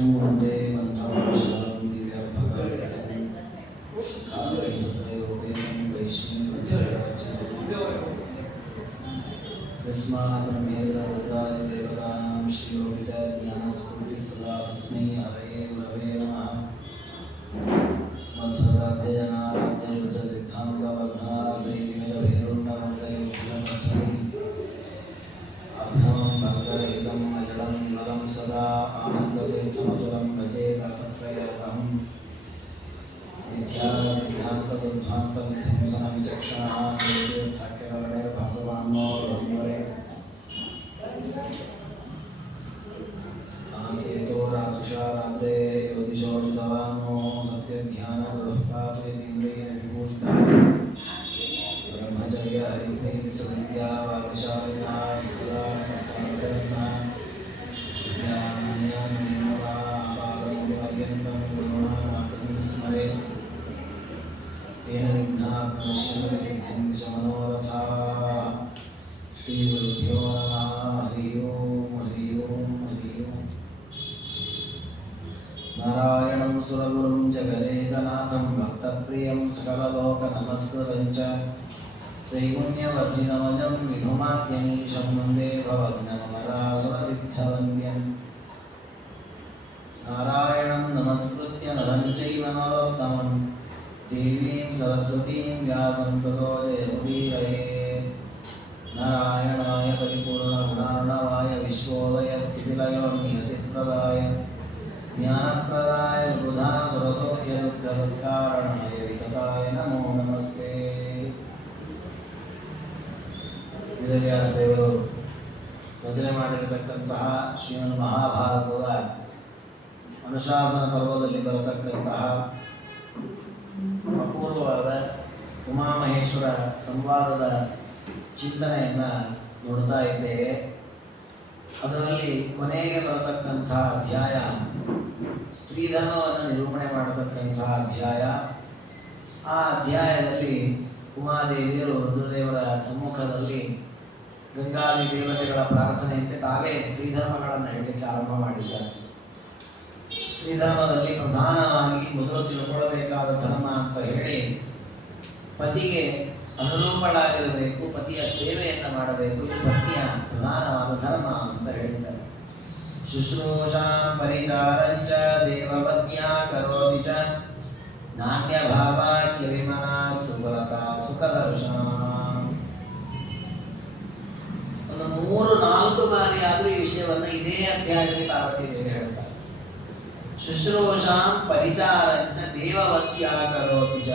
विष्णु वंदे मंथमाचलं दिव्यभगवतं कालैकत्रयोपेनं वैष्णवजनराज्यं तस्मात् ब्रह्मेन्द्ररुद्राय देवतानां श्रियोऽपि च ज्ञानस्फूर्तिः सदा तस्मै हरये गुरवे नमः। मध्वसाध्यजनाराध्ययुद्धसिद्धान्तवर्धनाद्वैतिकभैरुण्डमण्डयुद्धमध्यमे अभ्रमं भङ्गरहितं अजडं नरं सदा आनन्दतीर्थमतुलं भजे तापत्रयापहं मिथ्यासिद्धान्तबुद्ध्वान्तविध्वंसनविचक्षणः तीर्थाख्यकरणैर्भासवान्नो रघुवरे आसेतो रातुषा रात्रे योदिशोषितवानो सत्यध्यानगुरुः यतीन्द्रेण विभूषितः ब्रह्मचर्य हरिप्रीति सुविद्या वादशालिनः शुक्लानकर्ताग्रहणः विद्यामान्यान्निर्मलापादमूलपर्यन्तं गुरूणामाकृतिं स्मरेत् तेन विघ्नाः प्रणश्यन्ति सिद्ध्यन्ति च मनोरथाः। श्रीगुरुभ्यो नमः। हरि ओम् हरि ओम् हरि ओम्। नारायणं सुरगुरुं जगदेकनाथं भक्तप्रियं सकललोकनमस्कृतं च त्रैगुण्यवर्जितमजं विधुमाद्यमीशं वन्दे भवघ्नममरासुरसिद्धवन्द्यं। नारायणं नमस्कृत्य नरं चैव नरोत्तमं देवीं सरस्वतीं व्यासं ततो जयमुदीरयेत्। नारायणाय परिपूर्णगुणार्णवाय विश्वोदयस्थितिलयोर्नियतिप्रदाय ज्ञानप्रदाय विबुधासुरसौख्यदुःखसत्कारणाय वितताय नमो नमस्ते। ವೇದವ್ಯಾಸದೇವರು ರಚನೆ ಮಾಡಿರತಕ್ಕಂತಹ ಶ್ರೀಮನ್ ಮಹಾಭಾರತದ ಅನುಶಾಸನ ಪರ್ವದಲ್ಲಿ ಬರತಕ್ಕಂತಹ ಅಪೂರ್ವವಾದ ಉಮಾಮಹೇಶ್ವರ ಸಂವಾದದ ಚಿಂತನೆಯನ್ನು ನೋಡ್ತಾ ಇದ್ದೇವೆ. ಅದರಲ್ಲಿ ಕೊನೆಗೆ ಬರತಕ್ಕಂತಹ ಅಧ್ಯಾಯ ಸ್ತ್ರೀಧರ್ಮವನ್ನು ನಿರೂಪಣೆ ಮಾಡತಕ್ಕಂತಹ ಅಧ್ಯಾಯ. ಆ ಅಧ್ಯಾಯದಲ್ಲಿ ಉಮಾದೇವಿಯರು ರುದ್ರದೇವರ ಸಮ್ಮುಖದಲ್ಲಿ ಗಂಗಾದಿ ದೇವತೆಗಳ ಪ್ರಾರ್ಥನೆಯಂತೆ ತಾವೇ ಸ್ತ್ರೀಧರ್ಮಗಳನ್ನು ಹೇಳಲಿಕ್ಕೆ ಆರಂಭ ಮಾಡಿದ್ದಾರೆ. ಸ್ತ್ರೀಧರ್ಮದಲ್ಲಿ ಪ್ರಧಾನವಾಗಿ ಮೊದಲು ತಿಳ್ಕೊಳ್ಳಬೇಕಾದ ಧರ್ಮ ಅಂತ ಹೇಳಿ ಪತಿಗೆ ಅನುರೂಪಳಾಗಿರಬೇಕು, ಪತಿಯ ಸೇವೆಯನ್ನು ಮಾಡಬೇಕು, ಇದು ಪತಿಯ ಪ್ರಧಾನವಾದ ಧರ್ಮ ಅಂತ ಹೇಳಿದ್ದಾರೆ. ಶುಶ್ರೂಷಾಂ ಪರಿಚಾರಂಚ ದೇವಪತ್ನ್ಯಾ ಕರೋತಿ ಚ ನಾಣ್ಯಭಾವಾಕ್ಯ ವಿಮನಾ ಸುವ್ರತ ಸುಖದರ್ಶನ. ಒಂದು 3-4 ಬಾರಿ ಆದರೂ ಈ ವಿಷಯವನ್ನು ಇದೇ ಅಧ್ಯಾಯದಲ್ಲಿ ಪಾರ್ವತಿ ದೇವಿ ಹೇಳ್ತಾರೆ. ಶುಶ್ರೂಷಾಂ ಪರಿಚಾರಂಚ ದೇವವತ್ಯಾ ಕರೋತಿ ಚ.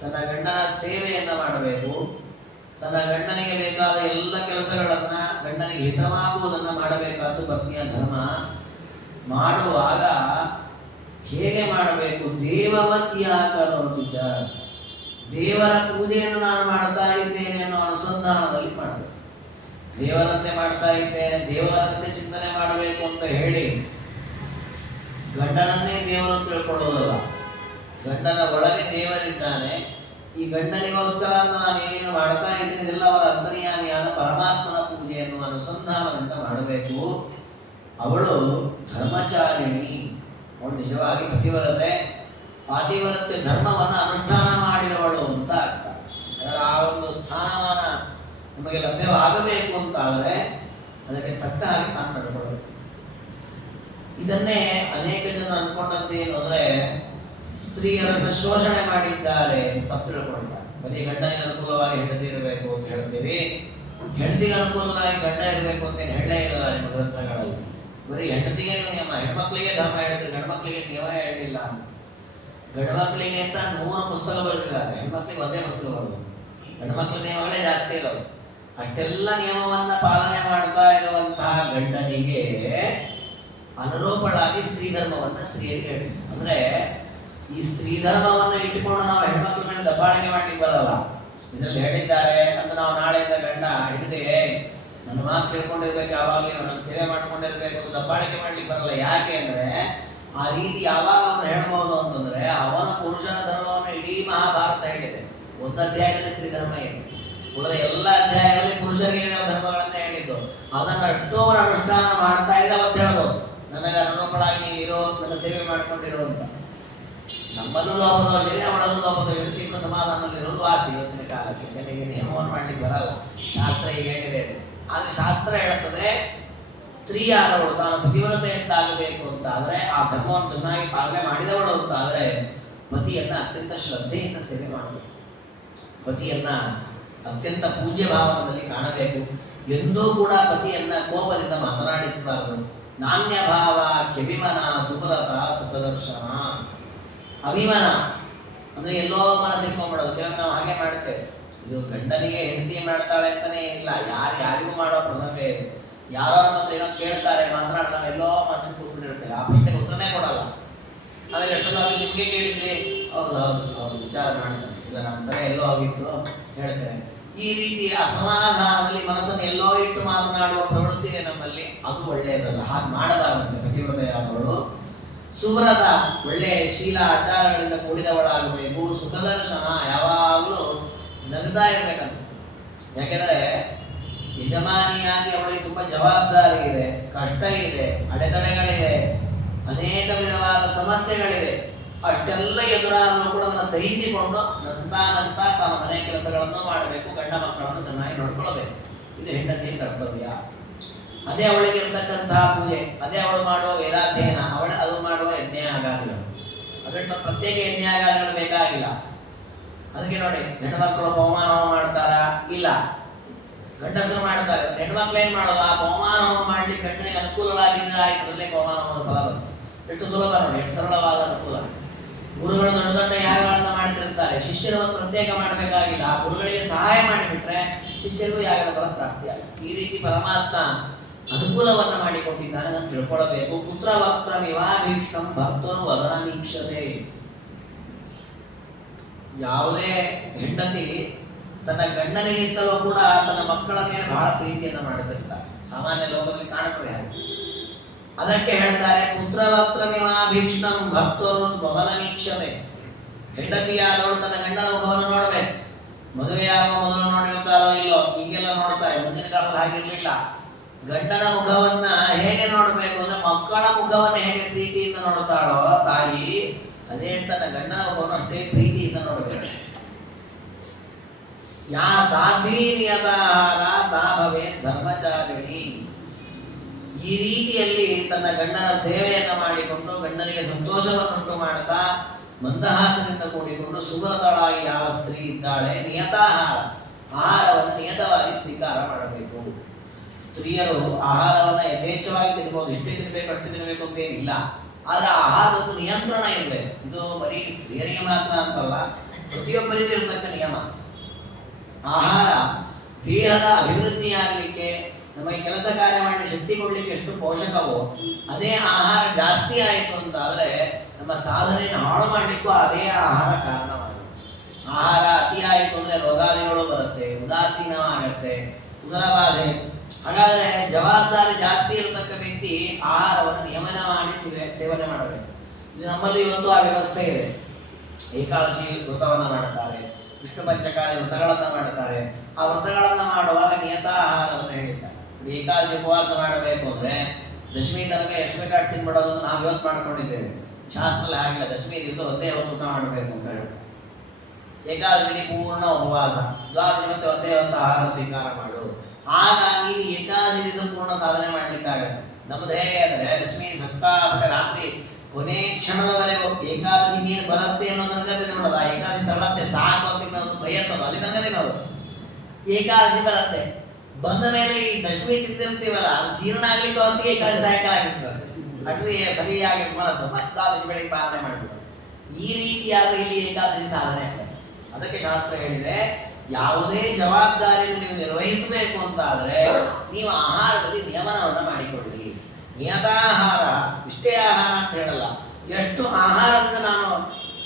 ತನ್ನ ಗಂಡನ ಸೇವೆಯನ್ನು ಮಾಡಬೇಕು, ತನ್ನ ಗಂಡನಿಗೆ ಬೇಕಾದ ಎಲ್ಲ ಕೆಲಸಗಳನ್ನು, ಗಂಡನಿಗೆ ಹಿತವಾಗುವುದನ್ನು ಮಾಡಬೇಕಾದ್ದು ಪತ್ನಿಯ ಧರ್ಮ. ಮಾಡುವಾಗ ಹೇಗೆ ಮಾಡಬೇಕು? ದೇವವತ್ಯ ಕರೋತಿ ಚ. ದೇವರ ಪೂಜೆಯನ್ನು ನಾನು ಮಾಡ್ತಾ ಇದ್ದೇನೆ ಅನ್ನೋ ಅನುಸಂಧಾನದಲ್ಲಿ ಮಾಡಬೇಕು. ದೇವರಂತೆ ಮಾಡ್ತಾ ಇದ್ದೇನೆ, ದೇವರಂತೆ ಚಿಂತನೆ ಮಾಡಬೇಕು ಅಂತ ಹೇಳಿ ಗಂಡನನ್ನೇ ದೇವರು ತಿಳ್ಕೊಳ್ಳೋದಲ್ಲ. ಗಂಡನ ಒಳಗೆ ದೇವರಿದ್ದಾನೆ. ಈ ಗಂಡನಿಗೋಸ್ಕರ ಅಂತ ನಾನು ಏನೇನು ಮಾಡ್ತಾ ಇದ್ದೀನಿ ಇದೆಲ್ಲ ಅವರ ಅಂತರ್ಯಾಮಿಯಾದ ಪರಮಾತ್ಮನ ಪೂಜೆ ಎನ್ನುವ ಅನುಸಂಧಾನದಿಂದ ಮಾಡಬೇಕು. ಅವಳು ಧರ್ಮಚಾರಿಣಿ, ಅವಳು ನಿಜವಾಗಿ ಪತಿವ್ರತೆ, ಪಾತಿವ್ರತ್ಯ ಧರ್ಮವನ್ನು ಅನುಷ್ಠಾನ ಮಾಡಿದವಳು ಅಂತ ಅರ್ಥ. ಅದರ ಆ ಒಂದು ಸ್ಥಾನಮಾನ ನಮಗೆ ಲಭ್ಯವಾಗಬೇಕು ಅಂತಾದರೆ ಅದಕ್ಕೆ ತಕ್ಕ ಹಾಗೆ ನಾನು ನಡ್ಕೊಳ್ಬೇಕು. ಇದನ್ನೇ ಅನೇಕ ಜನ ಅಂದ್ಕೊಂಡದ್ದೇನು ಅಂದರೆ ಸ್ತ್ರೀಯರನ್ನು ಶೋಷಣೆ ಮಾಡಿದ್ದಾರೆ ಅಂತ ತಪ್ಪು ತಿಳ್ಕೊಳ್ತಾರೆ. ಬರೀ ಗಂಡನಿಗೆ ಅನುಕೂಲವಾಗಿ ಹೆಂಡತಿ ಇರಬೇಕು ಅಂತ ಹೇಳ್ತೀವಿ, ಹೆಂಡತಿಗೆ ಅನುಕೂಲವಾಗಿ ಗಂಡ ಇರಬೇಕು ಅಂತ ಹೇಳೇ ಇರಲ್ಲ ನಿಮ್ಮ ಗ್ರಂಥಗಳಲ್ಲಿ. ಬರೀ ಹೆಂಡತಿಗೆ ನೀವು ನಿಯಮ, ಹೆಣ್ಮಕ್ಳಿಗೆ ಧರ್ಮ ಹೇಳ್ತೀರಿ, ಗಂಡ್ಮಕ್ಳಿಗೆ ನಿಯಮ ಹೇಳಿಲ್ಲ. ಗಂಡ್ಮಕ್ಳಿಗೆ ಅಂತ 100 ಪುಸ್ತಕ ಬರೆದಿದ್ದಾರೆ, ಹೆಣ್ಮಕ್ಳಿಗೆ ಒಂದೇ ಪುಸ್ತಕ ಬರೆದು. ಗಂಡ್ಮಕ್ಳ ನಿಯಮಗಳೇ ಜಾಸ್ತಿ ಇರೋದು. ಅಷ್ಟೆಲ್ಲ ನಿಯಮವನ್ನು ಪಾಲನೆ ಮಾಡ್ತಾ ಇರುವಂತಹ ಗಂಡನಿಗೆ ಅನುರೂಪಳಾಗಿ ಸ್ತ್ರೀ ಧರ್ಮವನ್ನು ಸ್ತ್ರೀಯರಿಗೆ ಹೇಳಿ. ಅಂದರೆ ಈ ಸ್ತ್ರೀ ಧರ್ಮವನ್ನು ಇಟ್ಟುಕೊಂಡು ನಾವು ಹೆಣ್ಮಕ್ಳ ಮೇಲೆ ದಬ್ಬಾಳಿಕೆ ಮಾಡಲಿಕ್ಕೆ ಬರಲ್ಲ. ಇದರಲ್ಲಿ ಹೇಳಿದ್ದಾರೆ ಅಂತ ನಾವು ನಾಳೆಯಿಂದ ಗಂಡ ಹಿಡಿದೇ ನನ್ನ ಮಾತು ಕೇಳ್ಕೊಂಡಿರ್ಬೇಕು, ಯಾವಾಗಲೂ ನನ್ನ ಸೇವೆ ಮಾಡ್ಕೊಂಡಿರ್ಬೇಕು ಅಂತ ದಬ್ಬಾಳಿಕೆ ಮಾಡ್ಲಿಕ್ಕೆ ಬರಲ್ಲ. ಯಾಕೆ ಅಂದರೆ ಆ ರೀತಿ ಯಾವಾಗ ಅವನು ಹೇಳ್ಬೋದು ಅಂತಂದರೆ ಅವನ ಪುರುಷನ ಧರ್ಮವನ್ನು ಇಡೀ ಮಹಾಭಾರತ ಹೇಳಿದೆ. ಒಂದು ಅಧ್ಯಾಯದಲ್ಲಿ ಸ್ತ್ರೀ ಧರ್ಮ ಇದೆ, ಉಳಿದ ಎಲ್ಲ ಅಧ್ಯಾಯಗಳಲ್ಲಿ ಪುರುಷರಿಗೆ ಧರ್ಮಗಳನ್ನೇ ಹೇಳಿದ್ದು. ಅದನ್ನು ಅಷ್ಟೋ ಅನುಷ್ಠಾನ ಮಾಡ್ತಾ ಇದ್ದ ಅವತ್ತು ಹೇಳ್ಬೋದು ನನಗೆ ಅನುರೂಪಳಾಗಿ ನೀನಿರೋ, ನನ್ನ ಸೇವೆ ಮಾಡ್ಕೊಂಡಿರೋ ಅಂತ. ನಮ್ಮಲ್ಲೂ ಲೋಪದೋಷ ಇದೆ, ಅವಳಲ್ಲೂ ಲೋಪದೋಷ ಇದೆ, ಇಬ್ಬರು ಸಮಾಧಾನದಲ್ಲಿರೋದು ವಾಸಿ ಇವತ್ತಿನ ಕಾಲಕ್ಕೆ. ನನಗೆ ನಿಯಮವನ್ನು ಮಾಡ್ಲಿಕ್ಕೆ ಬರಲ್ಲ, ಶಾಸ್ತ್ರ ಈಗ ಹೇಳಿದೆ. ಆದರೆ ಶಾಸ್ತ್ರ ಹೇಳುತ್ತದೆ ಸ್ತ್ರೀಯಾದವಳು ತಾನು ಪತಿವ್ರತೆಯಂತಾಗಬೇಕು ಅಂತ ಆದರೆ, ಆ ಧರ್ಮವನ್ನು ಚೆನ್ನಾಗಿ ಪಾಲನೆ ಮಾಡಿದವಳು ಅಂತ ಆದರೆ ಪತಿಯನ್ನು ಅತ್ಯಂತ ಶ್ರದ್ಧೆಯಿಂದ ಸೇವೆ ಮಾಡಬೇಕು, ಪತಿಯನ್ನು ಅತ್ಯಂತ ಪೂಜ್ಯ ಭಾವನದಲ್ಲಿ ಕಾಣಬೇಕು. ಎಂದೂ ಕೂಡ ಪತಿಯನ್ನು ಕೋಪದಿಂದ ಮಾತನಾಡಿಸಬಾರದು. ನಾಣ್ಯ ಭಾವ ಕೆವಿಮನ ಸುಕೃತ ಸುಖದರ್ಶನ. ಅಭಿಮಾನ ಅಂದರೆ ಎಲ್ಲೋ ಮನಸ್ಸಿಟ್ಕೊಂಡ್ಬಿಡೋದು. ಕೆಲವೊಮ್ಮೆ ನಾವು ಹಾಗೆ ಮಾಡ್ತೇವೆ. ಇದು ಗಂಡನಿಗೆ ಹೆಂಡತಿ ಮಾಡ್ತಾಳೆ ಅಂತಲೇ ಏನಿಲ್ಲ, ಯಾರಿಗೂ ಮಾಡೋ ಪ್ರಸಂಗ ಇದೆ. ಯಾರೋ ನಮ್ಮ ಹತ್ರ ಏನೋ ಕೇಳ್ತಾರೆ, ಮಾತನಾಡಿ ನಾವೆಲ್ಲೋ ಮನಸ್ಸಿಗೆ ಕೂತ್ಬಿಟ್ಟಿರ್ತೇವೆ, ಆ ಪ್ರಶ್ನೆಗೆ ಉತ್ತರನೇ ಕೊಡಲ್ಲ. ಆಮೇಲೆ ಎಷ್ಟೊಂದು ನಿಮಗೆ ಕೇಳಿದ್ರಿ, ಹೌದು ಹೌದು ಹೌದು ವಿಚಾರ ಮಾಡ್ತಾರೆ, ಇದು ನಮ್ಮ ಥರ ಎಲ್ಲೋ ಆಗಿತ್ತು ಹೇಳ್ತೇನೆ. ಈ ರೀತಿ ಅಸಮಾಧಾನದಲ್ಲಿ ಮನಸ್ಸನ್ನು ಎಲ್ಲೋ ಇಟ್ಟು ಮಾತನಾಡುವ ಪ್ರವೃತ್ತಿ ಇದೆ ನಮ್ಮಲ್ಲಿ, ಅದು ಒಳ್ಳೆಯದಲ್ಲ. ಹಾಗೆ ಮಾಡಬಾರದಂತೆ ಪತಿವ್ರತೆಯಾದವಳು. ಸುವ್ರತ ಒಳ್ಳೆಯ ಶೀಲ ಆಚಾರಗಳಿಂದ ಕೂಡಿದವಳಾಗಬೇಕು. ಸುಖದರ್ಶನ ಯಾವಾಗಲೂ ನಗ್ತಾ ಇರಬೇಕಂತ. ಯಾಕೆಂದರೆ ಯಜಮಾನಿಯಾಗಿ ಅವಳಿಗೆ ತುಂಬ ಜವಾಬ್ದಾರಿ ಇದೆ, ಕಷ್ಟ ಇದೆ, ಅಡೆತಡೆಗಳಿದೆ, ಅನೇಕ ವಿಧವಾದ ಸಮಸ್ಯೆಗಳಿದೆ. ಅಷ್ಟೆಲ್ಲ ಎದುರಾದರೂ ಕೂಡ ಅದನ್ನು ಸಹಿಸಿಕೊಂಡು ನಗ್ತಾ ತಾನು ಮನೆಯ ಕೆಲಸಗಳನ್ನು ಮಾಡಬೇಕು, ಗಂಡ ಮಕ್ಕಳನ್ನು ಚೆನ್ನಾಗಿ ನೋಡ್ಕೊಳ್ಬೇಕು. ಇದು ಹೆಂಡತಿಯ ಕರ್ತವ್ಯ. ಅದೇ ಅವಳಿಗೆ ಇರತಕ್ಕಂತಹ ಪೂಜೆ, ಅದೇ ಅವಳು ಮಾಡುವ ವೇದಾಧ್ಯಯನ, ಅದು ಮಾಡುವ ಯಜ್ಞಯಾಗಾದಿಗಳು. ಅದಕ್ಕೆ ಪ್ರತ್ಯೇಕ ಯಜ್ಞಯಾಗಾದಿಗಳು ಬೇಕಾಗಿಲ್ಲ. ಅದಕ್ಕೆ ನೋಡಿ, ಹೆಣ್ಣು ಮಕ್ಕಳು ಪವಮಾನ ಹೋಮ ಮಾಡ್ತಾರಾ? ಇಲ್ಲ, ಗಂಡಸರು ಮಾಡ್ತಾರೆ. ಹೆಣ್ಣು ಮಕ್ಕಳು ಏನು ಮಾಡೋದು? ಆ ಪವಮಾನ ಹೋಮ ಮಾಡಲಿಕ್ಕೆ ಗಂಡನಿಗೆ ಅನುಕೂಲವಾಗಿದ್ದರೆ ಆಯ್ತು, ಅದರಲ್ಲೇ ಪವಮಾನ ಹೋಮದ ಫಲ ಬಂತು. ಎಷ್ಟು ಸುಲಭ ನೋಡಿ, ಎಷ್ಟು ಸರಳವಾದ ಅನುಕೂಲ. ಗುರುಗಳು ದೊಡ್ಡ ದೊಡ್ಡ ಯಾಗಗಳನ್ನು ಮಾಡ್ತಿರ್ತಾರೆ, ಶಿಷ್ಯರನ್ನು ಪ್ರತ್ಯೇಕ ಮಾಡಬೇಕಾಗಿಲ್ಲ. ಆ ಗುರುಗಳಿಗೆ ಸಹಾಯ ಮಾಡಿಬಿಟ್ರೆ ಶಿಷ್ಯರಿಗೂ ಯಾಗದ ಫಲ ಪ್ರಾಪ್ತಿಯಾಗುತ್ತೆ. ಈ ರೀತಿ ಪರಮಾತ್ಮ ಅನುಕೂಲವನ್ನು ಮಾಡಿಕೊಟ್ಟಿದ್ದಾನೆ ಅಂತ ತಿಳ್ಕೊಳ್ಬೇಕು. ಪುತ್ರ ವಕ್ತ್ರ ವಿವಾಭೀಕ್ಷಣಂ ಭಕ್ತರು ವದನಮೀಕ್ಷತೆ. ಯಾವುದೇ ಹೆಂಡತಿ ತನ್ನ ಗಂಡನಿಗಿಂತಲೂ ಕೂಡ ತನ್ನ ಮಕ್ಕಳ ಮೇಲೆ ಬಹಳ ಪ್ರೀತಿಯನ್ನು ಮಾಡುತ್ತಿರ್ತಾರೆ. ಸಾಮಾನ್ಯ ಲೋಕದಲ್ಲಿ ಕಾಣುತ್ತದೆ ಹಾಗೆ. ಅದಕ್ಕೆ ಹೇಳ್ತಾರೆ ಪುತ್ರವಕ್ತ್ರ ವಿವಾಭೀಕ್ಷಣಂ ಭಕ್ತರು ವದನಮೀಕ್ಷತೆ. ಹೆಂಡತಿಯಾದವಳು ತನ್ನ ಗಂಡನ ಮುಖವನ್ನು ನೋಡಬೇಕು. ಮದುವೆಯಾಗುವ ಮೊದಲು ನೋಡಿರ್ತಾರೋ ಇಲ್ಲೋ, ಈಗೆಲ್ಲ ನೋಡ್ತಾರೆ, ಮುಂದಿನ ಕಾಲದಲ್ಲಿ ಹಾಗಿರಲಿಲ್ಲ. ಗಂಡನ ಮುಖವನ್ನ ಹೇಗೆ ನೋಡಬೇಕು ಅಂದ್ರೆ, ಮಕ್ಕಳ ಮುಖವನ್ನು ಹೇಗೆ ಪ್ರೀತಿಯಿಂದ ನೋಡುತ್ತಾಳೋ ತಾಯಿ, ಅದೇ ತನ್ನ ಗಂಡನ ಮುಖವನ್ನು ಅಷ್ಟೇ ಪ್ರೀತಿಯಿಂದ ನೋಡಬೇಕು. ಯಾ ಸಾಧ್ವಿ ನಿಯತಾಹಾರ ಸಾ ಭವೇ ಧರ್ಮಚಾರಿಣಿ. ಈ ರೀತಿಯಲ್ಲಿ ತನ್ನ ಗಂಡನ ಸೇವೆಯನ್ನು ಮಾಡಿಕೊಂಡು ಗಂಡನಿಗೆ ಸಂತೋಷವನ್ನುಂಟು ಮಾಡ್ತಾ ಮಂದಹಾಸದಿಂದ ಕೂಡಿಕೊಂಡು ಸುಭ್ರತಳಾಗಿ ಯಾವ ಸ್ತ್ರೀ ಇದ್ದಾಳೆ, ನಿಯತಾಹಾರ, ಆಹಾರವನ್ನು ನಿಯತವಾಗಿ ಸ್ವೀಕಾರ ಮಾಡಬೇಕು. ಸ್ತ್ರೀಯರು ಆಹಾರವನ್ನು ಯಥೇಚ್ಛವಾಗಿ ತಿನ್ಬೋದು, ಇಷ್ಟೇ ತಿನ್ನಬೇಕು ಅಷ್ಟೇ ತಿನ್ನಬೇಕು ಅಂತೇನಿಲ್ಲ. ಆದರೆ ಆಹಾರಕ್ಕೂ ನಿಯಂತ್ರಣ ಇರಬೇಕು. ಇದು ಬರೀ ಸ್ತ್ರೀಯರಿಗೆ ಮಾತ್ರ ಅಂತಲ್ಲ, ಪ್ರತಿಯೊಬ್ಬರಿಗೂ ಇರತಕ್ಕ ನಿಯಮ. ಆಹಾರ ದೇಹದ ಅಭಿವೃದ್ಧಿಯಾಗಲಿಕ್ಕೆ, ನಮಗೆ ಕೆಲಸ ಕಾರ್ಯ ಮಾಡಲಿಕ್ಕೆ ಶಕ್ತಿ ಕೊಡಲಿಕ್ಕೆ ಎಷ್ಟು ಪೋಷಕವೋ, ಅದೇ ಆಹಾರ ಜಾಸ್ತಿ ಆಯಿತು ಅಂತಾದರೆ ನಮ್ಮ ಸಾಧನೆಯನ್ನು ಹಾಳು ಮಾಡಲಿಕ್ಕೂ ಅದೇ ಆಹಾರ ಕಾರಣವಾಗುತ್ತೆ. ಆಹಾರ ಅತಿ ಆಯಿತು ಅಂದರೆ ರೋಗಾದಿಗಳು ಬರುತ್ತೆ, ಉದಾಸೀನವಾಗತ್ತೆ, ಉದರಬಾಧೆ. ಹಾಗಾದರೆ ಜವಾಬ್ದಾರಿ ಜಾಸ್ತಿ ಇರತಕ್ಕ ವ್ಯಕ್ತಿ ಆಹಾರವನ್ನು ನಿಯಮನ ಮಾಡಿ ಸೇವನೆ ಮಾಡಬೇಕು. ಇದು ನಮ್ಮಲ್ಲಿ ಇವತ್ತು ಆ ವ್ಯವಸ್ಥೆ ಇದೆ. ಏಕಾದಶಿ ವ್ರತವನ್ನು ಮಾಡುತ್ತಾರೆ, ವಿಷ್ಣು ಪಂಚಕಾಲಿ ವ್ರತಗಳನ್ನು ಮಾಡುತ್ತಾರೆ. ಆ ವ್ರತಗಳನ್ನು ಮಾಡುವಾಗ ನಿಯತಾಹಾರವನ್ನು ಹೇಳಿದ್ದಾರೆ. ಏಕಾದಶಿ ಉಪವಾಸ ಮಾಡಬೇಕು ಅಂದರೆ ದಶಮಿ ತನಕ ಎಷ್ಟು ಬೇಕಾಗಿ ತಿನ್ಬಿಡೋದನ್ನು ನಾವು ಇವತ್ತು ಮಾಡ್ಕೊಂಡಿದ್ದೇವೆ. ಶಾಸ್ತ್ರದಲ್ಲಿ ಆಗಿಲ್ಲ, ದಶಮಿ ದಿವಸ ಒಂದೇ ಹೊತ್ತು ಊಟ ಮಾಡಬೇಕು ಅಂತ ಹೇಳ್ತಾರೆ. ಏಕಾದಶಿ ಪೂರ್ಣ ಉಪವಾಸ, ದ್ವಾದಶಿ ಮತ್ತೆ ಒಂದೇ ಹೊತ್ತು ಆಹಾರ ಸ್ವೀಕಾರ ಮಾಡು. ಆಗ ನೀನು ಏಕಾದಶಿ ದಿವಸ ಪೂರ್ಣ ಸಾಧನೆ ಮಾಡಲಿಕ್ಕಾಗತ್ತೆ. ನಮ್ಮದು ಹೇಗೆ ಅಂದರೆ ದಶಮಿ ಸಕ್ಕಾಪಟ್ಟೆ ರಾತ್ರಿ ಕೊನೆ ಕ್ಷಣದವರೆಗೂ ಏಕಾದಶಿ ನೀನು ಬರುತ್ತೆ ಅನ್ನೋ ತನಕ ತಿನ್ನೋದು. ಆ ಏಕಾದಶಿ ತರಲತ್ತೆ ಸಾಕು ಅಂತ ತಿನ್ನೋದು ಬಯತ್ತದ, ಅಲ್ಲಿ ತನಕ ತಿನ್ನೋದು. ಏಕಾದಶಿ ಬರುತ್ತೆ, ಬಂದ ಮೇಲೆ ಈ ದಶಮಿ ತಿಂದಿರ್ತೀವಲ್ಲ, ಅದು ಜೀರ್ಣ ಆಗ್ಲಿಕ್ಕೆ ಹೊತ್ತಿಗೆ ಏಕಾದಶಿ ಸಾಯಂಕಾಲ ಆಗಿರ್ತದೆ. ಅಟ್ಲಿ ಸರಿಯಾಗಿ ಮನಸ್ಸು ಏಕಾದಶಿ ಬೆಳಿಗ್ಗೆ ಪಾಲನೆ ಮಾಡಿಬಿಟ್ಟು ಈ ರೀತಿಯಾದರೆ ಇಲ್ಲಿ ಏಕಾದಶಿ ಸಾಧನೆ ಆಗುತ್ತೆ. ಅದಕ್ಕೆ ಶಾಸ್ತ್ರ ಹೇಳಿದೆ, ಯಾವುದೇ ಜವಾಬ್ದಾರಿಯನ್ನು ನೀವು ನಿರ್ವಹಿಸಬೇಕು ಅಂತ ಆದರೆ ನೀವು ಆಹಾರದಲ್ಲಿ ನಿಯಮನವನ್ನು ಮಾಡಿಕೊಳ್ಳಿ. ನಿಯತಾಹಾರ, ಇಷ್ಟೇ ಆಹಾರ ಅಂತ ಹೇಳಲ್ಲ, ಎಷ್ಟು ಆಹಾರದಿಂದ ನಾನು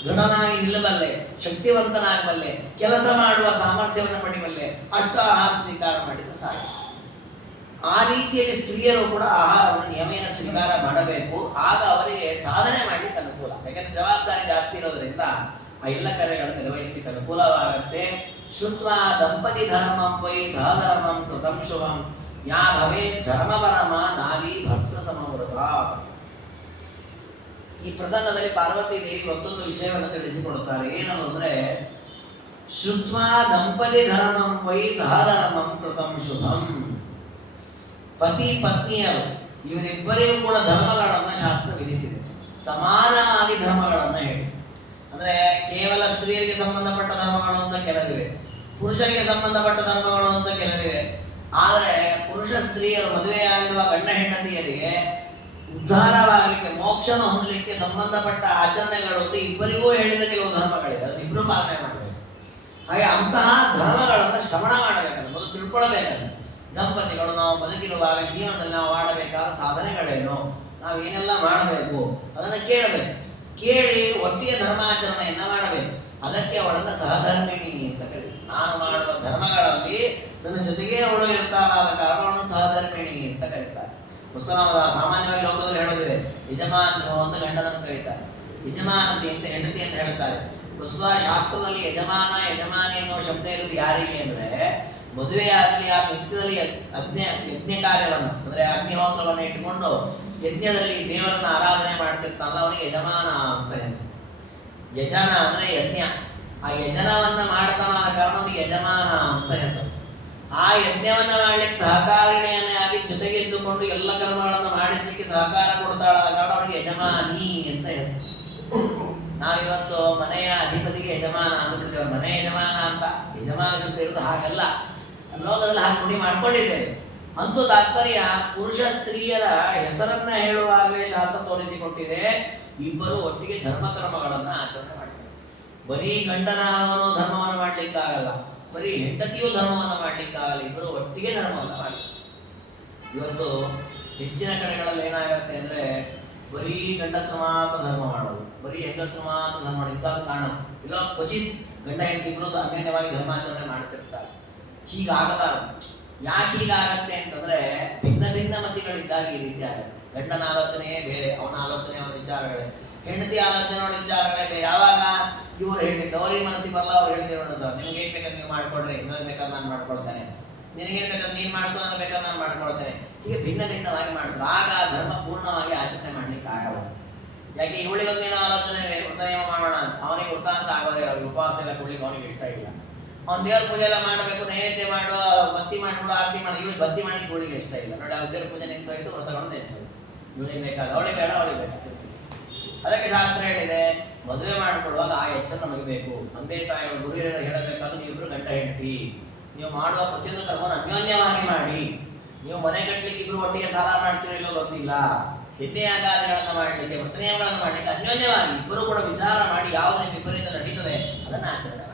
ದೃಢನಾಗಿ ನಿಲ್ಲಬಲ್ಲೆ, ಶಕ್ತಿವಂತನಾಗಬಲ್ಲೆ, ಕೆಲಸ ಮಾಡುವ ಸಾಮರ್ಥ್ಯವನ್ನು ಪಡೆಯಬಲ್ಲೆ, ಅಷ್ಟು ಆಹಾರ ಸ್ವೀಕಾರ ಮಾಡಿದರೆ ಸಾಕು. ಆ ರೀತಿಯಲ್ಲಿ ಸ್ತ್ರೀಯರು ಕೂಡ ಆಹಾರವನ್ನು ನಿಯಮೇನ ಸ್ವೀಕಾರ ಮಾಡಬೇಕು. ಆಗ ಅವರಿಗೆ ಸಾಧನೆ ಮಾಡಲಿಕ್ಕೆ ಅನುಕೂಲ. ಯಾಕೆಂದರೆ ಜವಾಬ್ದಾರಿ ಜಾಸ್ತಿ ಇರೋದರಿಂದ ಆ ಎಲ್ಲ ಕಾರ್ಯಗಳನ್ನು ನಿರ್ವಹಿಸಲಿಕ್ಕೆ ಅನುಕೂಲವಾಗುತ್ತೆ. ಶುದ್ವಾ ದಂಪತಿ ಧರ್ಮಂ ವೈ ಸಹಧರ್ಮಂ ಕೃತಂ ಶುಭಂ ಯಾ ಭವೇ ಧರ್ಮಪರಮ ನಾರಿ ಭರ್ತೃ ಸಮವೃತ. ಈ ಪ್ರಸಂಗದಲ್ಲಿ ಪಾರ್ವತಿ ದೇವಿ ಮತ್ತೊಂದು ವಿಷಯವನ್ನು ತಿಳಿಸಿಕೊಡುತ್ತಾರೆ. ಏನದು ಅಂದರೆ, ಶ್ರುತ್ವಾ ದಂಪತಿ ಧರ್ಮಂ ವೈ ಸಹಧರ್ಮಂ ಕೃತಂ ಶುಭಂ. ಪತಿ ಪತ್ನಿಯರು ಇವರಿಬ್ಬರಿಗೂ ಕೂಡ ಧರ್ಮಗಳನ್ನು ಶಾಸ್ತ್ರ ವಿಧಿಸಿದೆ. ಸಮಾನವಾಗಿ ಧರ್ಮಗಳನ್ನು ಹೇಳಿ, ಅಂದರೆ ಕೇವಲ ಸ್ತ್ರೀಯರಿಗೆ ಸಂಬಂಧಪಟ್ಟ ಧರ್ಮಗಳು ಅಂತ ಕೆಲವಿವೆ, ಪುರುಷರಿಗೆ ಸಂಬಂಧಪಟ್ಟ ಧರ್ಮಗಳು ಅಂತ ಕೆಲವಿವೆ. ಆದರೆ ಪುರುಷ ಸ್ತ್ರೀಯರು ಮದುವೆಯಾಗಿರುವ ಗಂಡ ಹೆಂಡತಿಯರಿಗೆ ಉದ್ಧಾರವಾಗಲಿಕ್ಕೆ, ಮೋಕ್ಷನ ಹೊಂದಲಿಕ್ಕೆ ಸಂಬಂಧಪಟ್ಟ ಆಚರಣೆಗಳು ಅಂತ ಇಬ್ಬರಿಗೂ ಹೇಳಿದ ಕೆಲವು ಧರ್ಮಗಳಿದೆ. ಅದನ್ನು ಇಬ್ಬರು ಪಾಲನೆ ಮಾಡಬೇಕು. ಹಾಗೆ ಅಂತಹ ಧರ್ಮಗಳನ್ನು ಶ್ರವಣ ಮಾಡಬೇಕಂತ ಮೊದಲು ತಿಳ್ಕೊಳ್ಬೇಕಂತ. ದಂಪತಿಗಳು ನಾವು ಬದುಕಿರುವಾಗ ಜೀವನದಲ್ಲಿ ನಾವು ಮಾಡಬೇಕಾದ ಸಾಧನೆಗಳೇನು, ನಾವು ಏನೆಲ್ಲ ಮಾಡಬೇಕು ಅದನ್ನು ಕೇಳಬೇಕು. ಕೇಳಿ ಒಟ್ಟಿಗೆ ಧರ್ಮಾಚರಣೆಯನ್ನು ಮಾಡಬೇಕು. ಅದಕ್ಕೆ ಅವಳನ್ನು ಸಹಧರ್ಮಿಣಿ ಅಂತ ಕರೀತಾರೆ. ನಾನು ಮಾಡುವ ಧರ್ಮಗಳಲ್ಲಿ ನನ್ನ ಜೊತೆಗೆ ಅವಳು ಇರ್ತಾಳಾದ ಕಾರಣ ಅವಳನ್ನು ಸಹಧರ್ಮಿಣಿ ಅಂತ ಕರೀತಾರೆ. ಪುಸ್ತಕ ಸಾಮಾನ್ಯವಾಗಿ ಲೋಕದಲ್ಲಿ ಹೇಳೋದಿದೆ, ಯಜಮಾನರು ಅಂತ ಗಂಡನನ್ನು ಕರೀತಾರೆ, ಯಜಮಾನತಿ ಅಂತ ಹೆಂಡತಿಯನ್ನು ಹೇಳ್ತಾರೆ. ಪ್ರಸ್ತುತ ಶಾಸ್ತ್ರದಲ್ಲಿ ಯಜಮಾನ ಯಜಮಾನಿ ಅನ್ನೋ ಶಬ್ದ ಇರೋದು ಯಾರಿಗೆ ಅಂದರೆ, ಮದುವೆಯಾಗಲಿ ಆ ನಿತ್ಯದಲ್ಲಿ ಯಜ್ಞ ಕಾರ್ಯವನ್ನು ಅಂದರೆ ಅಗ್ನಿಹೋತ್ರವನ್ನು ಇಟ್ಟುಕೊಂಡು ಯಜ್ಞದಲ್ಲಿ ದೇವರನ್ನ ಆರಾಧನೆ ಮಾಡ್ತಿರ್ತಾನಲ್ಲ ಅವನಿಗೆ ಯಜಮಾನ ಅಂತ ಹೆಸರು. ಯಜನ ಅಂದರೆ ಯಜ್ಞ. ಆ ಯಜನವನ್ನು ಮಾಡ್ತಾನಾದ ಕಾರಣ ಅವನಿಗೆ ಯಜಮಾನ ಅಂತ ಹೆಸರು. ಆ ಯಜ್ಞವನ್ನು ಮಾಡಲಿಕ್ಕೆ ಸಹಕಾರಿಣಿಯನ್ನೇ ಆಗಿ ಜೊತೆಗೆ ಇದ್ದುಕೊಂಡು ಎಲ್ಲ ಕರ್ಮಗಳನ್ನು ಮಾಡಿಸಲಿಕ್ಕೆ ಸಹಕಾರ ಕೊಡ್ತಾಳಾದ ಕಾರಣ ಅವನಿಗೆ ಯಜಮಾನಿ ಅಂತ ಹೆಸರು. ನಾವಿವತ್ತು ಮನೆಯ ಅಧಿಪತಿಗೆ ಯಜಮಾನ ಅಂತ ಬಿಡ್ತೇವೆ, ಮನೆ ಯಜಮಾನ ಅಂತ. ಯಜಮಾನ ಶಬ್ದ ಇರೋದು ಹಾಗಲ್ಲ, ಲೋಕದಲ್ಲಿ ಹಾಗೆ ನುಡಿ ಮಾಡ್ಕೊಂಡಿದ್ದೇವೆ. ಅಂತೂ ತಾತ್ಪರ್ಯ ಪುರುಷ ಸ್ತ್ರೀಯರ ಹೆಸರನ್ನ ಹೇಳುವಾಗಲೇ ಶಾಸ್ತ್ರ ತೋರಿಸಿಕೊಟ್ಟಿದೆ. ಇಬ್ಬರು ಒಟ್ಟಿಗೆ ಧರ್ಮಕರ್ಮಗಳನ್ನು ಆಚರಣೆ ಮಾಡ್ತಾರೆ. ಬರೀ ಗಂಡನವನು ಧರ್ಮವನ್ನು ಮಾಡಲಿಕ್ಕಾಗಲ್ಲ, ಬರೀ ಹೆಂಡತಿಯೂ ಧರ್ಮವನ್ನು ಮಾಡಲಿಕ್ಕಾಗಲ್ಲ, ಇಬ್ಬರು ಒಟ್ಟಿಗೆ ಧರ್ಮವನ್ನು ಮಾಡ್ತಾರೆ. ಇವತ್ತು ಹೆಚ್ಚಿನ ಕಡೆಗಳಲ್ಲಿ ಏನಾಗುತ್ತೆ ಅಂದರೆ, ಬರೀ ಗಂಡಸರು ಮಾತ್ರ ಧರ್ಮ ಮಾಡೋದು, ಬರೀ ಹೆಂಗಸರು ಮಾತ್ರ ಧರ್ಮ ಮಾಡೋದು ಇಂಥದ್ದು ಕಾಣುತ್ತೆ. ಇಲ್ಲ ಕ್ವಚಿತ್ ಗಂಡ ಹೆಂಡತಿ ಇಬ್ಬರು ಅನ್ಯೋನ್ಯವಾಗಿ ಧರ್ಮಾಚರಣೆ ಮಾಡ್ತಿರ್ತಾರೆ. ಹೀಗಾಗಬಾರದು. ಯಾಕೆ ಹೀಗಾಗತ್ತೆ ಅಂತಂದರೆ, ಭಿನ್ನ ಭಿನ್ನ ಮತಿಗಳಿದ್ದಾಗ ಈ ರೀತಿ ಆಗುತ್ತೆ. ಗಂಡನ ಆಲೋಚನೆಯೇ ಬೇರೆ, ಅವನ ಆಲೋಚನೆ ಅವನ ವಿಚಾರಗಳೇ, ಹೆಂಡತಿ ಆಲೋಚನೆ ಅವನ ವಿಚಾರಗಳೇ ಬೇರೆ. ಯಾವಾಗ ಇವ್ರು ಹೇಳಿದ್ದು ಅವ್ರಿಗೆ ಮನಸ್ಸಿಗೆ ಬರಲ್ಲ, ಅವ್ರು ಹೇಳಿದ್ದೇವೆ ಸರ್ ನಿಮ್ಗೆ ಏನು ಬೇಕಾದ್ರೆ ನೀವು ಮಾಡ್ಕೊಡ್ರಿ, ಇನ್ನೊಂದು ಬೇಕಾದ್ರೆ ನಾನು ಮಾಡ್ಕೊಳ್ತೇನೆ, ನಿನಗೇನು ಬೇಕಾದ್ರೆ ನೀನು ಮಾಡ್ಕೊಂಡು ನಾನು ಬೇಕಾದ್ರೆ ನಾನು ಮಾಡ್ಕೊಳ್ತೇನೆ. ಹೀಗೆ ಭಿನ್ನ ಭಿನ್ನವಾಗಿ ಮಾಡ್ತಾರೆ. ಆಗ ಧರ್ಮ ಪೂರ್ಣವಾಗಿ ಆಚರಣೆ ಮಾಡ್ಲಿಕ್ಕೆ ಆಗಲ್ಲ. ಯಾಕೆ ಇವಳಿಗೊಂದೇನೋ ಆಲೋಚನೆ ಇದೆ, ವೃತನೇಮ ಮಾಡೋಣ ಅಂತ, ಅವನಿಗೆ ವೃತ ಅಂತ ಆಗೋದೇ ಇಲ್ಲ, ಅವ್ರಿಗೆ ಉಪವಾಸ ಎಲ್ಲ ಕೊಡ್ಲಿಕ್ಕೆ ಅವನಿಗೆ ಇಷ್ಟ ಇಲ್ಲ. ಅವ್ನು ದೇವ್ರ ಪೂಜೆ ಎಲ್ಲ ಮಾಡಬೇಕು, ನೈವೇದ್ಯ ಮಾಡುವ, ಬತ್ತಿ ಮಾಡಿಬಿಡು, ಆರತಿ ಮಾಡಿ, ಇವಳಿಗೆ ಬತ್ತಿ ಮಾಡಿ ಇವಳಿಗೆ ಇಷ್ಟ ಇಲ್ಲ ನೋಡಿ. ಆ ದೇವ್ರ ಪೂಜೆ ನಿಂತೋಯ್ತು, ವ್ರತಗಳು ನಿಂತೋಯ್ತು. ಇವಳಿಗೆ ಬೇಕಾದ ಅವಳಿಗೆ ಬೇಡ, ಅವಳಿಗೆ ಬೇಕಾದ. ಅದಕ್ಕೆ ಶಾಸ್ತ್ರ ಹೇಳಿದೆ, ಮದುವೆ ಮಾಡಿಕೊಡುವಾಗ ಆ ಎಚ್ಚರ ನಮಗೆ ಬೇಕು. ತಂದೆ ತಾಯಿಗಳು ಗುರು ಹೇಳಬೇಕಾದ್ರೆ ನೀವಿಬ್ಬರು ಗಂಡ ಹೆಂಡತಿ, ನೀವು ಮಾಡುವ ಪ್ರತಿಯೊಂದು ಕರ್ಮವನ್ನು ಅನ್ಯೋನ್ಯವಾಗಿ ಮಾಡಿ. ನೀವು ಮನೆ ಕಟ್ಟಲಿಕ್ಕೆ ಇಬ್ಬರು ಒಟ್ಟಿಗೆ ಸಾಲ ಮಾಡ್ತೀರೋ ಇಲ್ಲೋ ಗೊತ್ತಿಲ್ಲ, ಯಜ್ಞಯಾಗಾದಿಗಳನ್ನು ಮಾಡಲಿಕ್ಕೆ, ವೃತನಿಯಮಗಳನ್ನು ಮಾಡಲಿಕ್ಕೆ ಅನ್ಯೋನ್ಯವಾಗಿ ಇಬ್ಬರು ಕೂಡ ವಿಚಾರ ಮಾಡಿ ಯಾವುದು ನಿಮ್ಮಿಬ್ಬರಿಂದ ನಡೀತದೆ ಅದನ್ನು ಆಚರಣೆ ಮಾಡಿ.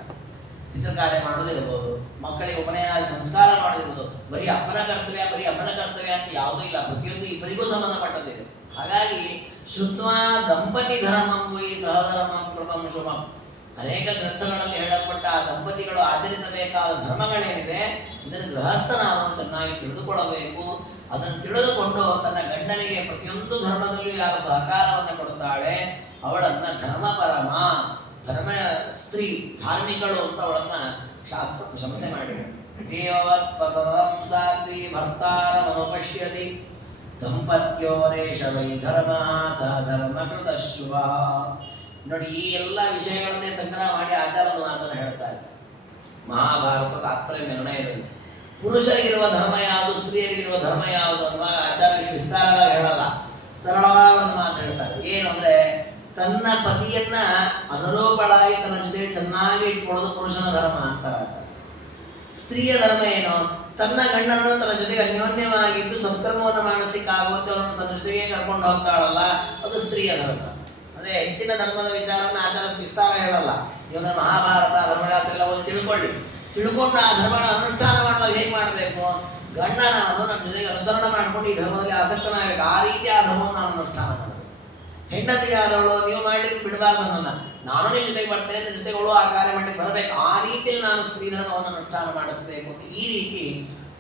ಪಿತೃಕಾರ್ಯ ಮಾಡೋದಿರ್ಬೋದು, ಮಕ್ಕಳಿಗೆ ಉಪನಯನ ಸಂಸ್ಕಾರ ಮಾಡೋದಿರ್ಬೋದು. ಬರೀ ಅಪ್ಪನ ಕರ್ತವ್ಯ, ಬರೀ ಅಮ್ಮನ ಕರ್ತವ್ಯ ಅಂತ ಯಾವುದೂ ಇಲ್ಲ, ಪ್ರತಿಯೊಂದು ಇಬ್ಬರಿಗೂ ಸಂಬಂಧಪಟ್ಟದಿದೆ. ಹಾಗಾಗಿ ಶ್ರುತ್ವಾ ದಂಪತಿ ಧರ್ಮಂ ವೈ ಸಹಧರ್ಮಂ ಕೃತಂ ಶುಭಂ. ಅನೇಕ ಗ್ರಂಥಗಳಲ್ಲಿ ಹೇಳಲ್ಪಟ್ಟ ಆ ದಂಪತಿಗಳು ಆಚರಿಸಬೇಕಾದ ಧರ್ಮಗಳೇನಿದೆ, ಇದನ್ನು ಗೃಹಸ್ಥನಾದವನು ಚೆನ್ನಾಗಿ ತಿಳಿದುಕೊಳ್ಳಬೇಕು. ಅದನ್ನು ತಿಳಿದುಕೊಂಡು ತನ್ನ ಗಂಡನಿಗೆ ಪ್ರತಿಯೊಂದು ಧರ್ಮದಲ್ಲಿಯೂ ಯಾರು ಸಹಕಾರವನ್ನು ಕೊಡುತ್ತಾಳೆ ಅವಳನ್ನು ಧರ್ಮಪರಮ, ಧರ್ಮ ಸ್ತ್ರೀ, ಧಾರ್ಮಿಕಳು ಅಂತ ಅವಳನ್ನು ಶಾಸ್ತ್ರ ಪ್ರಶಂಸೆ ಮಾಡಿದೆ. ದೇವವತ್ ಪತದಂ ಸಾತ್ವಿ ಭರ್ತಾರ ಮನೋಪಶ್ಯತಿ ದಂಪತ್ಯೋರೇಶ ವೈ ಧರ್ಮ ಸ ಧರ್ಮಕೃತ ಶುಭ. ನೋಡಿ, ಈ ಎಲ್ಲ ವಿಷಯಗಳನ್ನೇ ಸಂಗ್ರಹ ಮಾಡಿ ಆಚಾರ್ಯರು ಮಾತನ್ನು ಹೇಳ್ತಾರೆ ಮಹಾಭಾರತ ತಾತ್ಪರ್ಯ ನಿರ್ಣಯದಲ್ಲಿ. ಪುರುಷರಿಗಿರುವ ಧರ್ಮ ಯಾವುದು, ಸ್ತ್ರೀಯರಿಗಿರುವ ಧರ್ಮ ಯಾವುದು ಅನ್ನುವಾಗ ಆಚಾರ್ಯ ಇಷ್ಟು ವಿಸ್ತಾರವಾಗಿ ಹೇಳಲ್ಲ, ಸರಳವಾಗಿ ಒಂದು ಮಾತು ಹೇಳ್ತಾರೆ. ಏನು ಅಂದರೆ, ತನ್ನ ಪತಿಯನ್ನ ಅನುರೂಪಳಾಗಿ ತನ್ನ ಜೊತೆಗೆ ಚೆನ್ನಾಗಿ ಇಟ್ಕೊಳ್ಳೋದು ಪುರುಷನ ಧರ್ಮ ಅಂತಾರೆ ಆಚಾರ್ಯ. ಸ್ತ್ರೀಯ ಧರ್ಮ ಏನು, ತನ್ನ ಗಂಡನನ್ನು ತನ್ನ ಜೊತೆಗೆ ಅನ್ಯೋನ್ಯವಾಗಿದ್ದು ಸತ್ಕರ್ಮವನ್ನು ಮಾಡಿಸ್ಲಿಕ್ಕಾಗುವಂತೆ ಅವರನ್ನು ತನ್ನ ಜೊತೆಗೆ ಕರ್ಕೊಂಡು ಹೋಗ್ತಾಳಲ್ಲ, ಅದು ಸ್ತ್ರೀಯ ಧರ್ಮ. ಅದೇ ಹೆಚ್ಚಿನ ಧರ್ಮದ ವಿಚಾರವನ್ನು ಆಚಾರ್ಯ ವಿಸ್ತಾರ ಹೇಳಲ್ಲ. ನೀವು ಮಹಾಭಾರತ ಧರ್ಮಗಾತ್ರ ಎಲ್ಲ ಒಂದು ತಿಳ್ಕೊಂಡು ಆ ಧರ್ಮಗಳ ಅನುಷ್ಠಾನ ಮಾಡುವಾಗ ಹೇಗೆ ಮಾಡಬೇಕು, ಗಂಡನಾನು ನನ್ನ ಜೊತೆಗೆ ಅನುಸರಣೆ ಮಾಡಿಕೊಂಡು ಈ ಧರ್ಮದಲ್ಲಿ ಆಸಕ್ತನಾಗಬೇಕು. ಆ ರೀತಿ ಆ ಧರ್ಮವನ್ನು ನಾನು ಅನುಷ್ಠಾನ ಮಾಡಬೇಕು. ಹೆಂಡತಿಯಾದವಳು ನೀವು ಮಾಡಿದ್ರೆ ಬಿಡಬಾರ್ದು ನನ್ನನ್ನು, ನಾನು ನಿಮ್ಮ ಜೊತೆಗೆ ಬರ್ತೇನೆ, ನಿಮ್ಮ ಜೊತೆಗಳು ಆ ಕಾರ್ಯ ಮಾಡಿ ಬರಬೇಕು. ಆ ರೀತಿಯಲ್ಲಿ ನಾನು ಸ್ತ್ರೀ ಧರ್ಮವನ್ನು ಅನುಷ್ಠಾನ ಮಾಡಿಸಬೇಕು. ಈ ರೀತಿ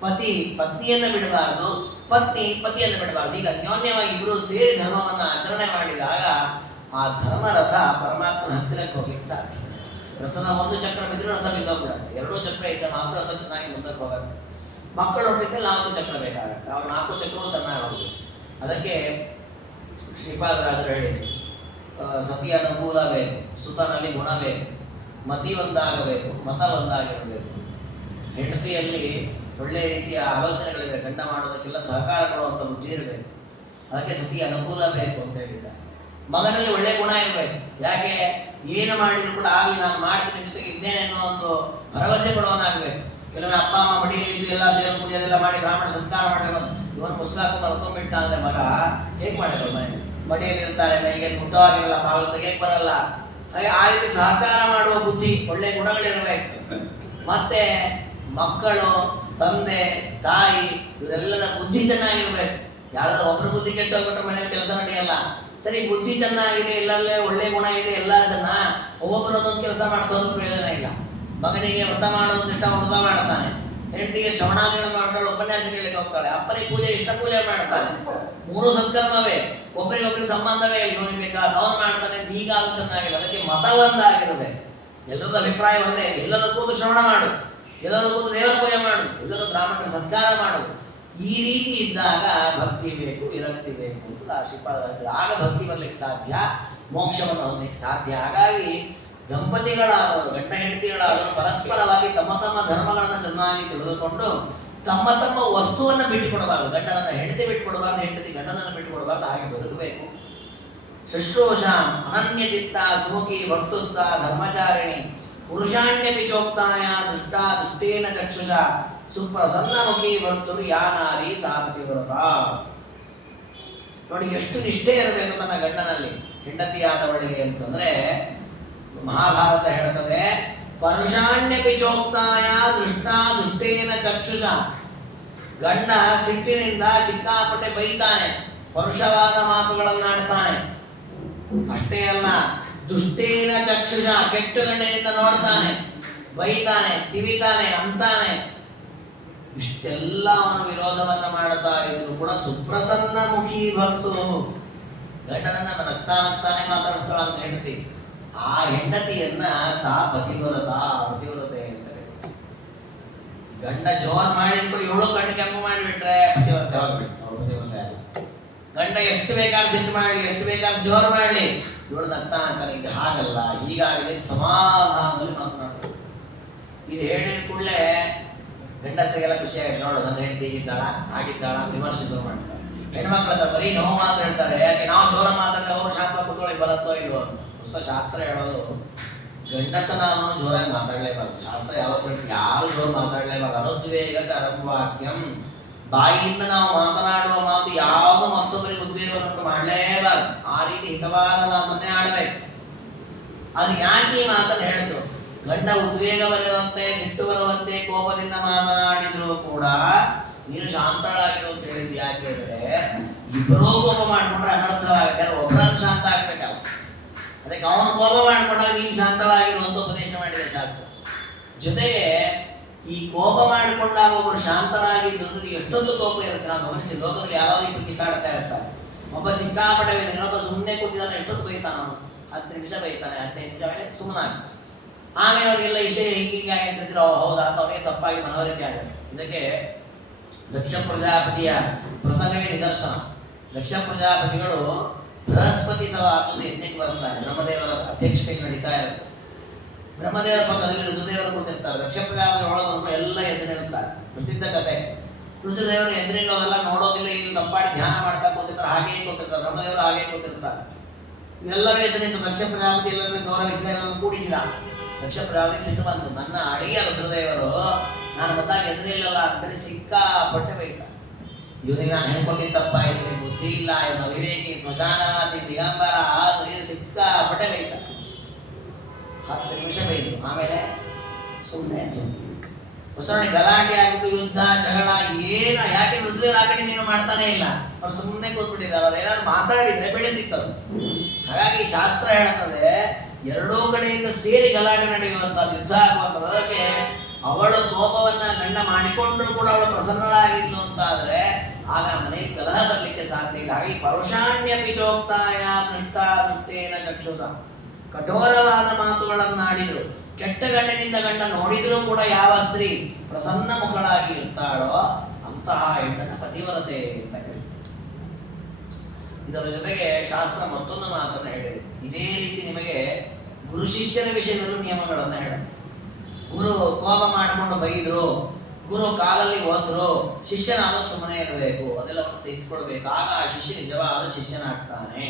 ಪತಿ ಪತ್ನಿಯನ್ನು ಬಿಡಬಾರ್ದು, ಪತ್ನಿ ಪತಿಯನ್ನು ಬಿಡಬಾರ್ದು. ಈಗ ಅನ್ಯೋನ್ಯವಾಗಿ ಇಬ್ಬರು ಸೇರಿ ಧರ್ಮವನ್ನು ಆಚರಣೆ ಮಾಡಿದಾಗ ಆ ಧರ್ಮರಥ ಪರಮಾತ್ಮನ ಹತ್ತಿರಕ್ಕೆ ಹೋಗ್ಲಿಕ್ಕೆ ಸಾಧ್ಯ. ರಥದ ಒಂದು ಚಕ್ರ ಬಿದ್ದರೆ ರಥ ಬಿದ್ದೋಗ್ಬಿಡುತ್ತೆ, ಎರಡೂ ಚಕ್ರ ಇದ್ದರೆ ಮಾತ್ರ ರಥ ಚೆನ್ನಾಗಿ ಮುಂದಕ್ಕೆ ಹೋಗುತ್ತೆ. ಮಕ್ಕಳು ಹೊಟ್ಟಿದ್ರೆ 4 ಚಕ್ರ ಬೇಕಾಗುತ್ತೆ, ಅವ್ರು 4 ಚಕ್ರವೂ ಚೆನ್ನಾಗಿ ಹೋಗುತ್ತೆ. ಅದಕ್ಕೆ ಶ್ರೀಪಾದರಾಜರು ಹೇಳಿದ್ರು, ಸತಿ ಅನುಕೂಲ ಬೇಕು, ಸುತನಲ್ಲಿ ಗುಣ ಬೇಕು, ಮತಿ ಒಂದಾಗಬೇಕು, ಮತ ಒಂದಾಗಿರಬೇಕು. ಹೆಂಡತಿಯಲ್ಲಿ ಒಳ್ಳೆಯ ರೀತಿಯ ಆಲೋಚನೆಗಳಿವೆ, ಗಂಡ ಮಾಡೋದಕ್ಕೆಲ್ಲ ಸಹಕಾರ ಕೊಡುವಂಥ ಬುದ್ಧಿ ಇರಬೇಕು. ಅದಕ್ಕೆ ಸತಿ ಅನುಕೂಲ ಬೇಕು ಅಂತ ಹೇಳಿದ್ದಾರೆ. ಮಗನಲ್ಲಿ ಒಳ್ಳೆಯ ಗುಣ ಇರಬೇಕು. ಯಾಕೆ ಏನು ಮಾಡಿದ್ರು ಕೂಡ ಆಗಲಿ ನಾನು ಮಾಡ್ತೀನಿ, ಜೊತೆಗೆ ಇದ್ದೇನೆ ಅನ್ನೋ ಒಂದು ಭರವಸೆ ಕೊಡೋನಾಗಬೇಕು. ಕೆಲವೊಮ್ಮೆ ಅಪ್ಪ ಅಮ್ಮ ಮಡಿಯಲ್ಲಿದ್ದು ಎಲ್ಲ ದೇವರ ಪೂಜೆದೆಲ್ಲ ಮಾಡಿ ಬ್ರಾಹ್ಮಣ ಸಂಸ್ಕಾರ ಮಾಡಬೇಕು, ಇವನು ಪುಸ್ತಕ ಮಲ್ಕೊಂಡ್ಬಿಟ್ಟ ಅಂದರೆ ಮಗ ಹೇಗೆ ಮಾಡಬೇಕು? ಮಡಿಯಲ್ಲಿ ಇರ್ತಾರೆ, ಮೈಗೆ ಮುಟ್ಟವಾಗಿರಲ್ಲ, ಕಾಲು ತೆಗೆಯಕ್ಕೆ ಬರಲ್ಲ. ಹಾಗೆ ಆ ರೀತಿ ಸಹಕಾರ ಮಾಡುವ ಬುದ್ಧಿ, ಒಳ್ಳೆಯ ಗುಣಗಳಿರಬೇಕು. ಮತ್ತೆ ಮಕ್ಕಳು, ತಂದೆ, ತಾಯಿ ಇವರೆಲ್ಲರ ಬುದ್ಧಿ ಚೆನ್ನಾಗಿರ್ಬೇಕು. ಯಾರಾದ್ರೂ ಒಬ್ಬರು ಬುದ್ಧಿ ಕೆಟ್ಟೋಗ್ಬಿಟ್ರೆ ಮನೇಲಿ ಕೆಲಸ ನಡೆಯಲ್ಲ. ಸರಿ, ಬುದ್ಧಿ ಚೆನ್ನಾಗಿದೆ, ಎಲ್ಲರಲ್ಲೇ ಒಳ್ಳೆ ಗುಣ ಇದೆ, ಎಲ್ಲ ಜನ ಒಬ್ಬೊಬ್ಬರು ಒಂದೊಂದು ಕೆಲಸ ಮಾಡ್ತೋದ್ರ ಪ್ರಯೋಜನ ಇಲ್ಲ. ಮಗನಿಗೆ ವ್ರತ ಮಾಡೋದು ಇಷ್ಟ, ವ್ರತ ಮಾಡ್ತಾನೆ. ಹೆಂಡತಿಗೆ ಶ್ರವಣಾದಿಗಳನ್ನು ಮಾಡ್ತಾಳೆ, ಉಪನ್ಯಾಸ ಕೇಳಲಿಕ್ಕೆ ಹೋಗ್ತಾಳೆ. ಅಪ್ಪನಿಗೆ ಪೂಜೆ ಇಷ್ಟ, ಪೂಜೆ ಮಾಡ್ತಾನೆ. ಮೂರು ಸತ್ಕರ್ಮವೇ, ಒಬ್ಬರಿಗೊಬ್ಬರಿಗೆ ಸಂಬಂಧವೇ ಇಲ್ಲ. ಇವನಿಗೆ ಬೇಕಾದ ಅವನು ಮಾಡ್ತಾನೆ ಅಂತ ಹೀಗಾದ್ರೂ ಚೆನ್ನಾಗಿಲ್ಲ. ಅದಕ್ಕೆ ಮತ ಒಂದಾಗಿರಬೇಕು. ಎಲ್ಲರದ ಅಭಿಪ್ರಾಯ ಒಂದೇ. ಎಲ್ಲರೂ ಕೂತು ಶ್ರವಣ ಮಾಡು, ಎಲ್ಲರೂ ಕೂತು ದೇವರ ಪೂಜೆ ಮಾಡು, ಎಲ್ಲರೂ ಬ್ರಾಹ್ಮಣ ಸತ್ಕಾರ ಮಾಡು. ಈ ರೀತಿ ಇದ್ದಾಗ ಭಕ್ತಿ ಬೇಕು, ವಿರಕ್ತಿ ಬೇಕು ಅಂತ ಶ್ರೀಪಾದ. ಆಗ ಭಕ್ತಿ ಬರ್ಲಿಕ್ಕೆ ಸಾಧ್ಯ, ಮೋಕ್ಷವನ್ನು ಹೊಂದಲಿಕ್ಕೆ ಸಾಧ್ಯ. ಹಾಗಾಗಿ ದಂಪತಿಗಳಾದವರು, ಗಂಡ ಹೆಂಡತಿಗಳಾದವರು ಪರಸ್ಪರವಾಗಿ ತಮ್ಮ ತಮ್ಮ ಧರ್ಮಗಳನ್ನು ಚೆನ್ನಾಗಿ ತಿಳಿದುಕೊಂಡು ತಮ್ಮ ತಮ್ಮ ವಸ್ತುವನ್ನು ಬಿಟ್ಟುಕೊಡಬಾರದು. ಗಂಡನನ್ನು ಹೆಂಡತಿ ಬಿಟ್ಟುಕೊಡಬಾರ್ದು, ಹೆಂಡತಿ ಗಂಡನನ್ನು ಬಿಟ್ಟುಕೊಡಬಾರ್ದು. ಹಾಗೆ ಬದುಕಬೇಕು. ಶುಶ್ರೂಷಾಂ ಅನನ್ಯ ಚಿತ್ತ ಸುಮುಖಿ ವರ್ತುಸ್ಸ ಧರ್ಮಚಾರಿಣಿ ಪುರುಷಾಣ್ಯಪಿ ಚೋಕ್ತಾಯ ದುಷ್ಟಾ ದುಷ್ಟೇನ ಚಕ್ಷುಷ ಸುಪ್ರಸನ್ನಮುಖಿ ವರ್ತುರು ಯಾನಾರಿ ಸಾಪತಿವ್ರತ. ನೋಡಿ ಎಷ್ಟು ನಿಷ್ಠೆ ಇರಬೇಕು ತನ್ನ ಗಂಡನಲ್ಲಿ, ಹೆಂಡತಿಯಾದವಳಿಗೆ ಅಂತಂದ್ರೆ ಮಹಾಭಾರತ ಹೇಳ್ತದೆ, ಪರುಷಾಣ್ಯಪಿ ಚೋಕ್ತಾಯ ದೃಷ್ಟಾ ದುಷ್ಟೇನ ಚಕ್ಷುಷ. ಗಂಡ ಸಿಟ್ಟಿನಿಂದ ಸಿಕ್ಕಾಪಟ್ಟೆ ಬೈತಾನೆ, ಪರುಷವಾದ ಮಾತುಗಳನ್ನಾಡ್ತಾನೆ. ಅಷ್ಟೇ ಅಲ್ಲ, ದುಷ್ಟೇನ ಚಕ್ಷುಷ, ಕೆಟ್ಟ ಗಂಡಿನಿಂದ ನೋಡ್ತಾನೆ, ಬೈತಾನೆ, ತಿವಿತಾನೆ, ಅಂತಾನೆ. ಇಷ್ಟೆಲ್ಲ ಅವನು ವಿರೋಧವನ್ನ ಮಾಡ್ತಾ ಇದ್ರು ಕೂಡ ಸುಪ್ರಸನ್ನ ಮುಖಿ ಭಕ್ತು, ಗಂಡನನ್ನ ನಗ್ತಾನೆ ಮಾತಾಡಿಸ್ತಾಳ ಅಂತ ಹೆಂಡತಿ. ಆ ಹೆಂಡತಿಯನ್ನ ಸಾ ಪತಿವ್ರತ, ಪತಿವ್ರತೆ ಅಂತ ಹೇಳ್ತಾರೆ. ಗಂಡ ಜೋರ್ ಮಾಡಿದ್ ಕೂಡ ಇವಳು ಕಣ್ಣು ಕೆಂಪು ಮಾಡಿಬಿಟ್ರೆ ಪತಿವ್ರತೆ ಹೋಗ್ಬಿಡ್ತು, ಅವಳು ಪತಿವ್ರತೆ ಅಲ್ಲ. ಗಂಡ ಎಷ್ಟು ಬೇಕಾದ್ರೆ ಸಿಟ್ಟು ಮಾಡಲಿ, ಎಷ್ಟು ಬೇಕಾದ್ರೆ ಜೋರ್ ಮಾಡಲಿ, ಇವಳು ನಗ್ತಾನೆ. ಇದು ಹಾಗಲ್ಲ, ಹೀಗಾಗಿದೆ, ಸಮಾಧಾನದಲ್ಲಿ ಮಾತನಾಡ್ತಾರೆ. ಇದು ಹೇಳಿದ ಕೂಡಲೇ ಗಂಡಸರಿಗೆಲ್ಲ ಖುಷಿಯಾಗಿದೆ. ನೋಡು, ನನ್ನ ಹೆಂಡತಿ ಹೀಗಿದ್ದಾಳ ಹಾಗಿದ್ದಾಳ ವಿಮರ್ಶಿಸೋ ಮಾಡ್ತಾರೆ. ಹೆಣ್ಮಕ್ಳ ಬರೀ ನೋವು ಮಾತ್ರ ಹೇಳ್ತಾರೆ. ಯಾಕೆ ನಾವು ಜೋರ ಮಾತಾಡಿದ್ರೆ ಅವರು ಶಾಂತ ಕುತ್ಕೊಳ್ಳಿ ಬರುತ್ತೋ ಇಲ್ವೋ ಅಂತ. ಪುಸ್ತಕ ಶಾಸ್ತ್ರ ಹೇಳೋದು ಗಂಡಸನ ಅವನು ಜೋರಾಗಿ ಮಾತಾಡಲೇಬಾರ್ದು. ಶಾಸ್ತ್ರ ಯಾವತ್ತು ಹೇಳ್ತೀವಿ, ಯಾರು ಜೋರು ಮಾತಾಡಲೇಬಾರ್ದು. ಅನುದ್ವೇಗ ಕರವಾಕ್ಯಂ, ಬಾಯಿಯಿಂದ ನಾವು ಮಾತನಾಡುವ ಮಾತು ಯಾವುದು ಮತ್ತೊಬ್ಬರಿಗೆ ಉದ್ವೇಗವನ್ನು ಮಾಡಲೇಬಾರ್ದು. ಆ ರೀತಿ ಹಿತವಾದ ಮಾತನ್ನೇ ಆಡಬೇಕು. ಅದು ಯಾಕೆ ಈ ಮಾತನ್ನು ಹೇಳ್ತು? ಗಂಡ ಉದ್ವೇಗ ಬರುವಂತೆ, ಸಿಟ್ಟು ಬರುವಂತೆ, ಕೋಪದಿಂದ ಮಾತನಾಡಿದ್ರು ಕೂಡ ನೀನು ಶಾಂತಳಾಗಿರು ಅಂತ ಹೇಳಿದ್ದು. ಯಾಕೆ ಅಂದರೆ ಇಬ್ಬರೂ ಕೋಪ ಮಾಡಿಕೊಂಡ್ರೆ ಅನರ್ಥವಾಗುತ್ತೆ, ಒಬ್ಬರನ್ನು ಶಾಂತ ಆಗ್ಬೇಕಲ್ಲ. ಅದಕ್ಕೆ ಅವನು ಕೋಪ ಮಾಡಿಕೊಂಡಾಗ ನೀನು ಶಾಂತಳಾಗಿರು ಅಂತ ಉಪದೇಶ ಮಾಡಿದೆ ಶಾಸ್ತ್ರ. ಜೊತೆಗೆ ಈ ಕೋಪ ಮಾಡಿಕೊಂಡಾಗ ಒಬ್ಬರು ಶಾಂತರಾಗಿದ್ದು ಎಷ್ಟೊಂದು ಕೋಪ ಇರುತ್ತೆ. ನಾವು ಗಮನಿಸಿ, ಲೋಕದಲ್ಲಿ ಯಾರೋ ಇಬ್ಬರು ಕಿತ್ತಾಡ್ತಾ ಇರ್ತಾರೆ. ಒಬ್ಬ ಸಿಕ್ಕಾಪಟ್ಟೆ ಬೈತಾನೆ, ಇನ್ನೊಬ್ಬ ಸುಮ್ಮನೆ ಕೂತಿದ್ದಾನೆ. ಎಷ್ಟೊತ್ತು ಬೈತಾನ ಅವನು? 10 ನಿಮಿಷ ಬೈತಾನೆ, 15 ನಿಮಿಷ ಮೇಲೆ ಸುಮ್ಮನಾಗ್ತಾನೆ. ಆಮೇಲೆ ಅವರಿಗೆಲ್ಲ ವಿಷಯ ಹೀಗಾಗಿ ಅಂತ ಹೌದಾ ಅಂತ ಅವನಿಗೆ ತಪ್ಪಾಗಿ ಮನವರಿಕೆ ಆಗುತ್ತೆ. ಇದಕ್ಕೆ ದಕ್ಷ ಪ್ರಜಾಪತಿಯ ಪ್ರಸಂಗವೇ ನಿದರ್ಶನ. ದಕ್ಷ ಪ್ರಜಾಪತಿಗಳು ಬೃಹಸ್ಪತಿ ಸಹ ಆತನ ಯಜ್ಞಕ್ಕೆ ಬರ್ತಾರೆ. ಬ್ರಹ್ಮದೇವರ ಅಧ್ಯಕ್ಷತೆಗೆ ನಡೀತಾ ಇರುತ್ತೆ. ಬ್ರಹ್ಮದೇವರ ಪಕ್ಕದಲ್ಲಿ ಋತುದೇವರು ಕೂತಿರ್ತಾರೆ. ದಕ್ಷ ಪ್ರಜಾಪತಿ ಒಳಗೆ ಎಲ್ಲ ಎದುರಿರ್ತಾರೆ. ಪ್ರಸಿದ್ಧ ಕಥೆ. ಋತುದೇವರು ಎದುರಿಲ್ಲೋದೆಲ್ಲ ನೋಡೋದಿಲ್ಲ, ಇಲ್ಲಿ ತಪ್ಪಾಡಿ ಧ್ಯಾನ ಮಾಡ್ತಾ ಕೂತಿರ್ತಾರೆ. ಹಾಗೆಯೇ ಕೂತಿರ್ತಾರೆ. ಬ್ರಹ್ಮದೇವರು ಹಾಗೆ ಕೂತಿರ್ತಾರೆ. ಎಲ್ಲರೂ ಎದುರಿದ್ದು ದಕ್ಷ ಪ್ರಜಾಪತಿ ಎಲ್ಲರನ್ನು ಗೌರವಿಸಿದ, ಎಲ್ಲರನ್ನು ಕೂಡಿಸಿದ. ದಕ್ಷ ಪ್ರಜಾಪತಿ ಸಿಟ್ಟು ಬಂತು, ನನ್ನ ಅಡಿಗೆ ರುದ್ರದೇವರು ನಾನು ಬಂದಾಗ ಎದುರಿಲ್ಲಲ್ಲ ಅಂತೇಳಿ ಸಿಕ್ಕಾಪಟ್ಟೆ ಬೈತಾರೆ. ಇವನಿಗೆ ನಾನು ಹೇಳ್ಕೊಟ್ಟಿದ್ದಪ್ಪ, ಇವನಿಗೆ ಬುದ್ಧಿ ಇಲ್ಲ, ಇವನ ಅವಿವೇಕಿ, ಸ್ಮಶಾನವಾಸಿ, ದಿಗಂಬರ, ಅದು ಇದು ಸಿಕ್ಕಾಪಟ್ಟೆ ಬೈತಾರೆ. 10 ನಿಮಿಷ ಬೈದು ಆಮೇಲೆ ಸುಮ್ಮನೆ ಹೊಸಡಿ ಗಲಾಟೆ ಆಗಿತ್ತು, ಯುದ್ಧ ಜಗಳ ಏನ. ಯಾಕೆ ರುದ್ರದೇವರು ಆ ಕಡೆ ನೀನು ಮಾಡ್ತಾನೆ ಇಲ್ಲ, ಅವ್ರು ಸುಮ್ಮನೆ ಕೂತ್ಬಿಟ್ಟಿದ್ದಾರೆ. ಅವ್ರು ಏನಾದ್ರು ಮಾತಾಡಿದ್ರೆ ಬೆಳೀತಿತ್ತದು. ಹಾಗಾಗಿ ಶಾಸ್ತ್ರ ಹೇಳ್ತದೆ, ಎರಡೂ ಕಡೆಯಿಂದ ಸೇರಿ ಗಲಾಟೆ ನಡೆಯುವಂಥದ್ದು, ಯುದ್ಧ ಆಗುವಂಥದ್ದು. ಅದಕ್ಕೆ ಅವಳು ಕೋಪವನ್ನ ಗಂಡ ಮಾಡಿಕೊಂಡ್ರು ಕೂಡ ಅವಳು ಪ್ರಸನ್ನಳಾಗಿದ್ಲು ಅಂತಾದರೆ ಆಗ ಮನೆಯಲ್ಲಿ ಕಲಹ ಬರಲಿಕ್ಕೆ ಸಾಧ್ಯ ಇಲ್ಲ. ಹಾಗೆ ಪರುಷಾಣ್ಯಪಿ ಚೋಕ್ತಾಯ ದೃಷ್ಟ ದುಷ್ಟೇನ ಚಕ್ಷುಷ, ಕಠೋರವಾದ ಮಾತುಗಳನ್ನಾಡಿದ್ರು. ಕೆಟ್ಟ ಗಂಡನಿಂದ ಗಂಡ ನೋಡಿದ್ರೂ ಕೂಡ ಯಾವ ಸ್ತ್ರೀ ಪ್ರಸನ್ನ ಮುಖಳಾಗಿ ಇರ್ತಾಳೋ ಅಂತಹ ಹೆಣ್ಣನ ಪತಿವ್ರತೆ ಅಂತ ಹೇಳಿ. ಇದರ ಜೊತೆಗೆ ಶಾಸ್ತ್ರ ಮತ್ತೊಂದು ಮಾತನ್ನು ಹೇಳಿದೆ. ಇದೇ ರೀತಿ ನಿಮಗೆ ಗುರು ಶಿಷ್ಯರ ವಿಷಯದಲ್ಲೂ ನಿಯಮಗಳನ್ನು ಹೇಳುತ್ತೆ. ಗುರು ಕೋಪ ಮಾಡಿಕೊಂಡು ಬೈದ್ರು, ಗುರು ಕಾಲಲ್ಲಿ ಹೋದ್ರು, ಶಿಷ್ಯನಾದರೂ ಸುಮ್ಮನೆ ಇರಬೇಕು, ಅದೆಲ್ಲವನ್ನು ಸಹಿಸಿಕೊಳ್ಬೇಕು. ಆಗ ಆ ಶಿಷ್ಯ ನಿಜವಾದ ಶಿಷ್ಯನಾಗ್ತಾನೆ.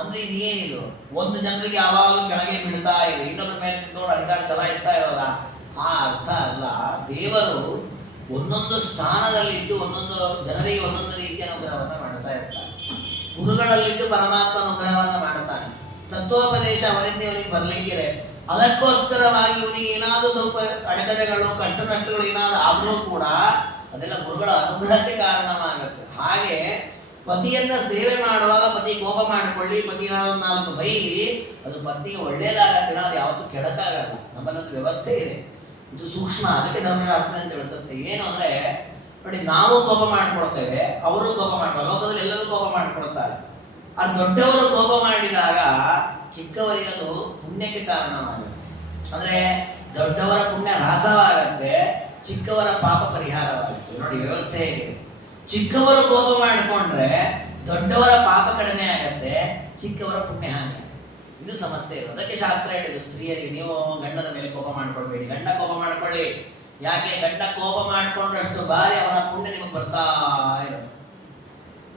ಅಂದ್ರೆ ಇದೇನಿದು? ಒಂದು ಜನರಿಗೆ ಯಾವಾಗಲೂ ಕೆಳಗೆ ಬೀಳ್ತಾ ಇದೆ, ಇನ್ನೊಬ್ಬರ ಮೇಲೆ ನಿಂತೋಡು ಅಧಿಕಾರ ಚಲಾಯಿಸ್ತಾ ಇರೋದ? ಆ ಅರ್ಥ ಅಲ್ಲ. ದೇವರು ಒಂದೊಂದು ಸ್ಥಾನದಲ್ಲಿದ್ದು ಒಂದೊಂದು ಜನರಿಗೆ ಒಂದೊಂದು ರೀತಿಯ ಅನುಗ್ರಹವನ್ನು ಮಾಡ್ತಾ ಇರ್ತಾನೆ. ಗುರುಗಳಲ್ಲಿದ್ದು ಪರಮಾತ್ಮ ಅನುಗ್ರಹವನ್ನು ಮಾಡ್ತಾನೆ. ತತ್ವೋಪದೇಶ ಅವರಿಂದ ಇವನಿಗೆ ಬರಲಿಕ್ಕಿದೆ. ಅದಕ್ಕೋಸ್ಕರವಾಗಿ ಇವನಿಗೆ ಏನಾದರೂ ಸ್ವಲ್ಪ ಅಡೆತಡೆಗಳು, ಕಷ್ಟ ನಷ್ಟಗಳು ಏನಾದರೂ ಆದರೂ ಕೂಡ ಅದೆಲ್ಲ ಗುರುಗಳ ಅನುಗ್ರಹಕ್ಕೆ ಕಾರಣವಾಗುತ್ತೆ. ಹಾಗೆ ಪತಿಯನ್ನ ಸೇವೆ ಮಾಡುವಾಗ ಪತಿ ಕೋಪ ಮಾಡಿಕೊಳ್ಳಿ, ಪತಿ ಏನಾದ್ರು 4 ಬೈಲಿ, ಅದು ಪತ್ನಿಗೆ ಒಳ್ಳೇದಾಗತ್ತೆ, ಅದು ಯಾವತ್ತೂ ಕೆಡಕಾಗಲ್ಲ. ನಮ್ಮಲ್ಲೊಂದು ವ್ಯವಸ್ಥೆ ಇದೆ, ಇದು ಸೂಕ್ಷ್ಮ. ಅದಕ್ಕೆ ಧರ್ಮಶಾಸ್ತ್ರದಿಂದ ತಿಳಿಸುತ್ತೆ. ಏನು ಅಂದ್ರೆ ನೋಡಿ, ನಾವು ಕೋಪ ಮಾಡ್ಕೊಳ್ತೇವೆ, ಅವರು ಕೋಪ ಮಾಡ್ಕೊಳ್ಳೋ, ಲೋಕದಲ್ಲಿ ಎಲ್ಲರೂ ಕೋಪ ಮಾಡ್ಕೊಳ್ತಾರೆ. ಆ ದೊಡ್ಡವರು ಕೋಪ ಮಾಡಿದಾಗ ಚಿಕ್ಕವರಿಗೆ ಅದು ಪುಣ್ಯಕ್ಕೆ ಕಾರಣವಾಗುತ್ತೆ. ಅಂದ್ರೆ ದೊಡ್ಡವರ ಪುಣ್ಯ ಹ್ರಾಸವಾಗತ್ತೆ, ಚಿಕ್ಕವರ ಪಾಪ ಪರಿಹಾರವಾಗುತ್ತೆ. ನೋಡಿ ವ್ಯವಸ್ಥೆ ಹೇಗಿದೆ. ಚಿಕ್ಕವರು ಕೋಪ ಮಾಡಿಕೊಂಡ್ರೆ ದೊಡ್ಡವರ ಪಾಪ ಕಡಿಮೆ ಆಗತ್ತೆ, ಚಿಕ್ಕವರ ಪುಣ್ಯ ಹಾನಿ. ಇದು ಸಮಸ್ಯೆ ಇರೋದು. ಅದಕ್ಕೆ ಶಾಸ್ತ್ರ ಹೇಳಿದ್ರು ಸ್ತ್ರೀಯರಿಗೆ, ನೀವು ಗಂಡನ ಮೇಲೆ ಕೋಪ ಮಾಡ್ಕೊಳ್ಬೇಡಿ, ಗಂಡ ಕೋಪ ಮಾಡ್ಕೊಳ್ಳಿ. ಯಾಕೆ? ಗಂಡ ಕೋಪ ಮಾಡ್ಕೊಂಡ್ರಷ್ಟು ಬಾರಿ ಅವನ ಪುಣ್ಯ ನಿಮಗೆ ಬರ್ತಾ ಇರೋದು.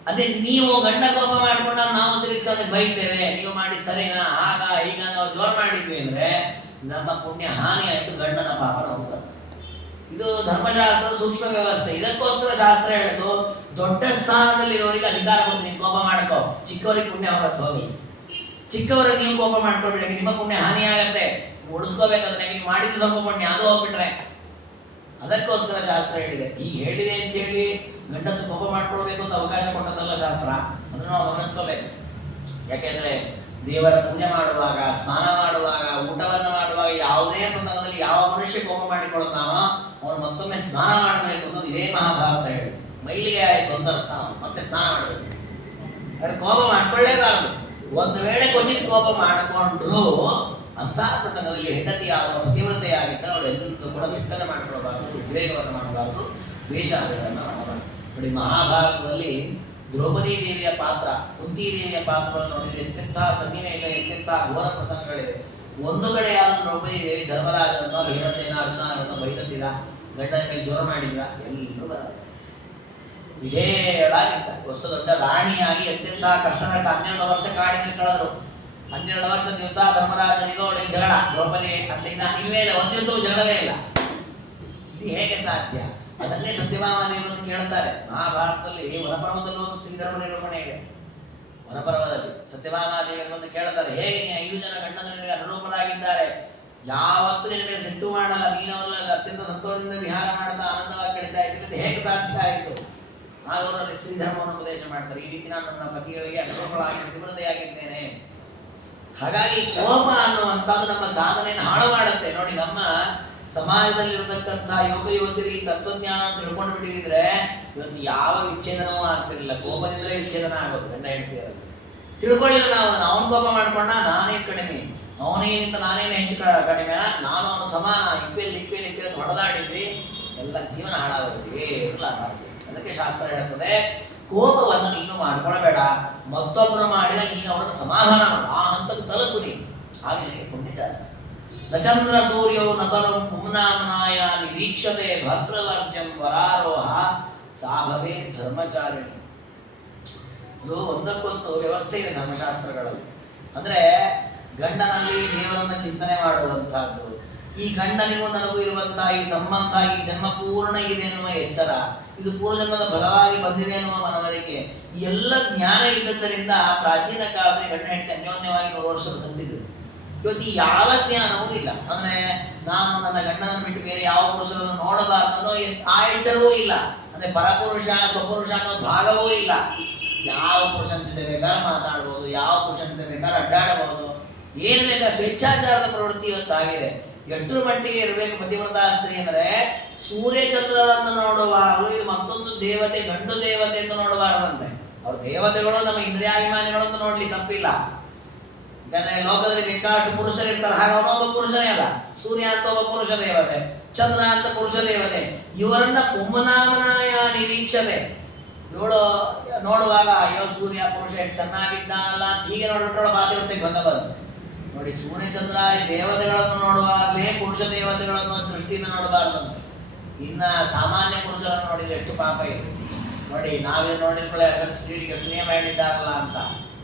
ಅದೇ ನೀವು ಗಂಡ ಕೋಪ ಮಾಡ್ಕೊಂಡ ನಾವು ತಿರುಗಿಸೋದು ಬೈತೇವೆ, ನೀವು ಮಾಡಿ ಸರಿನಾ, ಆಗ ಈಗ ನಾವು ಜೋರು ಮಾಡಿದ್ವಿ ಅಂದ್ರೆ ನಮ್ಮ ಪುಣ್ಯ ಹಾನಿ ಆಯ್ತು, ಗಂಡನ ಪಾಪ ನಾವು ಬರ್ತದೆ. ಇದು ಧರ್ಮಶಾಸ್ತ್ರದ ಸೂಕ್ಷ್ಮ ವ್ಯವಸ್ಥೆ. ಇದಕ್ಕೋಸ್ಕರ ಶಾಸ್ತ್ರ ಹೇಳಿತು, ದೊಡ್ಡ ಸ್ಥಾನದಲ್ಲಿರೋರಿಗೆ ಅಧಿಕಾರ ಕೊಟ್ಟು ನೀವು ಕೋಪ ಮಾಡ್ಕೋ, ಚಿಕ್ಕವರಿಗೆ ಪುಣ್ಯ ಹೋಗತ್ತೆ, ಹೋಗಿ. ಚಿಕ್ಕವರಿಗೆ ನೀವು ಕೋಪ ಮಾಡ್ಕೊಳ್ಬೇಡಿ, ನಿಮ್ಮ ಪುಣ್ಯ ಹಾನಿ ಆಗತ್ತೆ. ನೀವು ಉಳಿಸ್ಕೋಬೇಕಂದ್ರೆ ನೀವು ಮಾಡಿದ್ದು ಸ್ವಲ್ಪ ಪುಣ್ಯ, ಅದು ಹೋಗ್ಬಿಟ್ರೆ. ಅದಕ್ಕೋಸ್ಕರ ಶಾಸ್ತ್ರ ಹೇಳಿದೆ. ಈಗ ಹೇಳಿದೆ ಅಂತೇಳಿ ಗಂಡಸು ಕೋಪ ಮಾಡ್ಕೊಳ್ಬೇಕು ಅಂತ ಅವಕಾಶ ಕೊಟ್ಟದಲ್ಲ ಶಾಸ್ತ್ರ. ಅದನ್ನು ನಾವು ಗಮನಿಸ್ಕೋಬೇಕು. ಯಾಕೆಂದ್ರೆ ದೇವರ ಪೂಜೆ ಮಾಡುವಾಗ, ಸ್ನಾನ ಮಾಡುವಾಗ, ಊಟವನ್ನು ಮಾಡುವಾಗ, ಯಾವುದೇ ಪ್ರಸಂಗದಲ್ಲಿ ಯಾವ ಮನುಷ್ಯ ಕೋಪ ಮಾಡಿಕೊಳ್ಳುತ್ತಾನೋ ಅವನು ಮತ್ತೊಮ್ಮೆ ಸ್ನಾನ ಮಾಡಬೇಕು ಅನ್ನೋದು ಇದೇ ಮಹಾಭಾರತ ಹೇಳಿದೆ. ಮೈಲಿಗೆ ಆಯಿತು ಅಂತ ಅರ್ಥ, ಮತ್ತೆ ಸ್ನಾನ ಮಾಡಬೇಕು. ಅದ್ರ ಕೋಪ ಮಾಡ್ಕೊಳ್ಳೇಬಾರದು. ಒಂದು ವೇಳೆ ಕ್ವಚಿತ್ ಕೋಪ ಮಾಡಿಕೊಂಡ್ರು ಅಂತಹ ಪ್ರಸಂಗದಲ್ಲಿ ಹೆಂಡತಿಯಾಗುವ ಪತಿವ್ರತೆಯಾಗಿದ್ದರೆ ಅವಳು ಎಲ್ಲರೂ ಕೂಡ ಸಿಟ್ಟನ್ನು ಮಾಡಿಕೊಳ್ಳಬಾರದು, ಉದ್ವೇಗವನ್ನು ಮಾಡಬಾರದು, ದ್ವೇಷಾದಿಗಳನ್ನು ಮಾಡಬಾರದು. ನೋಡಿ ಮಹಾಭಾರತದಲ್ಲಿ ದ್ರೌಪದಿ ದೇವಿಯ ಪಾತ್ರ, ಕುಂತಿ ದೇವಿಯ ಪಾತ್ರವನ್ನು ನೋಡಿದರೆ ಎಂತೆಂಥ ಸನ್ನಿವೇಶ, ಎಂತೆಂಥ ಘೋರ ಪ್ರಸಂಗಗಳಿದೆ. ಒಂದು ಕಡೆ ಯಾವುದು ದ್ರೌಪದಿ ದೇವಿ ಧರ್ಮರಾಜನನ್ನು, ಭೀಮಸೇನ, ಅರ್ಜುನರನ್ನು ಬೈದತ್ತಿದ, ಗಂಡನ ಮೇಲೆ ಜೋರು ಮಾಡಿದ, ಎಲ್ಲರೂ ಬರಲ್ಲ. ವಿಧೇಯಳಾಗಿದ್ದ, ವಸ್ತು ದೊಡ್ಡ ರಾಣಿಯಾಗಿ ಎಂತೆಂಥ ಕಷ್ಟ 12 ವರ್ಷ ಕಾಡಿನಲ್ಲಿ ಕಳೆದರು. 12 ವರ್ಷ ದಿವಸ ಧರ್ಮರಾಜನಿಗೂ ಅವಳಿಗೆ ಜಗಳ, ದ್ರೌಪದಿ ಅಲ್ಲಿಂದ ಇನ್ಮೇಲೆ ಒಂದು ದಿವಸವೂ ಜಗಳವೇ ಇಲ್ಲ. ಇದು ಹೇಗೆ ಸಾಧ್ಯ? ಅದನ್ನೇ ಸತ್ಯಭಾಮದೇವರು ಕೇಳ್ತಾರೆ. ಮಹಾಭಾರತದಲ್ಲಿ ವನಪರ್ವದಲ್ಲೂ ಒಂದು ಸ್ತ್ರೀಧರ್ಮ ನಿರೂಪಣೆ ಇದೆ. ವನಪರ್ವದಲ್ಲಿ ಸತ್ಯಭಾಮಾದೇವಿಯರು ಬಂದು ಕೇಳ್ತಾರೆ, ಹೇಗೆ ನೀ 5 ಜನ ಗಂಡನ ನಿನಗೆ ಅನುರೂಪರಾಗಿದ್ದಾರೆ, ಯಾವತ್ತೂ ನಿನಗೆ ಸಿಟ್ಟು ಮಾಡಲ್ಲ, ನೀನವಲ್ಲ ಅತ್ಯಂತ ಸಂತೋಷದಿಂದ ವಿಹಾರ ಮಾಡ್ತಾ ಆನಂದವಾಗಿ ಕಳೀತಾ ಇದ್ದೀನಿ, ಹೇಗೆ ಸಾಧ್ಯ ಆಯಿತು? ಆಗ ಅವರಲ್ಲಿ ಸ್ತ್ರೀ ಧರ್ಮವನ್ನು ಉಪದೇಶ ಮಾಡ್ತಾರೆ. ಈ ರೀತಿ ನಾನು ನನ್ನ ಪತಿಗಳಿಗೆ ಅನುರೂಪಳಾಗಿ ಪ್ರತಿವ್ರತೆಯಾಗಿದ್ದೇನೆ. ಹಾಗಾಗಿ ಕೋಪ ಅನ್ನುವಂಥದ್ದು ನಮ್ಮ ಸಾಧನೆಯನ್ನು ಹಾಳು ಮಾಡುತ್ತೆ. ನೋಡಿ ನಮ್ಮ ಸಮಾಜದಲ್ಲಿರತಕ್ಕಂಥ ಯುವಕ ಯುವತಿಯರು ಈ ತತ್ವಜ್ಞಾನ ತಿಳ್ಕೊಂಡು ಬಿಟ್ಟಿದ್ರೆ ಇವತ್ತು ಯಾವ ವಿಚ್ಛೇದನವೂ ಆಗ್ತಿರಲಿಲ್ಲ. ಕೋಪದಿಂದಲೇ ವಿಚ್ಛೇದನ ಆಗೋದು ಗಂಡ ಹೆಂಡತಿಯರಲ್ಲಿ. ತಿಳ್ಕೊಳ್ಳಿಲ್ಲ ನಾವು, ಅವನು ಕೋಪ ಮಾಡ್ಕೊಂಡ ನಾನೇನು ಕಡಿಮೆ, ಅವನೇನಿಂದ ನಾನೇನು ಹೆಚ್ಚು ಕಡಿಮೆ, ನಾನು ಅವನು ಸಮಾನ, ಇಕ್ವೇಲ್ ಹೊಡೆದಾಡಿದ್ವಿ, ಎಲ್ಲ ಜೀವನ ಹಾಳಾಗುತ್ತೆ, ಎಲ್ಲ ಮಾಡ್ತೀವಿ. ಅದಕ್ಕೆ ಶಾಸ್ತ್ರ ಹೇಳುತ್ತದೆ, ಕೋಪವನ್ನು ನೀನು ಮಾಡ್ಕೊಳ್ಬೇಡ, ಮತ್ತೊಬ್ಬರು ಮಾಡಿದ ನೀನು ಅವರನ್ನು ಸಮಾಧಾನ ಮಾಡು, ಆ ಹಂತಕ್ಕೆ ತಲುಪು ನೀನು, ಆಗ ನಿನಗೆ ಪುಣ್ಯ ಜಾಸ್ತಿ. ನಚಂದ್ರ ಸೂರ್ಯವು ನತರು ಪುಮ್ನಾಮನಾಯ ನಿರೀಕ್ಷತೆ ಭದ್ರವರ್ಜಂ ವರಾರೋಹ ಸಾಭವೇ ಧರ್ಮಚಾರಿಣಿ. ಇದು ಒಂದಕ್ಕೊಂದು ವ್ಯವಸ್ಥೆ ಇದೆ ಧರ್ಮಶಾಸ್ತ್ರಗಳಲ್ಲಿ. ಅಂದರೆ ಗಂಡನಲ್ಲಿ ದೇವರನ್ನು ಚಿಂತನೆ ಮಾಡುವಂತಹದ್ದು, ಈ ಗಂಡನಿಗೂ ನನಗೂ ಇರುವಂತಹ ಈ ಸಂಬಂಧ ಈ ಜನ್ಮ ಪೂರ್ಣ ಇದೆ ಎನ್ನುವ ಎಚ್ಚರ, ಇದು ಪೂರ್ವಜನ್ಮದ ಫಲವಾಗಿ ಬಂದಿದೆ ಎನ್ನುವ ಮನವರಿಕೆ, ಈ ಎಲ್ಲ ಜ್ಞಾನ ಇದ್ದದ್ದರಿಂದ ಪ್ರಾಚೀನ ಕಾಲದಲ್ಲಿ ಗಂಡ ಹೆಂಡತಿ ಅನ್ಯೋನ್ಯವಾಗಿ 100 ವರ್ಷದ ತಂದಿದ್ರು. ಇವತ್ತು ಈ ಯಾವ ಜ್ಞಾನವೂ ಇಲ್ಲ. ಅಂದರೆ ನಾನು ನನ್ನ ಗಂಡನನ್ನು ಬಿಟ್ಟು ಬೇರೆ ಯಾವ ಪುರುಷರನ್ನು ನೋಡಬಾರ್ದು ಅನ್ನೋ ಆ ಎಚ್ಚರವೂ ಇಲ್ಲ. ಅಂದರೆ ಪರಪುರುಷ ಸ್ವಪುರುಷ ಅನ್ನೋ ಭಾಗವೂ ಇಲ್ಲ. ಯಾವ ಪುರುಷನ ಜೊತೆ ಬೇಕಾದ್ರೆ ಮಾತಾಡ್ಬೋದು, ಯಾವ ಪುರುಷನ ಜೊತೆ ಬೇಕಾದ್ರೆ ಅಡ್ಡಾಡಬಹುದು, ಏನು ಬೇಕಾದ್ರೆ ಸ್ವೇಚ್ಛಾಚಾರದ ಪ್ರವೃತ್ತಿ ಇವತ್ತಾಗಿದೆ. ಎಷ್ಟರ ಮಟ್ಟಿಗೆ ಇರಬೇಕು ಪತಿವ್ರತಾ ಸ್ತ್ರೀ ಅಂದರೆ, ಸೂರ್ಯಚಂದ್ರರನ್ನು ನೋಡುವಾಗಲೂ ಇದು ಮತ್ತೊಂದು ದೇವತೆ, ಗಂಡು ದೇವತೆ ಎಂದು ನೋಡಬಾರದಂತೆ. ಅವ್ರ ದೇವತೆಗಳು ನಮ್ಮ ಇಂದ್ರಿಯಾಭಿಮಾನಿಗಳನ್ನು ನೋಡ್ಲಿ ತಪ್ಪಿಲ್ಲ. ಯಾಕಂದ್ರೆ ಲೋಕದಲ್ಲಿ ಬೇಕಾಷ್ಟು ಪುರುಷರಿರ್ತಾರೆ, ಹಾಗೆ ಅವನೊಬ್ಬ ಪುರುಷನೇ ಅಲ್ಲ. ಸೂರ್ಯ ಅಂತ ಒಬ್ಬ ಪುರುಷ ದೇವತೆ, ಚಂದ್ರ ಅಂತ ಪುರುಷ ದೇವತೆ. ಇವರನ್ನ ಪುಂಬನಾಮನಾಯ ನಿರೀಕ್ಷತೆ, ಇವಳು ನೋಡುವಾಗ ಅಯ್ಯೋ ಸೂರ್ಯ ಪುರುಷ ಎಷ್ಟು ಚೆನ್ನಾಗಿದ್ದಾನಲ್ಲ ಅಂತ ಹೀಗೆ ನೋಡ್ಬಿಟ್ರೊಳ ಮಾತಿರುತ್ತೆ ಬಂದು ನೋಡಿ. ಸೂರ್ಯಚಂದ್ರ ಈ ದೇವತೆಗಳನ್ನು ನೋಡುವಾಗಲೇ ಪುರುಷ ದೇವತೆಗಳನ್ನು ದೃಷ್ಟಿಯಿಂದ ನೋಡಬಾರ್ದಂತೆ. ಇನ್ನ ಸಾಮಾನ್ಯ ಪುರುಷರನ್ನು ನೋಡಿದ್ರೆ ಎಷ್ಟು ಪಾಪ ಇದೆ ನೋಡಿ. ನಾವೇ ನೋಡಿದ್ಕೊಳ್ಳೆ ಸ್ತ್ರೀರಿಗೆ ಎಷ್ಟು ನಿಯಮ ಹೇಳಿದ್ದಾರಲ್ಲ ಅಂತ.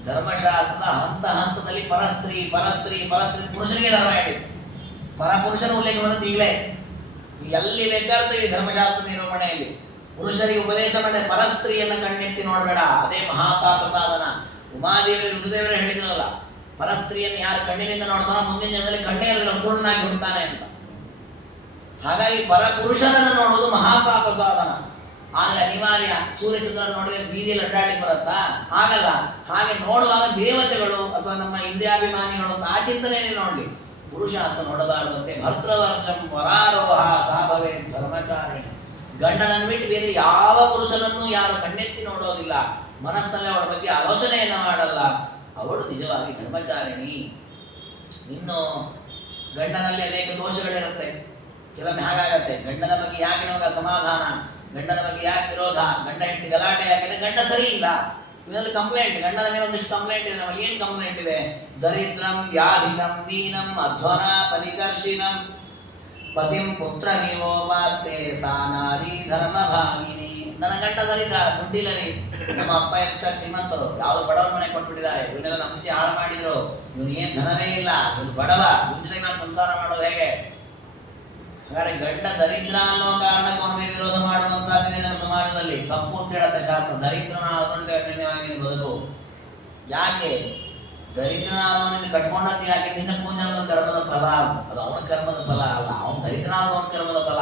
ಧರ್ಮಶಾಸ್ತ್ರದ ಹಂತ ಹಂತದಲ್ಲಿ ಪರಸ್ತ್ರೀ ಪರಸ್ತ್ರೀ ಪರಸ್ತ್ರೀ ಪುರುಷನಿಗೆ ಧರ್ಮ ಹೇಳಿದ್ದು, ಪರಪುರುಷನ ಉಲ್ಲೇಖ ಬಂದದ್ದು ಈಗಲೇ. ಎಲ್ಲಿ ಬೇಕಾದ್ರೆ ಈ ಧರ್ಮಶಾಸ್ತ್ರ ನಿರೂಪಣೆಯಲ್ಲಿ ಪುರುಷರಿಗೆ ಉಪದೇಶ ಮಾಡಿದೆ, ಪರಸ್ತ್ರೀಯನ್ನು ಕಣ್ಣೆತ್ತಿ ನೋಡಬೇಡ, ಅದೇ ಮಹಾಪಾಪ ಸಾಧನ. ಉಮಾದೇವಿ ರುದ್ರದೇವರು ಹೇಳಿದ್ರಲ್ಲ, ಪರಸ್ತ್ರೀಯನ್ನು ಯಾರು ಕಣ್ಣಿನಿಂದ ನೋಡ್ತಾನೋ ಮುಂದಿನ ಜನರಲ್ಲಿ ಕಣ್ಣೇ ಇರಲಿಲ್ಲ, ಪೂರ್ಣನಾಗಿ ಹುಡ್ತಾನೆ ಅಂತ. ಹಾಗಾಗಿ ಪರಪುರುಷರನ್ನು ನೋಡುವುದು ಮಹಾಪಾಪ ಸಾಧನ. ಆದ್ರೆ ಅನಿವಾರ್ಯ. ಸೂರ್ಯಚಂದ್ರನ ನೋಡಿದ್ರೆ ಬೀದಿಯಲ್ಲಿ ಅಡ್ಡಾಡಿಗೆ ಬರುತ್ತಾ? ಆಗಲ್ಲ. ಹಾಗೆ ನೋಡುವಾಗ ದೇವತೆಗಳು ಅಥವಾ ನಮ್ಮ ಇಂದ್ರಿಯಾಭಿಮಾನಿಗಳು ಅಂತ ಆ ಚಿಂತನೆಯಲ್ಲಿ ನೋಡ್ಲಿ, ಪುರುಷ ಅಂತ ನೋಡಬಾರದಂತೆ. ಭರ್ತೃವರ್ಜಂ ವರಾರೋಹ ಸಾಭವೇ ಧರ್ಮಚಾರಿಣಿ. ಗಂಡನನ್ನು ಬಿಟ್ಟು ಬೇರೆ ಯಾವ ಪುರುಷನನ್ನು ಯಾರು ಕಣ್ಣೆತ್ತಿ ನೋಡೋದಿಲ್ಲ, ಮನಸ್ಸಿನಲ್ಲಿ ಅವಳ ಬಗ್ಗೆ ಆಲೋಚನೆಯನ್ನು ಮಾಡಲ್ಲ, ಅವಳು ನಿಜವಾಗಿ ಧರ್ಮಚಾರಿಣಿ. ಇನ್ನು ಗಂಡನಲ್ಲಿ ಅನೇಕ ದೋಷಗಳಿರುತ್ತೆ. ಕೆಲವೊಮ್ಮೆ ಹಾಗಾಗತ್ತೆ, ಗಂಡನ ಬಗ್ಗೆ ಯಾಕೆ ನಮಗೆ ಅಸಮಾಧಾನ, ಗಂಡನ ಬಗ್ಗೆ ಯಾಕೆ ವಿರೋಧ, ಗಂಡ ಹೆಂಡತಿ ಗಲಾಟೆ ಯಾಕೆ, ಗಂಡ ಸರಿ ಇಲ್ಲ, ಇದರಲ್ಲಿ ಕಂಪ್ಲೇಂಟ್. ಗಂಡನ ಮೇಲೆ ಒಂದಿಷ್ಟು ಕಂಪ್ಲೇಂಟ್ ಇದೆ. ನಮ್ಮಲ್ಲಿ ಏನು ಕಂಪ್ಲೇಂಟ್ ಇದೆ? ದರಿದ್ರಂ ವ್ಯಾಧಿತಂ ದೀನಂ ಅಧ್ವನ ಪರಿಕರ್ಷಿಣಂ ಪತಿಂ ಪುತ್ರಮಿವೋಪಾಸ್ತೆ ಸಾ ನಾರಿ ಧರ್ಮ ಭಾಗಿನಿ. ನನ್ನ ಗಂಡ ದರಿದ್ರ, ದುಡ್ಡಿಲ್ಲರಿ, ನಮ್ಮ ಅಪ್ಪ ಎಷ್ಟು ಶ್ರೀಮಂತರು, ಯಾವ್ದು ಬಡವರ ಮನೆ ಕೊಟ್ಬಿಟ್ಟಿದ್ದಾರೆ, ಇವನ್ನೆಲ್ಲ ನಂಬಿಸಿ ಹಾಳು ಮಾಡಿದ್ರು, ಇವನು ಏನು ಧನವೇ ಇಲ್ಲ, ಇವನು ಬಡವ, ಇವನ ಜೊತೆಗೆ ನಾನು ಸಂಸಾರ ಮಾಡೋದು ಹೇಗೆ? ಹಾಗಾದ್ರೆ ಗಂಡ ದರಿದ್ರ ಅನ್ನೋ ಕಾರಣಕ್ಕೆ ಅವನ ಮೇಲೆ ವಿರೋಧ ಮಾಡುವಂತಹದ್ದಿದೆ ನಮ್ಮ ಸಮಾಜದಲ್ಲಿ. ತಪ್ಪು ಅಂತ ಹೇಳುತ್ತೆ ಶಾಸ್ತ್ರ. ದರಿದ್ರನಾದವನಿಗೆ ಬದುಕು ಯಾಕೆ? ದರಿದ್ರನಾದವನಿಗೆ ಕಟ್ಕೊಂಡದ್ದು ಯಾಕೆ? ನಿನ್ನ ಪೂಜೆ ಅನ್ನೋದು ಕರ್ಮದ ಫಲ, ಅದು ಅವನ ಕರ್ಮದ ಫಲ ಅಲ್ಲ. ಅವನು ದರಿದ್ರನಾದವನ ಕರ್ಮದ ಫಲ,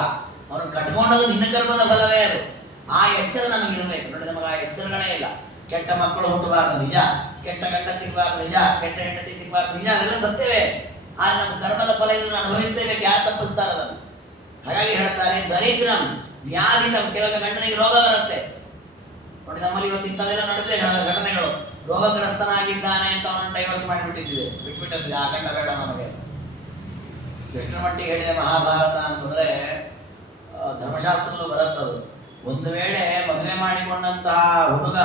ಅವನು ಕಟ್ಕೊಂಡದ್ದು ನಿನ್ನ ಕರ್ಮದ ಫಲವೇ ಅದು. ಆ ಎಚ್ಚರ ನಮಗಿರಬೇಕು ನೋಡಿ. ನಮಗೆ ಆ ಎಚ್ಚರಗಳೇ ಇಲ್ಲ. ಕೆಟ್ಟ ಮಕ್ಕಳು ಹುಟ್ಟಬಾರ್ದು ನಿಜ, ಕೆಟ್ಟ ಗಂಡ ಸಿಗಬಾರ್ದು ನಿಜ, ಕೆಟ್ಟ ಹೆಂಡತಿ ಸಿಗಬಾರ್ದು ನಿಜ, ಅದೆಲ್ಲ ಸತ್ಯವೇ. ಆದ್ರೆ ನಮ್ಮ ಕರ್ಮದ ಫಲ ಇದನ್ನು ಅನುಭವಿಸ್ತೇವೆ, ಯಾರು ತಪ್ಪಿಸ್ತಾರೆ ಅದನ್ನು? ಹಾಗಾಗಿ ಹೇಳ್ತಾರೆ ದರಿದ್ರಂ ವ್ಯಾಧಿತಂ. ಕೆಲವೊಮ್ಮೆ ಗಂಡನಿಗೆ ರೋಗ ಬರುತ್ತೆ ನೋಡಿ. ನಮ್ಮಲ್ಲಿ ಇವತ್ತು ಇಂಥದೆಲ್ಲ ನಡೆದಿದೆ ಘಟನೆಗಳು. ರೋಗಗ್ರಸ್ತನಾಗಿದ್ದಾನೆ ಅಂತ ಅವನನ್ನು ಡೈವರ್ಸ್ ಮಾಡಿಬಿಟ್ಟಿದ್ದಿದೆ, ಬಿಟ್ಬಿಟ್ಟಿದ್ದೆ. ಆ ಗಂಡ ಬೇಡ ನಮಗೆ. ಎಷ್ಟರ ಮಟ್ಟಿಗೆ ಹೇಳಿದೆ ಮಹಾಭಾರತ ಅಂತಂದ್ರೆ, ಧರ್ಮಶಾಸ್ತ್ರದಲ್ಲೂ ಬರುತ್ತದು. ಒಂದು ವೇಳೆ ಮದುವೆ ಮಾಡಿಕೊಂಡಂತಹ ಹುಡುಗ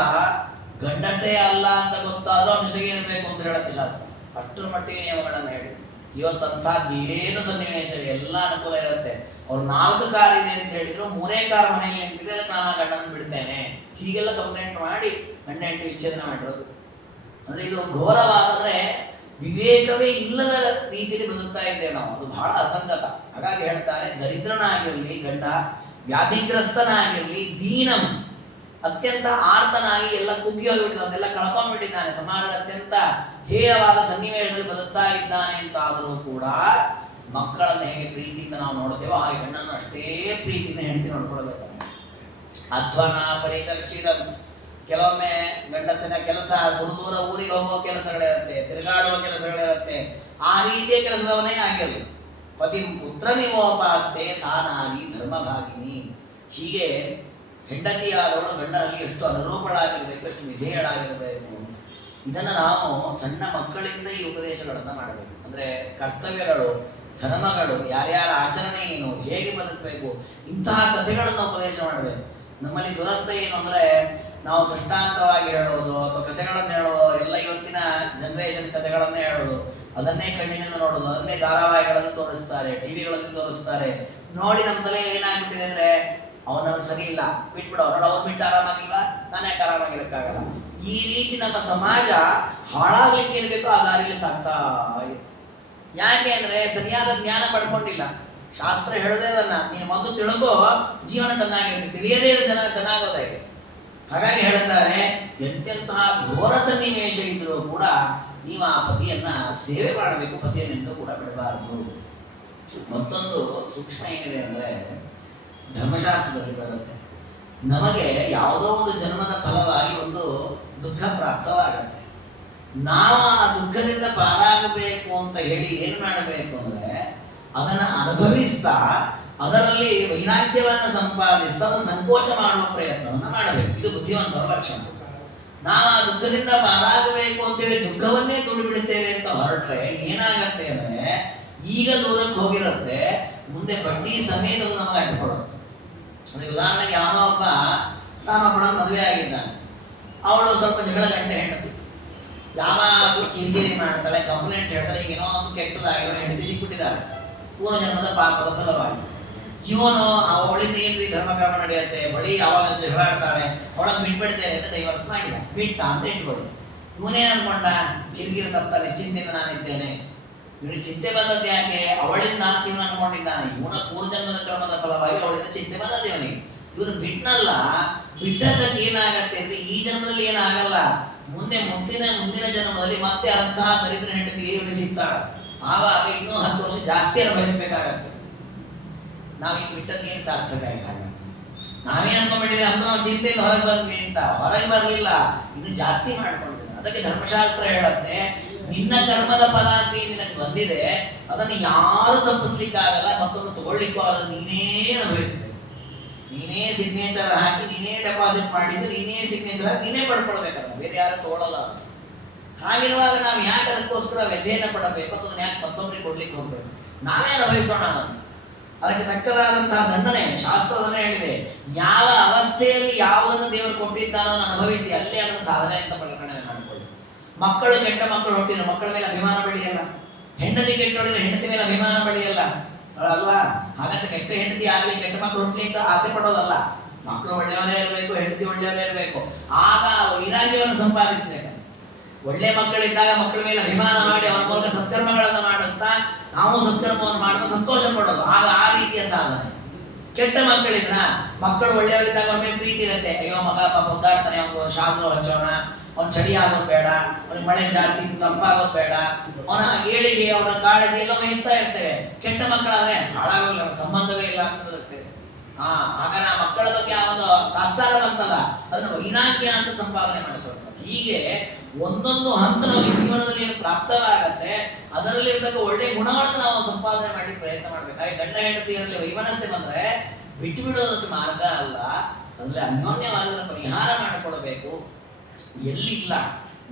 ಗಂಡಸೇ ಅಲ್ಲ ಅಂತ ಗೊತ್ತಾದ್ರೂ ಅವನ ಜೊತೆಗೆ ಇರಬೇಕು ಅಂತ ಹೇಳುತ್ತೆ ಶಾಸ್ತ್ರ. ಅಷ್ಟರ ಮಟ್ಟಿಗೆ ನಿಯಮಗಳನ್ನು ಹೇಳಿದೆ. ಇವತ್ತಂತಹದ್ದು ಏನು ಸನ್ನಿವೇಶ, ಎಲ್ಲ ಅನುಕೂಲ ಇರುತ್ತೆ. ಅವ್ರು 4 ಕಾರ್ ಇದೆ ಅಂತ ಹೇಳಿದ್ರು, 3 ಕಾರ್ ಮನೆಯಲ್ಲಿ ನಿಂತಿದೆ, ಅದಕ್ಕೆ ನಾನು ಗಂಡನ ಬಿಡ್ತೇನೆ, ಹೀಗೆಲ್ಲ ಕಂಪ್ಲೇಂಟ್ ಮಾಡಿ ಗಂಡ ಹೆಂಡತಿ ವಿಚ್ಛೇದನ ಮಾಡಿರೋದು. ಅಂದರೆ ಇದು ಘೋರವಾದರೆ ವಿವೇಕವೇ ಇಲ್ಲದ ರೀತಿಯಲ್ಲಿ ಬದುಕ್ತಾ ಇದ್ದೇವೆ ನಾವು. ಅದು ಬಹಳ ಅಸಂಗತ. ಹಾಗಾಗಿ ಹೇಳ್ತಾರೆ ದರಿದ್ರನಾಗಿರಲಿ ಗಂಡ, ವ್ಯಾಧಿಗ್ರಸ್ತನಾಗಿರಲಿ, ದೀನಂ ಅತ್ಯಂತ ಆರ್ತನಾಗಿ ಎಲ್ಲ ಕುಗ್ಗಿ ಹೋಗಿಬಿಟ್ಟಿದ್ದಾನೆ, ಅದೆಲ್ಲ ಕಳ್ಕೊಂಡ್ಬಿಟ್ಟಿದ್ದಾನೆ, ಸಮಾಜದ ಅತ್ಯಂತ ಹೇಯವಾದ ಸನ್ನಿವೇಶದಲ್ಲಿ ಬದುಕ್ತಾ ಇದ್ದಾನೆ ಅಂತಾದರೂ ಕೂಡ ಮಕ್ಕಳನ್ನು ಹೇಗೆ ಪ್ರೀತಿಯಿಂದ ನಾವು ನೋಡ್ತೇವೋ ಹಾಗೆ ಗಂಡನ್ನು ಅಷ್ಟೇ ಪ್ರೀತಿಯಿಂದ ಹೆಂಡತಿ ನೋಡ್ಕೊಳ್ಬೇಕು. ಅಧ್ವನ ಪರಿಕರ್ಷಿತ. ಕೆಲವೊಮ್ಮೆ ಗಂಡಸಿನ ಕೆಲಸ ದೂರ ಊರಿಗೆ ಹೋಗುವ ಕೆಲಸಗಳಿರುತ್ತೆ, ತಿರುಗಾಡುವ ಕೆಲಸಗಳಿರುತ್ತೆ, ಆ ರೀತಿಯ ಕೆಲಸದವನೇ ಆಗಿರಲಿ. ಪತಿಂ ಪುತ್ರಮಿವೋಪಾಸ್ತೆ ಸಾ ನಾರಿ ಧರ್ಮಭಾಗಿನಿ. ಹೀಗೆ ಹೆಂಡತಿಯಾದವಳು ಗಂಡನಲ್ಲಿ ಎಷ್ಟು ಅನುರೂಪಳಾಗಿರಬೇಕು, ಎಷ್ಟು ವಿಧೇಯಳಾಗಿರಬೇಕು. ಇದನ್ನು ನಾವು ಸಣ್ಣ ಮಕ್ಕಳಿಂದ ಈ ಉಪದೇಶಗಳನ್ನು ಮಾಡಬೇಕು. ಅಂದರೆ ಕರ್ತವ್ಯಗಳು, ಧರ್ಮಗಳು, ಯಾರ್ಯಾರ ಆಚರಣೆ ಏನು, ಹೇಗೆ ಬದುಕಬೇಕು, ಇಂತಹ ಕಥೆಗಳನ್ನು ಉಪದೇಶ ಮಾಡಬೇಕು. ನಮ್ಮಲ್ಲಿ ದುರಂತ ಏನು ಅಂದರೆ, ನಾವು ದೃಷ್ಟಾಂತವಾಗಿ ಹೇಳೋದು ಅಥವಾ ಕಥೆಗಳನ್ನು ಹೇಳೋದು ಎಲ್ಲ ಇವತ್ತಿನ ಜನರೇಷನ್ ಕಥೆಗಳನ್ನೇ ಹೇಳೋದು, ಅದನ್ನೇ ಕಣ್ಣಿನಿಂದ ನೋಡೋದು, ಅದನ್ನೇ ಧಾರಾವಾಹಿಗಳನ್ನು ತೋರಿಸ್ತಾರೆ, ಟಿವಿಗಳಲ್ಲಿ ತೋರಿಸ್ತಾರೆ. ನೋಡಿ ನಮ್ಮ ತಲೆ ಏನಾಗ್ಬಿಟ್ಟಿದೆ ಅಂದರೆ, ಅವನನ್ನು ಸರಿ ಇಲ್ಲ ಬಿಟ್ಬಿಡು, ಅವನೋಡು ಅವ್ರು ಬಿಟ್ಟು ಆರಾಮಾಗಿಲ್ಲ, ನಾನು ಯಾಕೆ ಆರಾಮಾಗಿರೋಕ್ಕಾಗಲ್ಲ. ಈ ರೀತಿ ನಮ್ಮ ಸಮಾಜ ಹಾಳಾಗ್ಲಿಕ್ಕೆ ಇರಬೇಕು, ಆ ದಾರಿಯಲ್ಲಿ ಸಾಕ್ತಾ ಇದೆ. ಯಾಕೆ ಅಂದರೆ ಸರಿಯಾದ ಜ್ಞಾನ ಪಡ್ಕೊಂಡಿಲ್ಲ. ಶಾಸ್ತ್ರ ಹೇಳೋದೇ ಅದನ್ನು, ನೀನು ಮೊದಲು ತಿಳ್ಕೋ, ಜೀವನ ಚೆನ್ನಾಗಿರುತ್ತೆ. ತಿಳಿಯದೇ ಜನ ಚೆನ್ನಾಗೋದೇ. ಹಾಗಾಗಿ ಹೇಳ್ತಾರೆ, ಎಂತೆಂತಹ ಘೋರ ಸನ್ನಿವೇಶ ಇದ್ದರೂ ಕೂಡ ನೀವು ಆ ಪತಿಯನ್ನು ಸೇವೆ ಮಾಡಬೇಕು, ಪತಿಯನ್ನೆಂದೂ ಕೂಡ ಬಿಡಬಾರದು. ಮತ್ತೊಂದು ಸೂಕ್ಷ್ಮ ಏನಿದೆ ಅಂದರೆ, ಧರ್ಮಶಾಸ್ತ್ರದಲ್ಲಿ ಬರುತ್ತೆ, ನಮಗೆ ಯಾವುದೋ ಒಂದು ಜನ್ಮದ ಫಲವಾಗಿ ಒಂದು ದುಃಖ ಪ್ರಾಪ್ತವಾಗತ್ತೆ. ನಾವು ಆ ದುಃಖದಿಂದ ಪಾರಾಗಬೇಕು ಅಂತ ಹೇಳಿ ಏನು ಮಾಡಬೇಕು ಅಂದರೆ, ಅದನ್ನು ಅನುಭವಿಸ್ತಾ ಅದರಲ್ಲಿ ವೈರಾಗ್ಯವನ್ನು ಸಂಪಾದಿಸ್ತಾ ಅದನ್ನು ಸಂಕೋಚ ಮಾಡುವ ಪ್ರಯತ್ನವನ್ನು ಮಾಡಬೇಕು. ಇದು ಬುದ್ಧಿವಂತರ ಲಕ್ಷಣ. ನಾವು ಆ ದುಃಖದಿಂದ ಪಾರಾಗಬೇಕು ಅಂತೇಳಿ ದುಃಖವನ್ನೇ ಬಿಡುತ್ತೇವೆ ಅಂತ ಹೊರಟ್ರೆ ಏನಾಗತ್ತೆ ಅಂದರೆ, ಈಗ ದೂರಕ್ಕೆ ಹೋಗಿರುತ್ತೆ, ಮುಂದೆ ಬಡ್ಡಿ ಸಮೇತ ಅದು ನಮಗೆ ಅಂಟಿಕೊಳ್ಳುತ್ತೆ. ಅಂದರೆ ಉದಾಹರಣೆಗೆ ಯಾವನೋ ಒಬ್ಬ ತಾನೊಬ್ಬಳನ್ನು ಮದುವೆ ಆಗಿದ್ದಾನೆ. ಅವಳು ಸ್ವಲ್ಪ ಜಗಳ ಗಂಟೆ ಹೆಂಡತಿ, ಯಾವಾಗಲೂ ಕಿರಿಕಿರಿ ಮಾಡ್ತಾಳೆ, ಕಂಪ್ಲೇಂಟ್ ಹೇಳ್ತಾಳೆ. ಈಗೇನೋ ಒಂದು ಕೆಟ್ಟದಾಗಿರೋ ಹೆಂಡತಿ ಸಿಕ್ಬಿಟ್ಟಿದ್ದಾಳೆ, ಪೂರ್ವ ಜನ್ಮದ ಪಾಪದ ಫಲವಾಗಿ. ಇವನು ಅವಳಿಂದ ಏನ್ರಿ ಧರ್ಮಕರ್ಮ ನಡೆಯುತ್ತೆ, ಬಳಿ ಯಾವಾಗ ಜಗಳಾಡ್ತಾಳೆ, ಅವಳನ್ನು ಬಿಟ್ಬಿಡ್ತೇನೆ ಅಂತ ಡೈವರ್ಸ್ ಮಾಡಿದ. ಬಿಟ್ಟ ಅಂತ ಇಟ್ಕೊಳ್ಳಿ. ಇವನೇನು ಅನ್ಕೊಂಡ, ಕಿರಿಕಿರಿ ತಪ್ಪ ನಿಶ್ಚಿಂತೆಯಿಂದ ನಾನಿದ್ದೇನೆ. ಇವನಿಗೆ ಚಿಂತೆ ಬಂದದ್ದು ಯಾಕೆ, ಅವಳಿಂದ ಅಂತ ಇವನು ಅನ್ಕೊಂಡಿದ್ದಾನೆ. ಇವನ ಪೂರ್ವಜನ್ಮದ ಕ್ರಮದ ಫಲವಾಗಿ ಅವಳಿಂದ ಚಿಂತೆ ಬಂದದ್ದು ಇವನಿಗೆ. ಇವನು ಬಿಟ್ನಲ್ಲ, ಬಿಟ್ಟದ್ದಕ್ಕೆ ಏನಾಗತ್ತೆ ಅಂದ್ರೆ ಈ ಜನ್ಮದಲ್ಲಿ ಏನಾಗಲ್ಲ, ಮುಂದಿನ ಜನ್ಮದಲ್ಲಿ ಮತ್ತೆ ಅಂತಹ ದರಿದ್ರ ಹೆಂಡತಿ ಇವನಿಗೆ ಸಿಗ್ತಾಳ. ಆವಾಗ ಇನ್ನೂ 10 ವರ್ಷ ಜಾಸ್ತಿ ಅನುಭವಿಸ್ಬೇಕಾಗತ್ತೆ. ನಾವೀಗ ಬಿಟ್ಟದ್ದು ಏನು ಸಾರ್ಥಕ ಆಯ್ತಾಗ. ನಾವೇನು ಅನ್ಕೊಂಡ್ಬಿಟ್ಟಿದೆ ಅಂತ ನಾವು ಚಿಂತೆಯಿಂದ ಹೊರಗೆ ಬಂದ್ವಿ ಅಂತ, ಹೊರಗೆ ಬರಲಿಲ್ಲ, ಇನ್ನು ಜಾಸ್ತಿ ಮಾಡ್ಕೊಂಡಿದ್ದೆ. ಅದಕ್ಕೆ ಧರ್ಮಶಾಸ್ತ್ರ ಹೇಳುತ್ತೆ, ನಿನ್ನ ಕರ್ಮದ ಫಲ ಅಂತ ನಿನಗೆ ಬಂದಿದೆ, ಅದನ್ನು ಯಾರು ತಪ್ಪಿಸ್ಲಿಕ್ಕಾಗಲ್ಲ, ಮತ್ತೊಂದು ತಗೊಳ್ಲಿಕ್ಕೂ ಆಗಲ್ಲ. ನೀನೇ ಅನುಭವಿಸಬೇಕು. ನೀನೇ ಸಿಗ್ನೇಚರ್ ಹಾಕಿ, ನೀನೇ ಡೆಪಾಸಿಟ್ ಮಾಡಿದ್ದು, ನೀನೇ ಸಿಗ್ನೇಚರ್ ಹಾಕಿ ನೀನೇ ಪಡ್ಕೊಳ್ಬೇಕಲ್ಲ, ಬೇರೆ ಯಾರು ತಗೊಳ್ಳಲ್ಲ. ಹಾಗಿರುವಾಗ ನಾವು ಯಾಕೆ ಅದಕ್ಕೋಸ್ಕರ ವ್ಯಥೆಯನ್ನು ಪಡಬೇಕು, ಅದನ್ನು ಯಾಕೆ ಮತ್ತೊಬ್ಬರಿಗೆ ಕೊಡ್ಲಿಕ್ಕೆ ಹೋಗ್ಬೇಕು? ನಾವೇ ಅನುಭವಿಸೋಣ ಅದನ್ನು. ಅದಕ್ಕೆ ತಕ್ಕದಾದಂತಹ ದಂಡನೆ ಶಾಸ್ತ್ರದನ್ನೇ ಹೇಳಿದೆ. ಯಾವ ಅವಸ್ಥೆಯಲ್ಲಿ ಯಾವುದನ್ನು ದೇವರು ಕೊಟ್ಟಿದ್ದಾನೋ ಅದನ್ನು ಅನುಭವಿಸಿ ಅಲ್ಲೇ ಅದನ್ನು ಸಾಧನೆ ಅಂತ ಪರಿಗಣನೆ ಮಾಡಿಕೊಳ್ಳಿ. ಮಕ್ಕಳು ಕೆಟ್ಟ ಮಕ್ಕಳು ಹುಟ್ಟಿದ್ರೆ ಮಕ್ಕಳ ಮೇಲೆ ಅಭಿಮಾನ ಬೆಳೆಯಲ್ಲ, ಹೆಂಡತಿ ಕೆಟ್ಟ ಹೊಡಿದ್ರೆ ಹೆಂಡತಿ ಮೇಲೆ ಅಭಿಮಾನ ಬೆಳೆಯಲ್ಲ ಅಲ್ವಾ? ಹಾಗಂತ ಕೆಟ್ಟ ಹೆಂಡತಿ ಆಗಲಿ ಕೆಟ್ಟ ಮಕ್ಕಳು ಹುಟ್ಟಲಿ ಅಂತ ಆಸೆ ಪಡೋದಲ್ಲ. ಮಕ್ಕಳು ಒಳ್ಳೆಯವರೇ ಇರಬೇಕು, ಹೆಂಡತಿ ಒಳ್ಳೆಯವರೇ ಇರಬೇಕು. ಆಗ ವೈರಾಗ್ಯವನ್ನು ಸಂಪಾದಿಸಬೇಕು. ಒಳ್ಳೆ ಮಕ್ಕಳಿದ್ದಾಗ ಮಕ್ಕಳ ಮೇಲೆ ಅಭಿಮಾನ ಮಾಡಿ ಅವರ ಮೂಲಕ ಸತ್ಕರ್ಮಗಳನ್ನು ಮಾಡಿಸ್ತಾ ನಾವು ಸತ್ಕರ್ಮವನ್ನು ಮಾಡುವ ಸಂತೋಷ ಪಡೋದು, ಆಗ ಆ ರೀತಿಯ ಸಾಧನೆ. ಕೆಟ್ಟ ಮಕ್ಕಳಿದ್ರ ಮಕ್ಕಳು ಒಳ್ಳೆಯವರಿದ್ದಾಗ ಅವ್ರ ಮೇಲೆ ಪ್ರೀತಿ ಇರುತ್ತೆ. ಅಯ್ಯೋ ಮಗ ಪಾಪ ಉದ್ದಾಡ್ತಾನೆ, ಅವ್ನು ಶಾಲು ಹಚ್ಚೋಣ, ಅವ್ನು ಚಳಿ ಆಗೋದು ಬೇಡ, ಅವ್ನಿಗೆ ಮಳೆ ಜಾಸ್ತಿ ತಂಪಾಗೋದು ಬೇಡ, ಅವನ ಏಳಿಗೆ ಅವನ ಕಾಳಜಿ ಎಲ್ಲ ವಹಿಸ್ತಾ ಇರ್ತೇವೆ. ಕೆಟ್ಟ ಮಕ್ಕಳಾದ್ರೆ ಹಾಳಾಗೋಲ್ಲ, ಸಂಬಂಧವೇ ಇಲ್ಲ ಅಂತ ಆಗ ನಾ ಮಕ್ಕಳ ಬಗ್ಗೆ ಆ ಒಂದು ತಾತ್ಸಾರ ಬಂತಲ್ಲ, ಅದನ್ನು ವೈರಾಗ್ಯ ಅಂತ ಸಂಪಾದನೆ ಮಾಡಿಕೊಳ್ತಾರೆ. ಹೀಗೆ ಒಂದೊಂದು ಹಂತ ನಮಗೆ ಜೀವನದಲ್ಲಿ ಏನು ಪ್ರಾಪ್ತವಾಗತ್ತೆ, ಅದರಲ್ಲಿ ಇರತಕ್ಕ ಒಳ್ಳೆ ಗುಣಗಳನ್ನು ನಾವು ಸಂಪಾದನೆ ಮಾಡಿ ಪ್ರಯತ್ನ ಮಾಡ್ಬೇಕು. ಹಾಗೆ ಗಂಡ ಹೆಂಡತಿಯರಲ್ಲಿ ವೈಮನಸ್ಸೆ ಬಂದ್ರೆ ಬಿಟ್ಟು ಬಿಡೋದಕ್ಕೆ ಮಾರ್ಗ ಅಲ್ಲ, ಅದರಲ್ಲಿ ಅನ್ಯೋನ್ಯವಾದ ಪರಿಹಾರ ಮಾಡಿಕೊಳ್ಬೇಕು. ಎಲ್ಲಿಲ್ಲ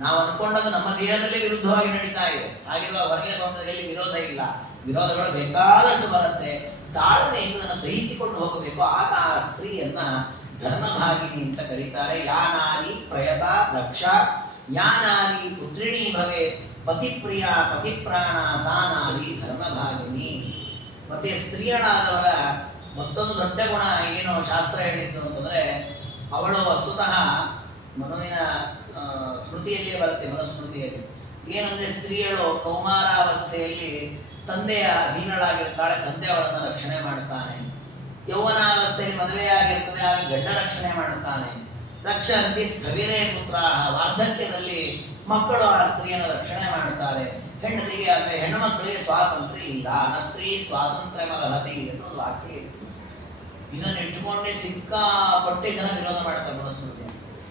ನಾವು ಅನ್ಕೊಂಡದ್ದು ನಮ್ಮ ದೇಹದಲ್ಲೇ ವಿರುದ್ಧವಾಗಿ ನಡೀತಾ ಇದೆ. ಹಾಗಿರುವ ಹೊರಗಿನ ಬಂಧದಲ್ಲಿ ವಿರೋಧ ಇಲ್ಲ, ವಿರೋಧಗಳು ಬೇಕಾದಷ್ಟು ಬರುತ್ತೆ. ತಾಳ್ಮೆಯಿಂದ ಅದನ್ನು ಸಹಿಸಿಕೊಂಡು ಹೋಗಬೇಕು. ಆಗ ಆ ಸ್ತ್ರೀಯನ್ನ ಧರ್ಮಭಾಗಿನಿ ಅಂತ ಕರೀತಾರೆ. ಯಾ ನಾರಿ ಪ್ರಯತ ದಕ್ಷ, ಯಾ ನಾರಿ ಪುತ್ರಿಣೀ ಭವೆ, ಪತಿಪ್ರಿಯ ಪತಿಪ್ರಾಣ, ಸಾ ನಾರಿ ಧರ್ಮಭಾಗಿನಿ. ಮತ್ತೆ ಸ್ತ್ರೀಯಳಾದವರ ಮತ್ತೊಂದು ದೊಡ್ಡ ಗುಣ ಏನು ಶಾಸ್ತ್ರ ಹೇಳಿದ್ದು ಅಂತಂದ್ರೆ, ಅವಳು ವಸ್ತುತಃ ಮನುವಿನ ಸ್ಮೃತಿಯಲ್ಲಿಯೇ ಬರುತ್ತೆ, ಮನುಸ್ಮೃತಿಯಲ್ಲಿ. ಏನಂದ್ರೆ ಸ್ತ್ರೀಯಳು ಕೌಮಾರಾವಸ್ಥೆಯಲ್ಲಿ ತಂದೆಯ ಅಧೀನಳಾಗಿರ್ತಾಳೆ, ತಂದೆ ಅವಳನ್ನು ರಕ್ಷಣೆ ಮಾಡ್ತಾನೆ. ಯೌವನಾವಸ್ಥೆಯಲ್ಲಿ ಮದುವೆಯಾಗಿರ್ತದೆ, ಆಗ ಗಂಡ ರಕ್ಷಣೆ ಮಾಡುತ್ತಾನೆ. ರಕ್ಷಂತಿ ಸ್ಥವಿರೇ ಪುತ್ರ, ವಾರ್ಧಕ್ಯದಲ್ಲಿ ಮಕ್ಕಳು ಆ ಸ್ತ್ರೀಯನ್ನು ರಕ್ಷಣೆ ಮಾಡುತ್ತಾರೆ. ಹೆಂಡತಿಗೆ ಅಂದರೆ ಹೆಣ್ಣು ಮಕ್ಕಳಿಗೆ ಸ್ವಾತಂತ್ರ್ಯ ಇಲ್ಲ. ನ ಸ್ತ್ರೀ ಸ್ವಾತಂತ್ರ್ಯ ಮಲಹತಿ ಅನ್ನೋದು ವಾಕ್ಯ ಇದೆ. ಇದನ್ನು ಇಟ್ಟುಕೊಂಡೇ ಸಿಕ್ಕಾಪಟ್ಟೆ ಜನ ವಿರೋಧ ಮಾಡ್ತಾರೆ ಮನುಸ್ಮೃತಿ.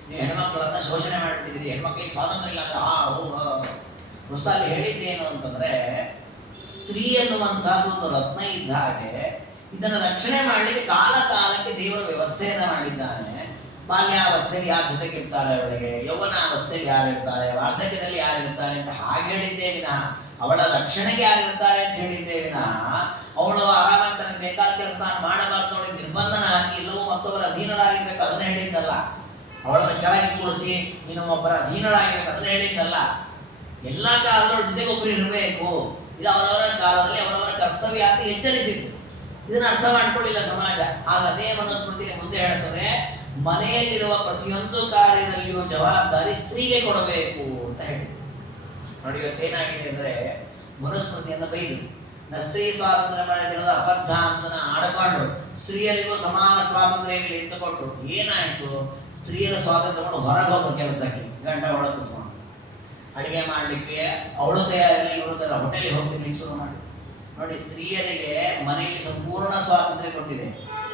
ನೀವು ಹೆಣ್ಮಕ್ಳನ್ನ ಶೋಷಣೆ ಮಾಡಿಬಿಟ್ಟಿದ್ದೀರಿ, ಹೆಣ್ಮಕ್ಳಿಗೆ ಸ್ವಾತಂತ್ರ್ಯ ಇಲ್ಲ ಅಂದ್ರೆ ಪುಸ್ತಕ ಅಲ್ಲಿ ಹೇಳಿದ್ದೇನು ಅಂತಂದ್ರೆ, ಸ್ತ್ರೀ ಎನ್ನುವಂತಹದ್ದು ಒಂದು ರತ್ನ ಇದ್ದ ಹಾಗೆ ಇದನ್ನು ರಕ್ಷಣೆ ಮಾಡಲಿಕ್ಕೆ ಕಾಲ ಕಾಲಕ್ಕೆ ದೇವರು ವ್ಯವಸ್ಥೆಯನ್ನು ಮಾಡಿದ್ದಾನೆ. ಬಾಲ್ಯಾವಸ್ಥೆಯಲ್ಲಿ ಯಾರ ಜೊತೆಗಿರ್ತಾರೆ ಅವಳಿಗೆ, ಯೌವನಾವಸ್ಥೆಯಲ್ಲಿ ಯಾರಿರ್ತಾರೆ, ವಾರ್ಧಕ್ಯದಲ್ಲಿ ಯಾರಿರ್ತಾರೆ ಅಂತ ಹಾಗೆ ಹೇಳಿದ್ದೇ ವಿನಃ ಅವಳ ರಕ್ಷಣೆಗೆ ಯಾರಿರ್ತಾರೆ ಅಂತ ಹೇಳಿದ್ದೇ ವಿನಃ ಅವಳು ಆರಾಮಾಗಿ ತನಗೆ ಬೇಕಾದ ಕೆಲಸ ನಾನು ಮಾಡಬಾರ್ದು ಅವಳಿಗೆ ನಿರ್ಬಂಧನ ಹಾಕಿ ಎಲ್ಲವೂ ಮತ್ತೊಬ್ಬರ ಅಧೀನರಾಗಿರ್ಬೇಕು ಅದನ್ನ ಹೇಳಿದ್ದಲ್ಲ. ಅವಳನ್ನು ಕೆಳಗೆ ಕೂರಿಸಿ ನೀನು ಒಬ್ಬರ ಅಧೀನರಾಗಿರ್ಬೇಕು ಅದನ್ನ ಹೇಳಿದ್ದಲ್ಲ. ಎಲ್ಲ ಕಾಲದವಳ ಜೊತೆಗೆ ಒಬ್ಬರು ಇರಬೇಕು, ಇದು ಅವರವರ ಕಾಲದಲ್ಲಿ ಅವರವರ ಕರ್ತವ್ಯ ಅಂತ ಎಚ್ಚರಿಸಿದ್ದು. ಇದನ್ನ ಅರ್ಥ ಮಾಡ್ಕೊಳ್ಳಿಲ್ಲ ಸಮಾಜ. ಆಗ ಅದೇ ಮನುಸ್ಮೃತಿಗೆ ಮುಂದೆ ಹೇಳ್ತದೆ, ಮನೆಯಲ್ಲಿರುವ ಪ್ರತಿಯೊಂದು ಕಾರ್ಯದಲ್ಲಿಯೂ ಜವಾಬ್ದಾರಿ ಸ್ತ್ರೀಗೆ ಕೊಡಬೇಕು ಅಂತ ಹೇಳಿದ್ರು. ನೋಡಿ ಇವತ್ತೇನಾಗಿದೆ ಅಂದ್ರೆ, ಮನುಸ್ಮೃತಿಯನ್ನು ಬೈದು ನ ಸ್ತ್ರೀ ಸ್ವಾತಂತ್ರ್ಯ ಮಾಡಿದಿರೋದು ಅಬದ್ಧ ಅಂತ ಆಡ್ಕೊಂಡು ಸ್ತ್ರೀಯರಿಗೂ ಸಮಾನ ಸ್ವಾತಂತ್ರ್ಯ ಇರಲಿ ಅಂತ ಕೊಟ್ಟರು. ಏನಾಯಿತು, ಸ್ತ್ರೀಯರ ಸ್ವಾತಂತ್ರ್ಯವನ್ನು ಹೊರಗೆ ಹೋಗೋ ಕೆಲಸಕ್ಕೆ ಗಂಡ ಒಳಗೆ ಕುತ್ಕೊಂಡು ಅಡಿಗೆ ಮಾಡಲಿಕ್ಕೆ ಅವಳು ತಯಾರಿಲ್ಲ, ಇವಳು ತರ ಹೋಟೆಲಿಗೆ ಹೋಗ್ತಿರ್ಲಿಕ್ಕೆ ಶುರು ಮಾಡಿ. ನೋಡಿ, ಸ್ತ್ರೀಯರಿಗೆ ಮನೆಯಲ್ಲಿ ಸಂಪೂರ್ಣ ಸ್ವಾತಂತ್ರ್ಯ ಕೊಟ್ಟಿದೆ.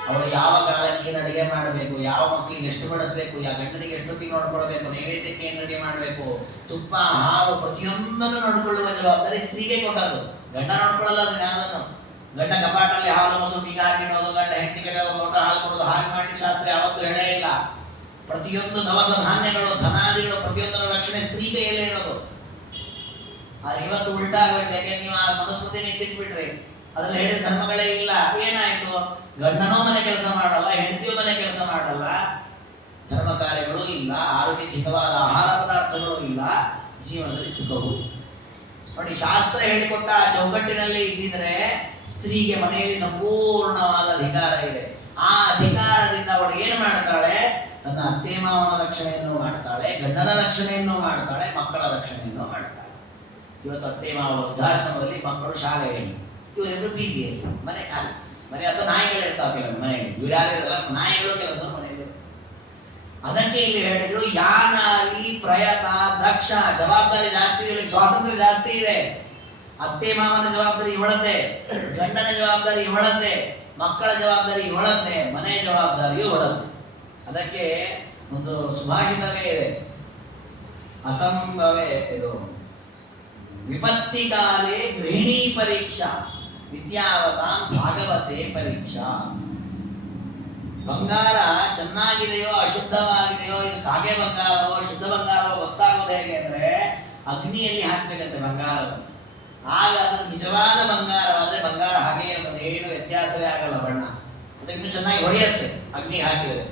ಅವಳು ಯಾವ ಕಾಲಕ್ಕೆ ಏನು ಅಡುಗೆ ಮಾಡಬೇಕು, ಯಾವ ಮಕ್ಕಳಿಗೆ ಎಷ್ಟು ಬಡಿಸ್ಬೇಕು, ಯಾವ ಗಂಡನಿಗೆ ಎಷ್ಟೊತ್ತಿಗೆ ನೋಡ್ಕೊಳ್ಬೇಕು, ನೈವೇದ್ಯಕ್ಕೆ ಏನು ರೆಡಿ ಮಾಡಬೇಕು, ತುಪ್ಪ ಹಾಲು ಪ್ರತಿಯೊಂದನ್ನು ನೋಡ್ಕೊಳ್ಳುವ ಜವಾಬ್ದಾರಿ ಸ್ತ್ರೀಗೆ ಕೊಟ್ಟದ್ದು. ಗಂಡ ನೋಡ್ಕೊಳ್ಳಲ್ಲ ಅದನ್ನ ಯಾವುದನ್ನು. ಗಂಡ ಕಪಾಟಲ್ಲಿ ಹಾಲು ಮೊಸರು ಬೀಗ ಹಾಕಿಡೋದು, ಗಂಡ ಹೆಂಡತಿ ಕಡೆ ಲೋಟ ಹಾಲು ಕೊಡೋದು, ಹಾಗೆ ಮಾಡ್ಲಿಕ್ಕೆ ಶಾಸ್ತ್ರ ಯಾವತ್ತೂ ಹೇಳೇ ಇಲ್ಲ. ಪ್ರತಿಯೊಂದು ದವಸ ಧಾನ್ಯಗಳು ಧನಾದಿಗಳು ಪ್ರತಿಯೊಂದರ ರಕ್ಷಣೆ ಸ್ತ್ರೀ ಕೈಯಲ್ಲೇ ಇರೋದು. ಆದ್ರೆ ಇವತ್ತು ಉಲ್ಟಾ ಆಗೋಯ್ತು. ಯಾಕೆ ನೀವು ಆ ಮನುಸ್ಮೃತಿನ ಎತ್ತಿಟ್ಬಿಟ್ರಿ, ಅದ್ರಲ್ಲಿ ಹೇಳಿದ ಧರ್ಮಗಳೇ ಇಲ್ಲ. ಏನಾಯ್ತು, ಗಂಡನೂ ಮನೆ ಕೆಲಸ ಮಾಡಲ್ಲ, ಹೆಂಡತಿಯೂ ಮನೆ ಕೆಲಸ ಮಾಡಲ್ಲ, ಧರ್ಮ ಕಾರ್ಯಗಳು ಇಲ್ಲ, ಆರೋಗ್ಯಕ್ಕೆ ಹಿತವಾದ ಆಹಾರ ಪದಾರ್ಥಗಳು ಇಲ್ಲ, ಜೀವನದಲ್ಲಿ ಸುಖವೂ ಇಲ್ಲ. ನೋಡಿ, ಶಾಸ್ತ್ರ ಹೇಳಿಕೊಟ್ಟ ಆ ಚೌಕಟ್ಟಿನಲ್ಲಿ ಇದ್ದಿದ್ರೆ ಸ್ತ್ರೀಗೆ ಮನೆಯಲ್ಲಿ ಸಂಪೂರ್ಣವಾದ ಅಧಿಕಾರ ಇದೆ. ಆ ಅಧಿಕಾರದಿಂದ ಅವಳು ಏನು ಮಾಡ್ತಾಳೆ? ತನ್ನ ಅತ್ತೆ ಮಾವನ ರಕ್ಷಣೆಯನ್ನು ಮಾಡ್ತಾಳೆ, ಗಂಡನ ರಕ್ಷಣೆಯನ್ನು ಮಾಡ್ತಾಳೆ, ಮಕ್ಕಳ ರಕ್ಷಣೆಯನ್ನು ಮಾಡ್ತಾಳೆ. ಇವತ್ತು ಅತ್ತೆ ಮಾವ ವೃದ್ಧಾಶ್ರಮದಲ್ಲಿ, ಮಕ್ಕಳು ಶಾಲೆಯಲ್ಲಿ, ಇವರೆಲ್ಲರೂ ಬೀದಿಯಲ್ಲಿ, ಮನೆ ಖಾಲಿ. ಮನೆ ಅಥವಾ ನಾಯಿಗಳು ಇರ್ತಾವೆ ಕೆಲವು ಮನೆಯಲ್ಲಿ, ಇವ್ರು ಯಾರಿರಲ್ಲ, ನಾಯಿಗಳು ಕೆಲಸ ಮನೆಯಲ್ಲಿ. ಅದಕ್ಕೆ ಇಲ್ಲಿ ಹೇಳಿದ್ರು, ಯಾನಾರಿ ಪ್ರಯತ ದಕ್ಷ. ಜವಾಬ್ದಾರಿ ಜಾಸ್ತಿ ಇದೆ, ಸ್ವಾತಂತ್ರ್ಯ ಜಾಸ್ತಿ ಇದೆ. ಅತ್ತೆ ಮಾವನ ಜವಾಬ್ದಾರಿ ಇವಳದ್ದೇ, ಗಂಡನ ಜವಾಬ್ದಾರಿ ಇವಳದ್ದೇ, ಮಕ್ಕಳ ಜವಾಬ್ದಾರಿ ಇವಳದ್ದೇ, ಮನೆ ಜವಾಬ್ದಾರಿಯೂ ಇವಳದ್ದೇ. ಅದಕ್ಕೆ ಒಂದು ಸುಭಾಷಿತವೇ ಇದೆ, ಅಸಂಭವೇ ಇದು, ವಿಪತ್ತಿ ಕಾಲೇ ಗೃಹಿಣಿ ಪರೀಕ್ಷಾ, ವಿದ್ಯಾವತಾಂ ಭಾಗವತೆ ಪರೀಕ್ಷಾ. ಬಂಗಾರ ಚೆನ್ನಾಗಿದೆಯೋ ಅಶುದ್ಧವಾಗಿದೆಯೋ, ಇದು ಕಾಗೆ ಬಂಗಾರವೋ ಶುದ್ಧ ಬಂಗಾರವೋ ಗೊತ್ತಾಗೋದು ಹೇಗೆ ಅಂದರೆ, ಅಗ್ನಿಯಲ್ಲಿ ಹಾಕಬೇಕಂತೆ ಬಂಗಾರವನ್ನು. ಆಗ ಅದು ನಿಜವಾದ ಬಂಗಾರವಾದರೆ ಬಂಗಾರ ಹಾಗೆ ಇರ್ತದೆ, ಏನು ವ್ಯತ್ಯಾಸವೇ ಆಗಲ್ಲ, ಬಣ್ಣ ಅದು ಇನ್ನೂ ಚೆನ್ನಾಗಿ ಹೊಳೆಯುತ್ತೆ ಅಗ್ನಿ ಹಾಕಿದರೆ.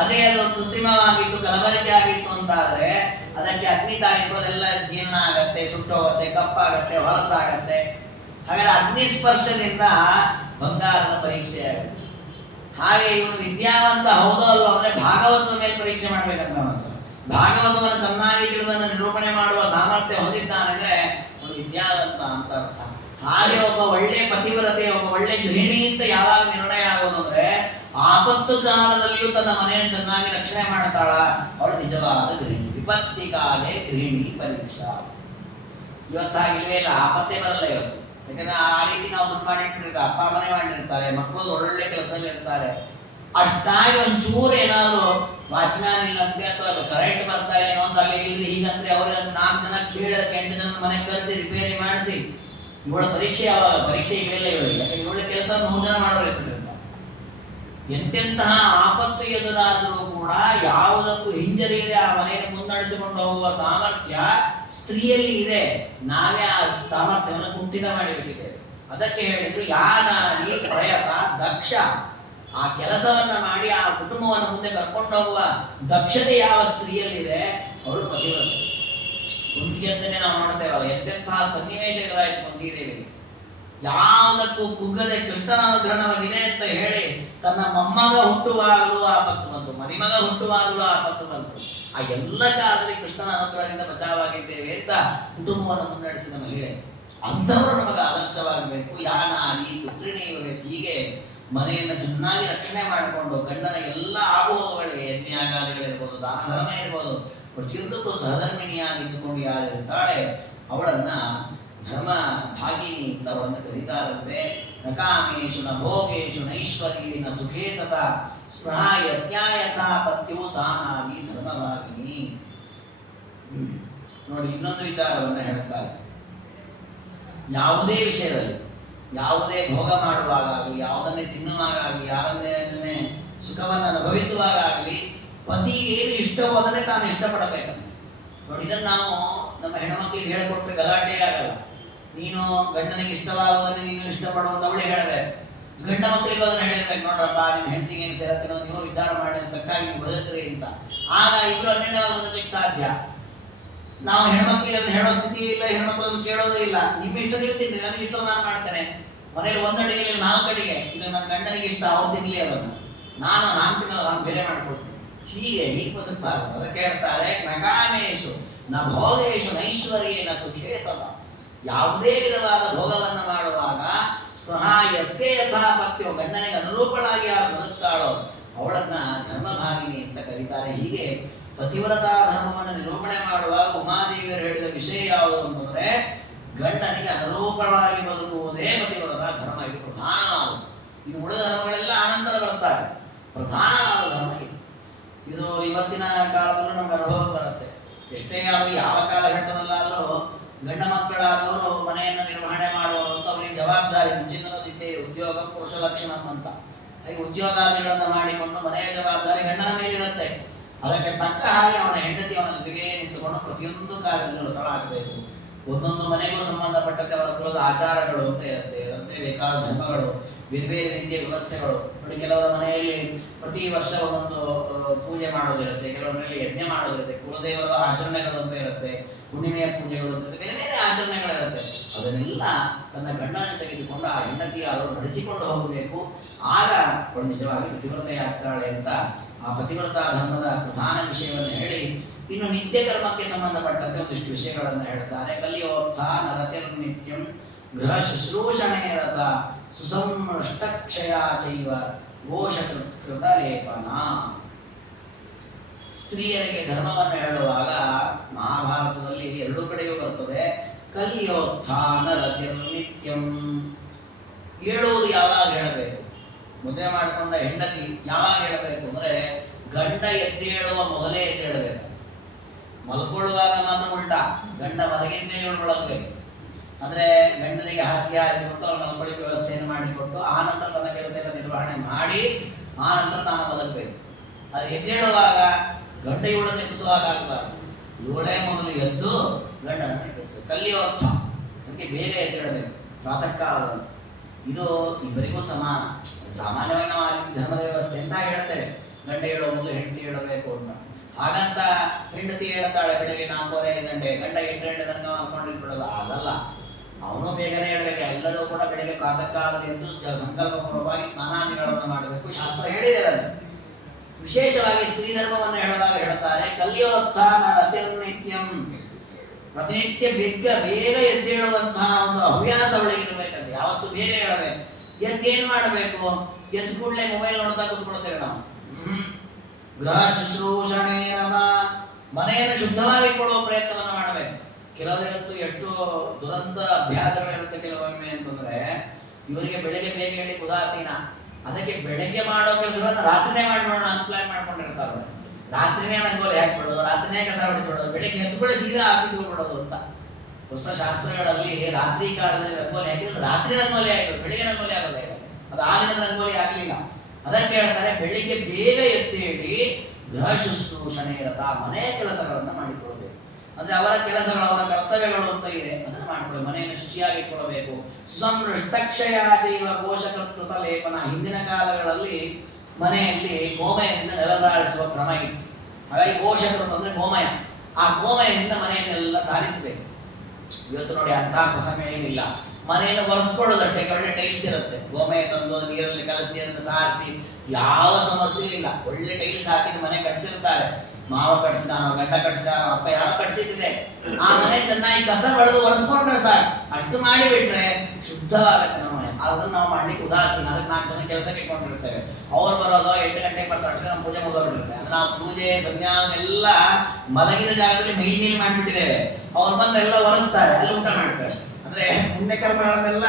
ಅದೇ ಅದು ಕೃತ್ರಿಮವಾಗಿತ್ತು, ಕಲಬೆರಕೆ ಆಗಿತ್ತು ಅಂತಾದರೆ ಅದಕ್ಕೆ ಅಗ್ನಿ ತಾಗಿದ್ರು ಅದೆಲ್ಲ ಜೀರ್ಣ ಆಗತ್ತೆ, ಸುಟ್ಟೋಗತ್ತೆ, ಕಪ್ಪಾಗತ್ತೆ, ಹೊಲಸಾಗತ್ತೆ. ಹಾಗಾದ್ರೆ ಅಗ್ನಿ ಸ್ಪರ್ಶದಿಂದ ಬಂಗಾರದ ಪರೀಕ್ಷೆ ಆಗುತ್ತೆ. ಹಾಗೆ ಇವನು ವಿದ್ಯಾವಂತ ಹೌದೋ ಅಲ್ಲೋ ಅಂದ್ರೆ ಭಾಗವತದ ಮೇಲೆ ಪರೀಕ್ಷೆ ಮಾಡ್ಬೇಕಂತ ಮಾತ್ರ. ಭಾಗವತವನ್ನು ಚೆನ್ನಾಗಿ ತಿಳಿದನ್ನು ನಿರೂಪಣೆ ಮಾಡುವ ಸಾಮರ್ಥ್ಯ ಹೊಂದಿದ್ದಾನೆ ಅಂದ್ರೆ ಅವನು ವಿದ್ಯಾವಂತ ಅಂತ ಅರ್ಥ. ಹಾಗೆ ಒಬ್ಬ ಒಳ್ಳೆ ಪತಿವ್ರತೆ, ಒಬ್ಬ ಒಳ್ಳೆ ಗೃಹಿಣಿ ಅಂತ ಯಾವಾಗ ನಿರ್ಣಯ ಆಗೋದು ಅಂದ್ರೆ, ಆಪತ್ತು ಕಾಲದಲ್ಲಿಯೂ ತನ್ನ ಮನೆಯನ್ನು ಚೆನ್ನಾಗಿ ರಕ್ಷಣೆ ಮಾಡ್ತಾಳ, ಅವಳು ನಿಜವಾದ ಗೃಹಿಣಿ. ವಿಪತ್ತಿ ಕಾಲೇ ಗೃಹಿಣಿ ಪರೀಕ್ಷಾ. ಇವತ್ತಾಗಿಲ್ವೇ ಇಲ್ಲ, ಆಪತ್ತೇ ಬರಲ್ಲ ಇವತ್ತು. ಯಾಕಂದ್ರೆ ಆ ರೀತಿ ನಾವು ದುಡ್ಡು ಮಾಡಿಟ್ಟಿರ್ತಾರೆ, ಅಪ್ಪ ಮನೆ ಮಾಡಿರ್ತಾರೆ, ಮಕ್ಕಳು ಒಳ್ಳೊಳ್ಳೆ ಕೆಲಸದಲ್ಲಿ ಇರ್ತಾರೆ. ಅಷ್ಟಾಗಿ ಒಂಚೂರು ಏನಾದ್ರು ವಾಚ್ಮ್ಯಾನ್ ಇಲ್ಲಂತೆ ಅಥವಾ ಕರೆಂಟ್ ಬರ್ತಾ ಇಲ್ಲ ಏನೋ ಅಂತ ಅಲ್ಲಿ ಇಲ್ರಿ ಹೀಗಂದ್ರೆ ಅವ್ರಿಗೆ 4 ಜನ ಕೇಳೋದಕ್ಕೆ 8 ಜನ ಮನೆಗೆ ಕರೆಸಿ ರಿಪೇರಿ ಮಾಡಿಸಿ, ಇವಳ ಪರೀಕ್ಷೆ ಯಾವಾಗ? ಪರೀಕ್ಷೆ ಇವೆಲ್ಲ ಇವಳಿಗೆ. ಯಾಕಂದ್ರೆ ಇವಳ ಕೆಲಸ 100 ಜನ ಮಾಡೋರು ಇರ್ತಾರೆ. ಎಂತೆಂತಹ ಆಪತ್ತು ಎದುರಾದರೂ ಕೂಡ ಯಾವುದಕ್ಕೂ ಹಿಂಜರಿಯದೆ ಆ ಮನೆಯನ್ನು ಮುನ್ನಡೆಸಿಕೊಂಡು ಹೋಗುವ ಸಾಮರ್ಥ್ಯ ಸ್ತ್ರೀಯಲ್ಲಿ ಇದೆ. ನಾವೇ ಆ ಸಾಮರ್ಥ್ಯವನ್ನು ಕುಂಠಿತ ಮಾಡಿಬಿಟ್ಟಿದ್ದೇವೆ. ಅದಕ್ಕೆ ಹೇಳಿದ್ರು, ಯಾನಾಗಿ ಪ್ರಯತ ದಕ್ಷ. ಆ ಕೆಲಸವನ್ನ ಮಾಡಿ ಆ ಕುಟುಂಬವನ್ನು ಮುಂದೆ ಕರ್ಕೊಂಡು ಹೋಗುವ ದಕ್ಷತೆ ಯಾವ ಸ್ತ್ರೀಯಲ್ಲಿದೆ, ಅವಳು ಪತಿವ್ರತೆ. ಕುಂತಿಯಂತನೇ ನಾವು ನೋಡ್ತೇವಲ್ಲ, ಎಂತೆಂತಹ ಸನ್ನಿವೇಶ ಎದುರಾಯ್ತು ಕುಂತಿದೇವಿ. ಯಾವುದಕ್ಕೂ ಕುಗ್ಗದೆ ಕೃಷ್ಣನ ಅನುಗ್ರಹವಾಗಿದೆ ಅಂತ ಹೇಳಿ ತನ್ನ ಮೊಮ್ಮಗ ಹುಟ್ಟುವಾಗಲೂ ಆಪತ್ತು ಬಂತು, ಮರಿಮಗ ಹುಟ್ಟುವಾಗಲೂ ಆಪತ್ತು ಬಂತು. ಆ ಎಲ್ಲ ಕಾಲದಲ್ಲಿ ಕೃಷ್ಣನ ಅನುಗ್ರಹದಿಂದ ಬಚಾವಾಗಿದ್ದೇವೆ ಅಂತ ಕುಟುಂಬವನ್ನು ಮುನ್ನಡೆಸಿದ ಮಹಿಳೆ. ಅಂಥವರು ನಮಗೆ ಆದರ್ಶವಾಗಬೇಕು. ಯಾನಾನಿ ಪುತ್ರಿಣಿ ಇರಬೇಕು. ಹೀಗೆ ಮನೆಯನ್ನು ಚೆನ್ನಾಗಿ ರಕ್ಷಣೆ ಮಾಡಿಕೊಂಡು ಗಂಡನ ಎಲ್ಲ ಆಗುವಗಳಿಗೆ ಯಜ್ಞಾಗಾದಿಗಳಿರ್ಬೋದು, ದಾನ ಧರ್ಮ ಇರ್ಬೋದು, ಪ್ರತಿಯೊಂದಕ್ಕೂ ಸಹಧರ್ಮಿಣಿಯಾಗಿ ಇದ್ದುಕೊಂಡು ಯಾರು ಇರ್ತಾಳೆ ಅವಳನ್ನ ಧರ್ಮ ಭಾಗಿನಿ ಅಂತ ಅವಳನ್ನು ಕರೀತಾರಂತೆ. ನಕಾಮೇಶು ನ ಭೋಗೇಶು ನೈಶ್ವರ್ಯೇ ನ ಸುಖೇ ತಥಾ ಸ್ಪೃಹಾ ಯಸ್ಯಾ ಯಥಾ ಪತ್ಯು ಸಾನಾದಿ ಧರ್ಮಭಾಗಿನಿ. ನೋಡಿ, ಇನ್ನೊಂದು ವಿಚಾರವನ್ನು ಹೇಳ್ತಾರೆ. ಯಾವುದೇ ವಿಷಯದಲ್ಲಿ, ಯಾವುದೇ ಭೋಗ ಮಾಡುವಾಗಲಿ, ಯಾವುದನ್ನೇ ತಿನ್ನುವಾಗಲಿ, ಯಾರನ್ನೇ ಸುಖವನ್ನು ಅನುಭವಿಸುವಾಗಲಿ, ಪತಿಗೆ ಏನು ಇಷ್ಟವೋ ಅದನ್ನೇ ತಾನು ಇಷ್ಟಪಡಬೇಕಂತ. ನೋಡಿ, ಇದನ್ನು ನಾವು ನಮ್ಮ ಹೆಣ್ಮಕ್ಳಿಗೆ ಹೇಳಿಕೊಟ್ರೆ ಗಲಾಟೆ ಆಗಲ್ಲ. ನೀನು ಗಂಡನಿಗೆ ಇಷ್ಟವಾಗೋದನ್ನು ನೀನು ಇಷ್ಟಪಡುವಂತ ಅವಳಿಗೆ ಹೇಳಬೇಕು. ಗಂಡ ಮಕ್ಕಳಿಗೂ ಅದನ್ನು ಹೇಳಿರ್ಬೇಕು, ನೋಡ್ರಪ್ಪ ನಿಮ್ಮ ಹೆಂಡತಿಗೆ ಏನು ಸೇರತ್ತೇನೋ ನೀವು ವಿಚಾರ ಮಾಡಿ ತಕ್ಕಾಗಿ ನೀವು ಬದುಕ್ರಿ ಅಂತ. ಆಗ ಇಬ್ಬರು ಅನ್ಯವಾಗಿ ಬದುಕಲಿಕ್ಕೆ ಸಾಧ್ಯ. ನಾವು ಹೆಣ್ಮಕ್ಳಿಗೆ ಅದನ್ನು ಹೇಳೋ ಸ್ಥಿತಿ ಇಲ್ಲ, ಹೆಣ್ಮಕ್ಳನ್ನು ಕೇಳೋದು ಇಲ್ಲ. ನಿಮ್ಮ ಇಷ್ಟ ನೀವು ತಿನ್ನಿ, ನನಗೆ ಇಷ್ಟ ನಾನು ಮಾಡ್ತೇನೆ. ಮನೇಲಿ 1 ಅಡಿಗೆ 4 ಅಡಿಗೆ, ಇದು ನನ್ನ ಗಂಡನಿಗೆ ಇಷ್ಟ, ಅವ್ರು ತಿನ್ನಲಿ ಅದನ್ನು, ನಾನು ತಿನ್ನಲ್ಲ, ನಾನು ಬೇರೆ ಮಾಡಿಕೊಡ್ತೀನಿ. ಹೀಗೆ ಬದುಕಬಾರದು. ಅದಕ್ಕೆ ಹೇಳ್ತಾರೆ, ನಕಾಮೇಶು ನ ಭೋಗೇಶು ನೈಶ್ವರ್ಯೇನ ಸುಖೇ ತಥಾ. ಯಾವುದೇ ವಿಧವಾದ ಭೋಗವನ್ನು ಮಾಡುವಾಗ ಸ್ಪೃಹಾ ಯಸ್ಯೇ ಯಥಾ ಪತ್ಯೋ, ಗಂಡನಿಗೆ ಅನುರೂಪಳಾಗಿ ಯಾರು ಬದುಕ್ತಾಳೋ ಅವಳನ್ನ ಧರ್ಮಭಾಗಿನಿ ಅಂತ ಕರೀತಾರೆ. ಹೀಗೆ ಪತಿವ್ರತಾ ಧರ್ಮವನ್ನು ನಿರೂಪಣೆ ಮಾಡುವಾಗ ಉಮಾದೇವಿಯರು ಹೇಳಿದ ವಿಷಯ ಯಾವುದು ಅಂತಂದ್ರೆ, ಗಂಡನಿಗೆ ಅನುರೂಪವಾಗಿ ಬದುಕುವುದೇ ಪತಿವ್ರತಾ ಧರ್ಮ. ಇದು ಪ್ರಧಾನವಾದದ್ದು. ಇದು ಉಳಿದ ಧರ್ಮಗಳೆಲ್ಲ ಅನಂತರ ಬರ್ತಾರೆ. ಪ್ರಧಾನವಾದ ಧರ್ಮ ಇದು ಇವತ್ತಿನ ಕಾಲದಲ್ಲೂ ನಮ್ಗೆ ಅನುಭವಕ್ಕೆ ಬರುತ್ತೆ. ಎಷ್ಟೇ ಆದರೂ ಯಾವ ಕಾಲಘಟ್ಟದಲ್ಲಾದರೂ ಗಂಡ ಮಕ್ಕಳಾದವರು ಮನೆಯನ್ನು ನಿರ್ವಹಣೆ ಮಾಡುವಂಥ ಅವರಿಗೆ ಜವಾಬ್ದಾರಿ ಮುಂಚಿನದಿದ್ದೇ. ಉದ್ಯೋಗ ಪುರುಷ ಲಕ್ಷಣಂ ಅಂತ. ಹಾಗೆ ಉದ್ಯೋಗಾದಿಗಳನ್ನು ಮಾಡಿಕೊಂಡು ಮನೆಯ ಜವಾಬ್ದಾರಿ ಗಂಡನ ಮೇಲಿರುತ್ತೆ. ಅದಕ್ಕೆ ತಕ್ಕ ಹಾಗೆ ಅವನ ಹೆಂಡತಿ ಅವನ ಜೊತೆಗೆ ನಿಂತುಕೊಂಡು ಪ್ರತಿಯೊಂದು ಕಾರ್ಯದಲ್ಲೂ ತಳ ಹಾಕಬೇಕು. ಒಂದೊಂದು ಮನೆಗೂ ಸಂಬಂಧಪಟ್ಟಂತೆ ಅವರ ಕುಲದ ಆಚಾರಗಳು ಅಂತ ಇರುತ್ತೆ, ಅದರಂತೆ ಬೇಕಾದ ಧರ್ಮಗಳು, ಬೇರೆ ಬೇರೆ ರೀತಿಯ ವ್ಯವಸ್ಥೆಗಳು. ನೋಡಿ, ಕೆಲವರ ಮನೆಯಲ್ಲಿ ಪ್ರತಿ ವರ್ಷ ಒಂದೊಂದು ಪೂಜೆ ಮಾಡೋದಿರುತ್ತೆ, ಕೆಲವರ ಮನೆಯಲ್ಲಿ ಯಜ್ಞ ಮಾಡೋದಿರುತ್ತೆ, ಕುಲದೇವರ ಆಚರಣೆಗಳು ಅಂತ ಇರುತ್ತೆ, ಹುಣ್ಣಿಮೆಯ ಪೂಜೆಗಳು ಅಂತ ಬೇರೆ ಬೇರೆ ಆಚರಣೆಗಳಿರುತ್ತೆ. ಅದನ್ನೆಲ್ಲ ತನ್ನ ಗಂಡನ ತೆಗೆದುಕೊಂಡು ಆ ಹೆಂಡತಿಯ ಅವರು ನಡೆಸಿಕೊಂಡು ಹೋಗಬೇಕು. ಆಗ ಅವಳು ನಿಜವಾಗಿ ಪತಿವ್ರತೆಯಾಗ್ತಾಳೆ ಅಂತ ಆ ಪತಿವ್ರತಾ ಧರ್ಮದ ಪ್ರಧಾನ ವಿಷಯವನ್ನು ಹೇಳಿ, ಇನ್ನು ನಿತ್ಯ ಕರ್ಮಕ್ಕೆ ಸಂಬಂಧಪಟ್ಟಂತೆ ಒಂದಿಷ್ಟು ವಿಷಯಗಳನ್ನು ಹೇಳ್ತಾರೆ. ಕಲಿಯೋತ್ಥ ನರತಿರ್ ನಿತ್ಯಂ ಗೃಹ ಶುಶ್ರೂಷಣೆ ರಥ ಸುಸಂಷ್ಟಕ್ಷಯ ಚೈವ ಘೋಷಕೃತ ಲೇಪನ. ಸ್ತ್ರೀಯರಿಗೆ ಧರ್ಮವನ್ನು ಹೇಳುವಾಗ ಮಹಾಭಾರತದಲ್ಲಿ ಎರಡೂ ಕಡೆಯೂ ಬರ್ತದೆ. ಕಲ್ಯೋತ್ಥಾನ ರತಿರ್ ನಿತ್ಯಂ, ಹೇಳುವುದು ಯಾವಾಗ ಹೇಳಬೇಕು? ಮದುವೆ ಮಾಡಿಕೊಂಡ ಹೆಂಡತಿ ಯಾವಾಗ ಹೇಳಬೇಕು ಅಂದರೆ, ಗಂಡ ಎದ್ದೇಳುವ ಮೊದಲೇ ಎದ್ದೇಳಬೇಕು. ಮಲ್ಕೊಳ್ಳುವಾಗ ಮಾತ್ರ ಉಲ್ಟಾ, ಗಂಡ ಮಲಗಿದ್ದೇ ಉಳ್ಕೊಳಬೇಕು. ಅಂದರೆ ಗಂಡನಿಗೆ ಹಾಸಿಗೆ ಕೊಟ್ಟು ಅವ್ರು ಮಲ್ಕೊಳ್ಳಿಕ್ಕೆ ವ್ಯವಸ್ಥೆಯನ್ನು ಮಾಡಿಕೊಟ್ಟು ಆ ನಂತರ ತನ್ನ ಕೆಲಸ ಎಲ್ಲ ನಿರ್ವಹಣೆ ಮಾಡಿ ಆ ನಂತರ ತಾನು ಮಲಗಬೇಕು. ಅದು ಎದ್ದೇಳುವಾಗ ಗಂಡ ಇವಳನ್ನು ಎಬ್ಬಿಸುವಾಗ ಆಗಬಾರ್ದು, ಇವಳೇ ಮೊದಲು ಎದ್ದು ಗಂಡನನ್ನು ಎಬ್ಬಿಸಬೇಕು. ಕಲಿಯೋರ್ಥ ಅದಕ್ಕೆ ಬೇಗ ಎದ್ದೇಳಬೇಕು ಪ್ರಾತಃ ಕಾಲದಲ್ಲಿ. ಇದು ಇಬ್ಬರಿಗೂ ಸಮಾನ. ಸಾಮಾನ್ಯವಾಗಿ ನಾವು ಆ ರೀತಿ ಧರ್ಮದ ವ್ಯವಸ್ಥೆ ಅಂತ ಹೇಳ್ತೇವೆ, ಗಂಡ ಹೇಳೋ ಮೊದಲು ಹೆಂಡತಿ ಹೇಳಬೇಕು ಅಂತ. ಹಾಗಂತ ಹೆಂಡತಿ ಹೇಳ್ತಾಳೆ ಬೆಳಗ್ಗೆ 4:30 ಗಂಟೆ, ಗಂಡ 8 ಗಂಟೆ ತನಕ ಅಂದ್ಕೊಂಡಿರ್ಬಿಡೋದು, ಅದಲ್ಲ. ಅವನು ಬೇಗನೆ ಹೇಳಬೇಕು. ಎಲ್ಲರೂ ಕೂಡ ಬೆಳಗ್ಗೆ ಪ್ರಾತಃ ಕಾಲದಲ್ಲಿ ಎದ್ದು ಸಂಕಲ್ಪಪೂರ್ವವಾಗಿ ಸ್ನಾನಾದಿಗಳನ್ನು ಮಾಡಬೇಕು, ಶಾಸ್ತ್ರ ಹೇಳಿದೆ ಅದನ್ನು. ವಿಶೇಷವಾಗಿ ಸ್ತ್ರೀ ಧರ್ಮವನ್ನು ಹೇಳುವಾಗ ಹೇಳ್ತಾರೆ, ಕಲಿಯೋತ್ಥಾನ ರತಿರ್ನಿತ್ಯಂ, ಪ್ರತಿನಿತ್ಯ ಬೇಗ ಎದ್ದೇಳುವಂತಹ ಒಂದು ಹವ್ಯಾಸ ಒಳಗಿರಬೇಕಂತೆ. ಯಾವತ್ತು ಬೇಗ ಹೇಳಬೇಕು. ಎದ್ದೇನು ಮಾಡಬೇಕು? ಎದ್ದು ಕೂಡಲೇ ಮೊಬೈಲ್ ನೋಡ್ತಾ ಕೂತ್ಕೊಳ್ತೇವೆ ನಾವು. ಗೃಹ ಶುಶ್ರೂಷಣೆ ರಥ, ಮನೆಯನ್ನು ಶುದ್ಧವಾಗಿಟ್ಕೊಳ್ಳುವ ಪ್ರಯತ್ನವನ್ನು ಮಾಡಬೇಕು. ಕೆಲವರಿಗಂತೂ ಎಷ್ಟು ದುರಂತ ಅಭ್ಯಾಸಗಳಿರುತ್ತೆ ಕೆಲವೊಮ್ಮೆ ಅಂತಂದ್ರೆ, ಇವರಿಗೆ ಬೆಳಗ್ಗೆ ಬೇಗ ಹೇಳಿ ಉದಾಸೀನ, ಅದಕ್ಕೆ ಬೆಳಗ್ಗೆ ಮಾಡೋ ಕೆಲಸಗಳನ್ನು ರಾತ್ರಿನೇ ಮಾಡೋಣ ಅಂತ ಪ್ಲಾನ್ ಮಾಡ್ಕೊಂಡಿರ್ತಾರೆ. ರಾತ್ರಿನೇ ರಂಗೋಲಿ ಹಾಕ್ಬಿಡೋದು, ರಾತ್ರಿನೇ ಕಸ ಹೊಡಿಸ್ಬಿಡೋದು, ಬೆಳಿಗ್ಗೆ ಎತ್ತುಕೊಳ್ಳಿ ಸೀದಾ ಆಫೀಸ್ಗೆ ಬಿಡೋದು ಅಂತ. ಶಾಸ್ತ್ರಗಳಲ್ಲಿ ರಾತ್ರಿ ಕಾಲದಲ್ಲಿ ರಂಗೋಲಿ ಹಾಕಿದ್ರೆ ರಾತ್ರಿ ರಂಗೋಲಿ ಆಗಿರೋದು, ಬೆಳಿಗ್ಗೆ ರಂಗೋಲಿ ಆಗೋದು ಹೇಗೆ? ಅದು ಆ ದಿನದ ರಂಗೋಲಿ ಆಗಲಿಲ್ಲ. ಅದಕ್ಕೆ ಹೇಳ್ತಾರೆ, ಬೆಳಿಗ್ಗೆ ಬೇಗ ಎದ್ದೇಳಿ ಗೃಹ ಶುಶ್ರೂಷಣೆ ರಥ, ಮನೆ ಕೆಲಸಗಳನ್ನು ಮಾಡಿಕೊಳ್ಳಬೇಕು. ಅಂದರೆ ಅವರ ಕೆಲಸಗಳು, ಅವರ ಕರ್ತವ್ಯಗಳು ಅಂತ ಇದೆ, ಅದನ್ನು ಮಾಡಿಕೊಳ್ಳಿ. ಮನೆಯನ್ನು ಶುಚಿಯಾಗಿ ಇಟ್ಕೊಳ್ಬೇಕು. ಸುಸಂಷ್ಟಕ್ಷಯ ಚೈವ ಕೋಶಕೃತ ಲೇಪನ. ಹಿಂದಿನ ಕಾಲಗಳಲ್ಲಿ ಮನೆಯಲ್ಲಿ ಗೋಮಯದಿಂದ ನೆಲ ಸಾರಿಸುವ ಕ್ರಮ ಇತ್ತು. ಹಾಗಾಗಿ ಕೋಶಕೃತ ಅಂದರೆ ಗೋಮಯ, ಆ ಗೋಮಯದಿಂದ ಮನೆಯನ್ನೆಲ್ಲ ಸಾರಿಸಬೇಕು. ಇವತ್ತು ನೋಡಿ ಅಂಥ ಪ್ರಸಂಗ ಏನಿಲ್ಲ. ಮನೆಯನ್ನು ಒರೆಸ್ಕೊಳ್ಳೋದಷ್ಟೇ, ಒಳ್ಳೆ ಟೈಲ್ಸ್ ಇರುತ್ತೆ, ಗೋಮಯ ತಂದು ನೀರಲ್ಲಿ ಕಲಸಿ ಅದನ್ನು ಸಾರಿಸಿ ಯಾವ ಸಮಸ್ಯೆ ಇಲ್ಲ. ಒಳ್ಳೆ ಟೈಲ್ಸ್ ಹಾಕಿದ ಮನೆ ಕಟ್ಸಿರ್ತಾರೆ. ಮಾವ ಕಟ್ಸಿದಾನೋ, ಗಂಡ ಕಟ್ಸಿದಾನೋ, ಅಪ್ಪ ಯಾವ ಕಟ್ಸಿದ್ದಿದೆ, ಆ ಮನೆ ಚೆನ್ನಾಗಿ ಕಸ ಬಳಿದು ಒರೆಸ್ಕೊಂಡ್ರೆ ಸಾಕು. ಅಷ್ಟು ಮಾಡಿಬಿಟ್ರೆ ಶುದ್ಧವಾಗತ್ತೆ ನಮ್ಮ ಮನೆ. ಅದನ್ನು ನಾವು ಮಾಡ್ಲಿಕ್ಕೆ ಉದಾಸೀನ. ಅದಕ್ಕೆ 4 ಜನ ಕೆಲಸಕ್ಕೆ ಇಟ್ಕೊಂಡಿರ್ತೇವೆ. ಅವ್ರು ಬರೋದು 8 ಗಂಟೆಗೆ ಬರ್ತಾರೆ, ಅಷ್ಟು ನಮ್ಮ ಪೂಜೆ ಮುಗಿದೋಗ್ಬಿಟ್ಟಿರುತ್ತೆ. ಅಂದ್ರೆ ನಾವು ಪೂಜೆ ಸಂಧ್ಯಾ ಎಲ್ಲ ಮಲಗಿದ ಜಾಗದಲ್ಲಿ ಮೈಲಿಗೆಯಲ್ಲಿ ಮಾಡಿಬಿಟ್ಟಿದ್ದೇವೆ. ಅವ್ರು ಬಂದು ಎಲ್ಲ ಒರೆಸ್ತಾರೆ, ಅಲ್ಲಿ ಊಟ ಮಾಡ್ತಾರೆ ಅಷ್ಟೇ. ಅಂದ್ರೆ ಪುಣ್ಯಕರ್ಮಗಳನ್ನೆಲ್ಲ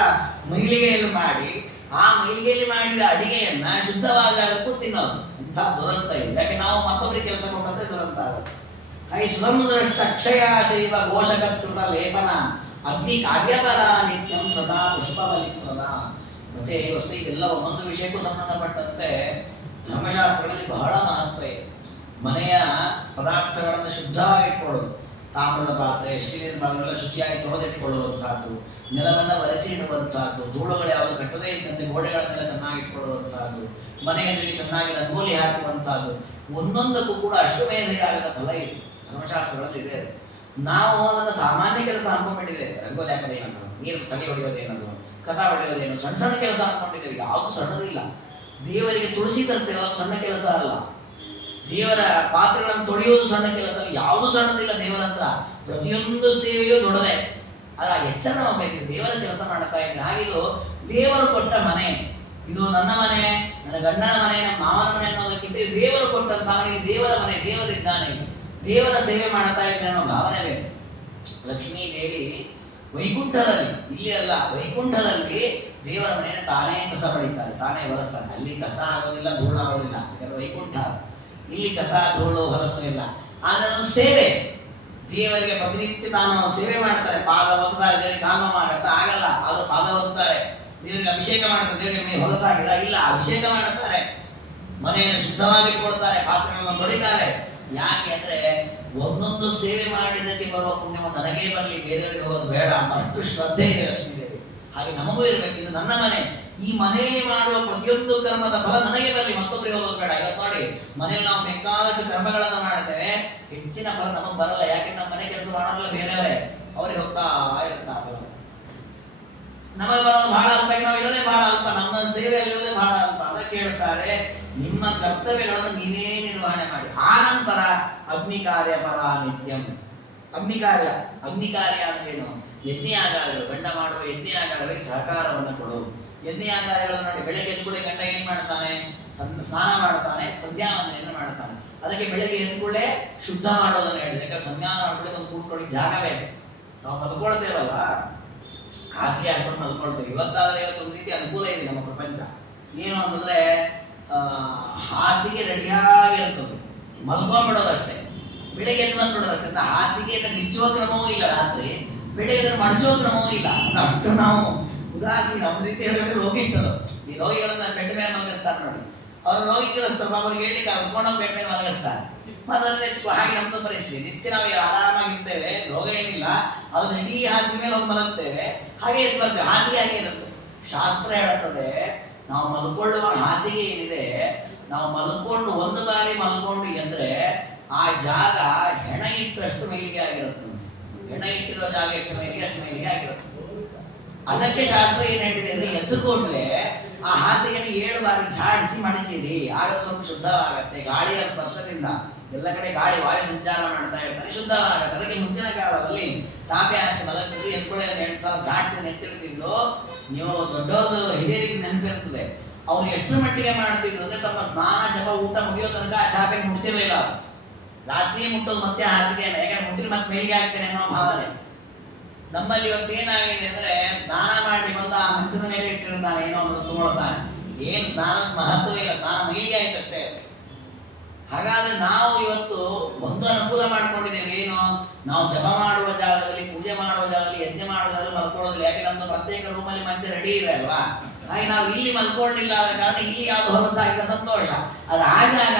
ಮೈಲಿಗೆಯಲ್ಲಿ ಮಾಡಿ ಆ ಮೈಲಿಗೆಯಲ್ಲಿ ಮಾಡಿದ ಅಡಿಗೆಯನ್ನ ಶುದ್ಧವಾಗಕ್ಕೂ ತಿನ್ನೋದು. ಇಂಥ ದುರಂತ ಇದೆ. ಯಾಕೆ ನಾವು ಮತ್ತೊಬ್ಬರಿಗೆ ಕೆಲಸ ಕೊಟ್ಟಂತೆ ದುರಂತ ಆಗುತ್ತೆ. ಹಾಗೆ ಸುಸಂದೃಷ್ಟ ಅಕ್ಷಯ ಚೈವ ಘೋಷಕೃತ ಲೇಪನ ಅಗ್ನಿ ಕಾರ್ಯಪರ ನಿತ್ಯಂ ಸದಾ ಪುಷ್ಪಬಲಿಪ್ರದ. ಮತ್ತೆ ವಸ್ತು ಇದೆಲ್ಲ ಒಂದೊಂದು ವಿಷಯಕ್ಕೂ ಸಂಬಂಧಪಟ್ಟಂತೆ ಧರ್ಮಶಾಸ್ತ್ರಗಳಲ್ಲಿ ಬಹಳ ಮಹತ್ವ ಇದೆ. ಮನೆಯ ಪದಾರ್ಥಗಳನ್ನು ಶುದ್ಧವಾಗಿ ಇಟ್ಕೊಳ್ಳೋದು, ತಾಮ್ರದ ಪಾತ್ರೆ, ಸ್ಟೀಲಿನ ಪಾತ್ರೆಲ್ಲ ಶುಚಿಯಾಗಿ ತೊಳೆದಿಟ್ಕೊಳ್ಳುವಂತಹದ್ದು, ನೆಲವನ್ನು ಒರೆಸಿ ಇಡುವಂತಹದ್ದು, ಧೂಳುಗಳು ಯಾವುದು ಕಟ್ಟದೇ ಇದ್ದಂತೆ ಗೋಡೆಗಳನ್ನೆಲ್ಲ ಚೆನ್ನಾಗಿ ಇಟ್ಕೊಳ್ಳುವಂತಹದ್ದು, ಮನೆಯಲ್ಲಿ ಚೆನ್ನಾಗಿ ರಂಗೋಲಿ ಹಾಕುವಂತಹದ್ದು, ಒಂದೊಂದಕ್ಕೂ ಕೂಡ ಅಶ್ವಮೇಧ ಯಾಗದ ಫಲ ಇದೆ, ಧರ್ಮಶಾಸ್ತ್ರಗಳಲ್ಲಿ ಇದೆ. ನಾವು ಅದನ್ನು ಸಾಮಾನ್ಯ ಕೆಲಸ ಅನ್ಕೊಂಡ್ಬಿಟ್ಟಿದ್ದೇವೆ. ರಂಗೋಲಿ ಹಾಕೋದೇನದು, ನೀರು ತಲೆ ಹೊಡೆಯೋದೇನದು, ಕಸ ಹೊಡೆಯೋದೇನು, ಸಣ್ಣ ಸಣ್ಣ ಕೆಲಸ ಅನ್ಕೊಂಡಿದ್ದೇವೆ. ಯಾವುದು ಸಣ್ಣದಿಲ್ಲ. ದೇವರಿಗೆ ತುಳಸಿ ತರ್ತೇವೆ, ಅದು ಸಣ್ಣ ಕೆಲಸ ಅಲ್ಲ. ದೇವರ ಪಾತ್ರೆಗಳನ್ನು ತೊಳೆಯೋದು ಸಣ್ಣ ಕೆಲಸ, ಯಾವುದು ಸಣ್ಣದಿಲ್ಲ ದೇವರ ಹತ್ರ. ಪ್ರತಿಯೊಂದು ಸೇವೆಯೂ ದೊಡ್ಡದೆ. ಅದರ ಎಚ್ಚರ ಹೋಗ್ಬೇಕು. ದೇವರ ಕೆಲಸ ಮಾಡ್ತಾ ಇದ್ರೆ ಹಾಗಿದು ದೇವರು ಕೊಟ್ಟ ಮನೆ, ಇದು ನನ್ನ ಮನೆ, ನನ್ನ ಗಂಡನ ಮನೆ, ನಮ್ಮ ಮಾವನ ಮನೆ ಅನ್ನೋದಕ್ಕಿಂತ ದೇವರು ಕೊಟ್ಟಂತ ಮನೆಗೆ ದೇವರ ಮನೆ, ದೇವರಿದ್ದಾನೆ, ದೇವರ ಸೇವೆ ಮಾಡ್ತಾ ಇದ್ರೆ ಅನ್ನೋ ಭಾವನೆ ಬೇಕು. ಲಕ್ಷ್ಮೀ ದೇವಿ ವೈಕುಂಠದಲ್ಲಿ, ಇಲ್ಲಿ ಅಲ್ಲ, ವೈಕುಂಠದಲ್ಲಿ ದೇವರ ಮನೆಯನ್ನು ತಾನೇ ಕಸ ಹೊಡಿತಾರೆ, ತಾನೇ ಒರೆಸ್ತಾನೆ. ಅಲ್ಲಿ ಕಸ ಆಗೋದಿಲ್ಲ, ಧೂಳು ಆಗೋದಿಲ್ಲ, ಯಾಕಂದ್ರೆ ವೈಕುಂಠ. ಇಲ್ಲಿ ಕಸ ಧೂಳು ಹೊಲಸು ಇಲ್ಲ. ಆದರೆ ಅದು ಸೇವೆ, ದೇವರಿಗೆ ಪ್ರತಿನಿತ್ಯ ತಾನು ಸೇವೆ ಮಾಡ್ತಾರೆ. ಪಾದ ಒತ್ತುತ್ತಾರೆ, ದೇವರಿಗೆ ಕಾಲು ಆಗತ್ತ ಆಗಲ್ಲ, ಆದರೂ ಪಾದ ಒತ್ತುತ್ತಾರೆ. ದೇವರಿಗೆ ಅಭಿಷೇಕ ಮಾಡ್ತಾರೆ, ದೇವರಿಗೆ ಮೈ ಹೊಲಸಾಗಿಲ್ಲ, ಇಲ್ಲ, ಅಭಿಷೇಕ ಮಾಡುತ್ತಾರೆ. ಮನೆಯನ್ನು ಶುದ್ಧವಾಗಿಟ್ಕೊಳ್ತಾರೆ, ಪಾತ್ರೆಗಳನ್ನು ತೊಳಿತಾರೆ. ಯಾಕೆ ಅಂದರೆ ಒಂದೊಂದು ಸೇವೆ ಮಾಡಿದ್ದಕ್ಕೆ ಬರುವ ಪುಣ್ಯವು ನನಗೇ ಬರಲಿ, ಬೇರೆಯವರಿಗೆ ಹೋಗೋದು ಬೇಡ ಅಂತ ಅಷ್ಟು ಶ್ರದ್ಧೆ ಇದೆ ಲಕ್ಷ್ಮೀದೇವಿ. ಹಾಗೆ ನಮಗೂ ಇರಬೇಕು, ಇದು ನನ್ನ ಮನೆ, ಈ ಮನೆಯಲ್ಲಿ ಮಾಡುವ ಪ್ರತಿಯೊಂದು ಕರ್ಮದ ಫಲ ನನಗೆ ಬರಲಿ, ಮತ್ತೊಬ್ಬರಿಗೆ ಹೋಗೋದು ಬೇಡ. ಇವತ್ತು ನೋಡಿ, ಮನೆಯಲ್ಲಿ ನಾವು ಬೇಕಾದಷ್ಟು ಕರ್ಮಗಳನ್ನು ಮಾಡ್ತೇವೆ, ಹೆಚ್ಚಿನ ಫಲ ನಮಗೆ ಬರಲ್ಲ. ಯಾಕೆಂದ್ರೆ ನಮ್ಮ ಮನೆ ಕೆಲಸ ಮಾಡೋಲ್ಲ ಬೇರೆಯವರೇ, ಅವರಿಗೆ ಹೋಗ್ತಾ ಇರುತ್ತಾ ಫಲ. ನಮಗೆ ಬರೋದು ಬಹಳ ಅಲ್ಪ, ನಾವು ಇರೋದೇ ಬಹಳ ಅಲ್ಪ, ನಮ್ಮ ಸೇವೆಯಲ್ಲಿರೋದೇ ಬಹಳ ಅಲ್ಪ. ಅದಕ್ಕೆ ಹೇಳ್ತಾರೆ, ನಿಮ್ಮ ಕರ್ತವ್ಯಗಳನ್ನು ನೀವೇ ನಿರ್ವಹಣೆ ಮಾಡಿ. ಆನಂತರ ಅಗ್ನಿ ಕಾರ್ಯ ಪರ ನಿತ್ಯಂ. ಅಗ್ನಿ ಕಾರ್ಯ ಅಂದ್ರೆ ಏನು? ಯಜ್ಞಯಾಗಾದಿಗಳು, ಗಂಡ ಮಾಡುವ ಯಜ್ಞಯಾಗಾದಿಗಳಿಗೆ ಸಹಕಾರವನ್ನು ಕೊಡು. ಯಜ್ಞಯಾಗಾದಿಗಳು ನೋಡಿ, ಬೆಳಗ್ಗೆ ಎದ್ದು ಕೂಡ ಗಂಡ ಏನ್ ಮಾಡ್ತಾನೆ? ಸ್ನಾನ ಮಾಡ್ತಾನೆ, ಸಂಧ್ಯಾವಂದನೆಯನ್ನು ಮಾಡ್ತಾನೆ. ಅದಕ್ಕೆ ಬೆಳಗ್ಗೆ ಎದ್ದು ಕೂಡಲೇ ಶುದ್ಧ ಮಾಡೋದನ್ನು ಹೇಳಿದೆ. ಯಾಕಂದ್ರೆ ಸಂಧ್ಯಾನ ಮಾಡ್ಕೊಳ್ಳಿ ಒಂದು ಕೂತ್ಕೊಳ್ಳಿ ಜಾಗ ಬೇಕು. ನಾವು ಮಲ್ಕೊಳ್ತೇವಲ್ಲ, ಹಾಸಿಗೆ ಹಾಸ್ಕೊಂಡು ಮಲ್ಕೊಳ್ತೇವೆ. ಇವತ್ತಾದ್ರೆ ಒಂದು ರೀತಿ ಅನುಕೂಲ ಇದೆ ನಮ್ಮ ಪ್ರಪಂಚ. ಏನು ಅಂತಂದ್ರೆ ಹಾಸಿಗೆ ರೆಡಿಯಾಗಿರ್ತದೆ, ಮಲ್ಕೊಂಡ್ಬಿಡೋದಷ್ಟೇ, ಬೆಳಿಗ್ಗೆ ಎದ್ದು ಬಂದ್ಬಿಡೋದಷ್ಟೇ. ಹಾಸಿಗೆಯನ್ನು ಬಿಚ್ಚುವ ಕ್ರಮವೂ ಇಲ್ಲ, ರಾತ್ರಿ ಬೆಳಿಗ್ಗೆ ಅದನ್ನು ಮಡಚುವ ಕ್ರಮವೂ ಇಲ್ಲ. ಅಷ್ಟು ನಾವು ಉದಾಸೀನ. ಒಂದು ರೀತಿ ಹೇಳಿದ್ರೆ ರೋಗಿಷ್ಠರು. ಈ ರೋಗಿಗಳನ್ನ ಬೆಡ್ ಮೇಲೆ ಮಲಗಿಸ್ತಾರೆ ನೋಡಿ, ಅವರು ರೋಗಿಗ್ರಸ್ತರು, ಅವ್ರಿಗೆ ಹೇಳಲಿಕ್ಕೆ ಉತ್ಕೊಂಡೋಗಿ ಬೆಡ್ ಮೇಲೆ ಮಲಗಿಸ್ತಾರೆ. ಮತ್ತೆ ಹಾಗೆ ನಮ್ದು ಪರಿಸ್ಥಿತಿ. ನಿತ್ಯ ನಾವು ಆರಾಮಾಗಿರ್ತೇವೆ, ರೋಗ ಏನಿಲ್ಲ, ಅದು ಇಡೀ ಹಾಸಿಗೆ ಮೇಲೆ ಹೋಗಿ ಮಲಗ್ತೇವೆ, ಹಾಗೆ ಎದ್ದು ಬರ್ತೇವೆ, ಹಾಸಿಗೆ ಹಾಗೆ ಇರುತ್ತೆ. ಶಾಸ್ತ್ರ ಹೇಳುತ್ತದೆ, ನಾವು ಮಲ್ಕೊಳ್ಳುವ ಹಾಸಿಗೆ ಏನಿದೆ, ನಾವು ಮಲ್ಕೊಂಡು ಒಂದು ಬಾರಿ ಮಲ್ಕೊಂಡು ಎಂದ್ರೆ ಆ ಜಾಗ ಹೆಣ ಇಟ್ಟಷ್ಟು ಮೈಲಿಗೆ ಆಗಿರುತ್ತೆ. ಹೆಣ ಇಟ್ಟಿರೋ ಜಾಗ ಎಷ್ಟು ಮೈಲಿಗೆ ಅಷ್ಟು ಮೈಲಿಗೆ ಆಗಿರುತ್ತೆ. ಅದಕ್ಕೆ ಶಾಸ್ತ್ರ ಏನ್ ಹೇಳಿದೆ ಅಂದ್ರೆ, ಎದ್ದು ಕೂಡಲೇ ಆ ಹಾಸಿಗೆಯನ್ನು 7 ಬಾರಿ ಝಾಡಿಸಿ ಮಡಚಿಡಿ, ಆಗ ಸ್ವಲ್ಪ ಶುದ್ಧವಾಗತ್ತೆ. ಗಾಳಿಯ ಸ್ಪರ್ಶದಿಂದ ಎಲ್ಲ ಕಡೆ ಗಾಳಿ ವಾಯು ಸಂಚಾರ ಮಾಡ್ತಾ ಇರ್ತಾರೆ, ಶುದ್ಧವಾಗತ್ತೆ. ಅದಕ್ಕೆ ಮುಂಚಿನ ಕಾಲದಲ್ಲಿ ಚಾಪೆ ಹಾಸಿ ಮಲಗಿದ್ರು, ಎಸ್ಕೊಳೆ 8 ಸಲ ಝಾಡಿಸಿ ನೆತ್ತಿಡ್ತಿದ್ರು. ನೀವು ದೊಡ್ಡವ್ರದ್ದು ಹಿರಿಯರಿಗೆ ನೆನಪಿರ್ತದೆ, ಅವ್ರು ಎಷ್ಟು ಮಟ್ಟಿಗೆ ಮಾಡ್ತಿದ್ರು ಅಂದ್ರೆ, ತಮ್ಮ ಸ್ನಾನ ಜಪ ಊಟ ಮುಗಿಯೋ ತನಕ ಆ ಚಾಪೆ ಮುಟ್ತಿರ್ಲಿಲ್ಲ. ರಾತ್ರಿ ಮುಟ್ಟೋದು ಮತ್ತೆ ಹಾಸಿಗೆಯನ್ನು, ಯಾಕಂದ್ರೆ ಮುಟ್ಟಿದ್ರೆ ಮತ್ತೆ ಮೇಲಿಗೆ ಆಗ್ತೇನೆ ಅನ್ನೋ ಭಾವನೆ. ನಮ್ಮಲ್ಲಿ ಇವತ್ತು ಏನಾಗಿದೆ ಅಂದ್ರೆ, ಸ್ನಾನ ಮಾಡಿ ಬಂದು ಆ ಮಂಚದ ಮೇಲೆ ಇಟ್ಟಿರ್ತಾನೆ, ಏನೋ ಒಂದು ತಗೊಳ್ತಾನೆ. ಏನ್ ಸ್ನಾನದ ಮಹತ್ವ ಇಲ್ಲ, ಸ್ನಾನ ಮೈಲಿಗೆ ಆಯ್ತಷ್ಟೇ. ಹಾಗಾದ್ರೆ ನಾವು ಇವತ್ತು ಒಂದು ಅನುಕೂಲ ಮಾಡ್ಕೊಂಡಿದ್ದೇವೆ, ಏನು? ನಾವು ಜಪ ಮಾಡುವ ಜಾಗದಲ್ಲಿ, ಪೂಜೆ ಮಾಡುವ ಜಾಗದಲ್ಲಿ, ಯಜ್ಞ ಮಾಡುವ ಜಾಗದಲ್ಲಿ ಮಲ್ಕೊಳ್ಳೋದಿಲ್ಲ. ಯಾಕೆ? ನಮ್ದು ಪ್ರತ್ಯೇಕ ರೂಮಲ್ಲಿ ಮಂಚ ರೆಡಿ ಇದೆ ಅಲ್ವಾ. ಹಾಗೆ ನಾವು ಇಲ್ಲಿ ಮಲ್ಕೊಳ್ಳಿಲ್ಲ ಆದ ಕಾರಣ ಇಲ್ಲಿ ಯಾವ್ದು ಹೊಲಸಾಗಿಲ್ಲ, ಸಂತೋಷ. ಅದಾದಾಗ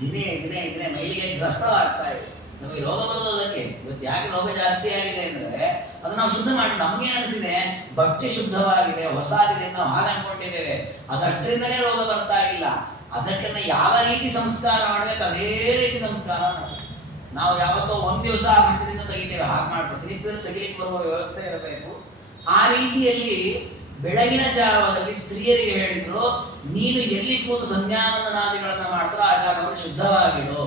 ದಿನೇ ದಿನೇ ದಿನೇ ಮೈಲಿಗೆ ಗ್ರಸ್ತವಾಗ್ತಾ ಇದೆ. ನಮಗೆ ರೋಗ ಬರೋದಕ್ಕೆ. ಇವತ್ತು ಯಾಕೆ ರೋಗ ಜಾಸ್ತಿ ಆಗಿದೆ ಅಂದ್ರೆ, ಅದು ನಾವು ಶುದ್ಧ ಮಾಡಿ, ನಮಗೇನು ಅನಿಸಿದೆ, ಬಟ್ಟೆ ಶುದ್ಧವಾಗಿದೆ, ಹೊಸಾದಿದೆ, ನಾವು ಹಾಗೆ ಅನ್ಕೊಂಡಿದ್ದೇವೆ, ಅದಷ್ಟರಿಂದನೇ ರೋಗ ಬರ್ತಾ ಇಲ್ಲ. ಅದಕ್ಕೆ ಯಾವ ರೀತಿ ಸಂಸ್ಕಾರ ಮಾಡ್ಬೇಕು ಅದೇ ರೀತಿ ಸಂಸ್ಕಾರ ಮಾಡಬೇಕು. ನಾವು ಯಾವತ್ತೋ ಒಂದ್ ದಿವಸ ಮಂಚದಿಂದ ತೆಗಿತೇವೆ, ಹಾಗೆ ಮಾಡ್ಬೇಕು. ಪ್ರತಿನಿತ್ಯದಲ್ಲಿ ತೆಗಿಲಿಕ್ಕೆ ಬರುವ ವ್ಯವಸ್ಥೆ ಇರಬೇಕು. ಆ ರೀತಿಯಲ್ಲಿ ಬೆಳಗಿನ ಜಾವದಲ್ಲಿ ಸ್ತ್ರೀಯರಿಗೆ ಹೇಳಿದ್ರು, ನೀನು ಎಲ್ಲಿ ಕೂತು ಸಂಧ್ಯಾವಂದನಾದಿಗಳನ್ನ ಮಾಡ್ತಾರೋ ಆ ಜಾಗವನ್ನು ಶುದ್ಧವಾಗಿಡು.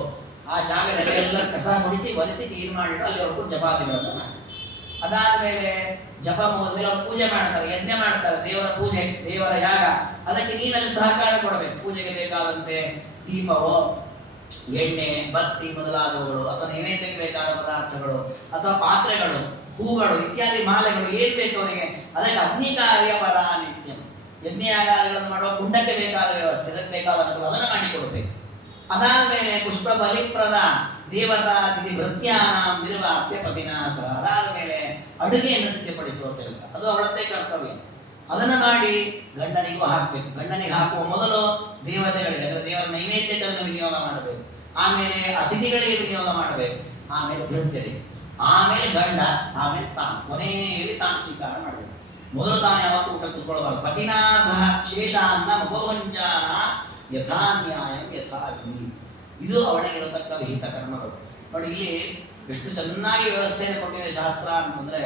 ಆ ಜಾಗದಲ್ಲೆಲ್ಲ ಕಸ ಗುಡಿಸಿ ಒರೆಸಿ ಕ್ಲೀನ್ ಮಾಡಿಟ್ಟು ಅಲ್ಲಿವರೆಗೂ ಜಪಾದಿಗಳನ್ನು ಮಾಡಿ. ಅದಾದ್ಮೇಲೆ ಜಪ ಮುಗಿದ್ಮೇಲೆ ಅವ್ರು ಪೂಜೆ ಮಾಡ್ತಾರೆ, ಯಜ್ಞ ಮಾಡ್ತಾರೆ, ದೇವರ ಪೂಜೆ, ದೇವರ ಯಾಗ. ಅದಕ್ಕೆ ನೀನಲ್ಲಿ ಸಹಕಾರ ಕೊಡಬೇಕು. ಪೂಜೆಗೆ ಬೇಕಾದಂತೆ ದೀಪವೋ, ಎಣ್ಣೆ, ಬತ್ತಿ ಮೊದಲಾದವುಗಳು, ಅಥವಾ ನೈವೇದ್ಯಕ್ಕೆ ಬೇಕಾದ ಪದಾರ್ಥಗಳು, ಅಥವಾ ಪಾತ್ರೆಗಳು, ಹೂಗಳು ಇತ್ಯಾದಿ ಮಾಲೆಗಳು ಏನ್ ಬೇಕು ಅವರಿಗೆ, ಅದಕ್ಕೆ ಅಗ್ನಿ ಕಾರ್ಯ ಪರ ನಿತ್ಯ. ಯಜ್ಞಯಾಗಾದಿಗಳನ್ನು ಮಾಡುವ ಕುಂಡಕ್ಕೆ ಬೇಕಾದ ವ್ಯವಸ್ಥೆ, ಅದಕ್ಕೆ ಬೇಕಾದ ಅನುಕೂಲ ಅದನ್ನು ಮಾಡಿಕೊಡ್ಬೇಕು. ಅದಾದ್ಮೇಲೆ ಪುಷ್ಪ ಬಲಿಪ್ರದ ದೇವತಾ ತಿಥಿ ಭೃತ್ಯಾನಾಂ ನಿರ್ವಾಪ್ಯ ಪತಿನಾಸ. ಅದಾದ ಮೇಲೆ ಅಡುಗೆಯನ್ನು ಸಿದ್ಧಪಡಿಸುವ ಕೆಲಸ, ಅದು ಅವಳದ್ದೇ ಕರ್ತವ್ಯ. ಅದನ್ನು ಮಾಡಿ ಗಂಡನಿಗೂ ಹಾಕಬೇಕು. ಗಂಡನಿಗೆ ಹಾಕುವ ಮೊದಲು ದೇವತೆಗಳಿಗೆ, ಅದರ ದೇವರ ನೈವೇದ್ಯಗಳನ್ನು ವಿನಿಯೋಗ ಮಾಡಬೇಕು. ಆಮೇಲೆ ಅತಿಥಿಗಳಿಗೆ ವಿನಿಯೋಗ ಮಾಡಬೇಕು. ಆಮೇಲೆ ಭೃತ್ಯರಿಗೆ, ಆಮೇಲೆ ಗಂಡ, ಆಮೇಲೆ ತಾನು, ಕೊನೆಯಲ್ಲಿ ತಾನು ಸ್ವೀಕಾರ ಮಾಡಬೇಕು. ಮೊದಲು ತಾನು ಯಾವತ್ತೂ ಊಟ ಕೂತ್ಕೊಳ್ಬಾರ್ದು. ಪತಿನಾ ಸಹ ಶೇಷಾನ್ನ ಉಪಭುಂಜಾನ ಯಥಾ ನ್ಯಾಯಂ ಯಥಾ ವಿಧಿ. ಇದು ಅವಳಿಗಿರತಕ್ಕ ವಿಹಿತ ಕರ್ಮಗಳು. ನೋಡಿ, ಇಲ್ಲಿ ಎಷ್ಟು ಚೆನ್ನಾಗಿ ವ್ಯವಸ್ಥೆಯನ್ನು ಕೊಟ್ಟಿದೆ ಶಾಸ್ತ್ರ ಅಂತಂದ್ರೆ,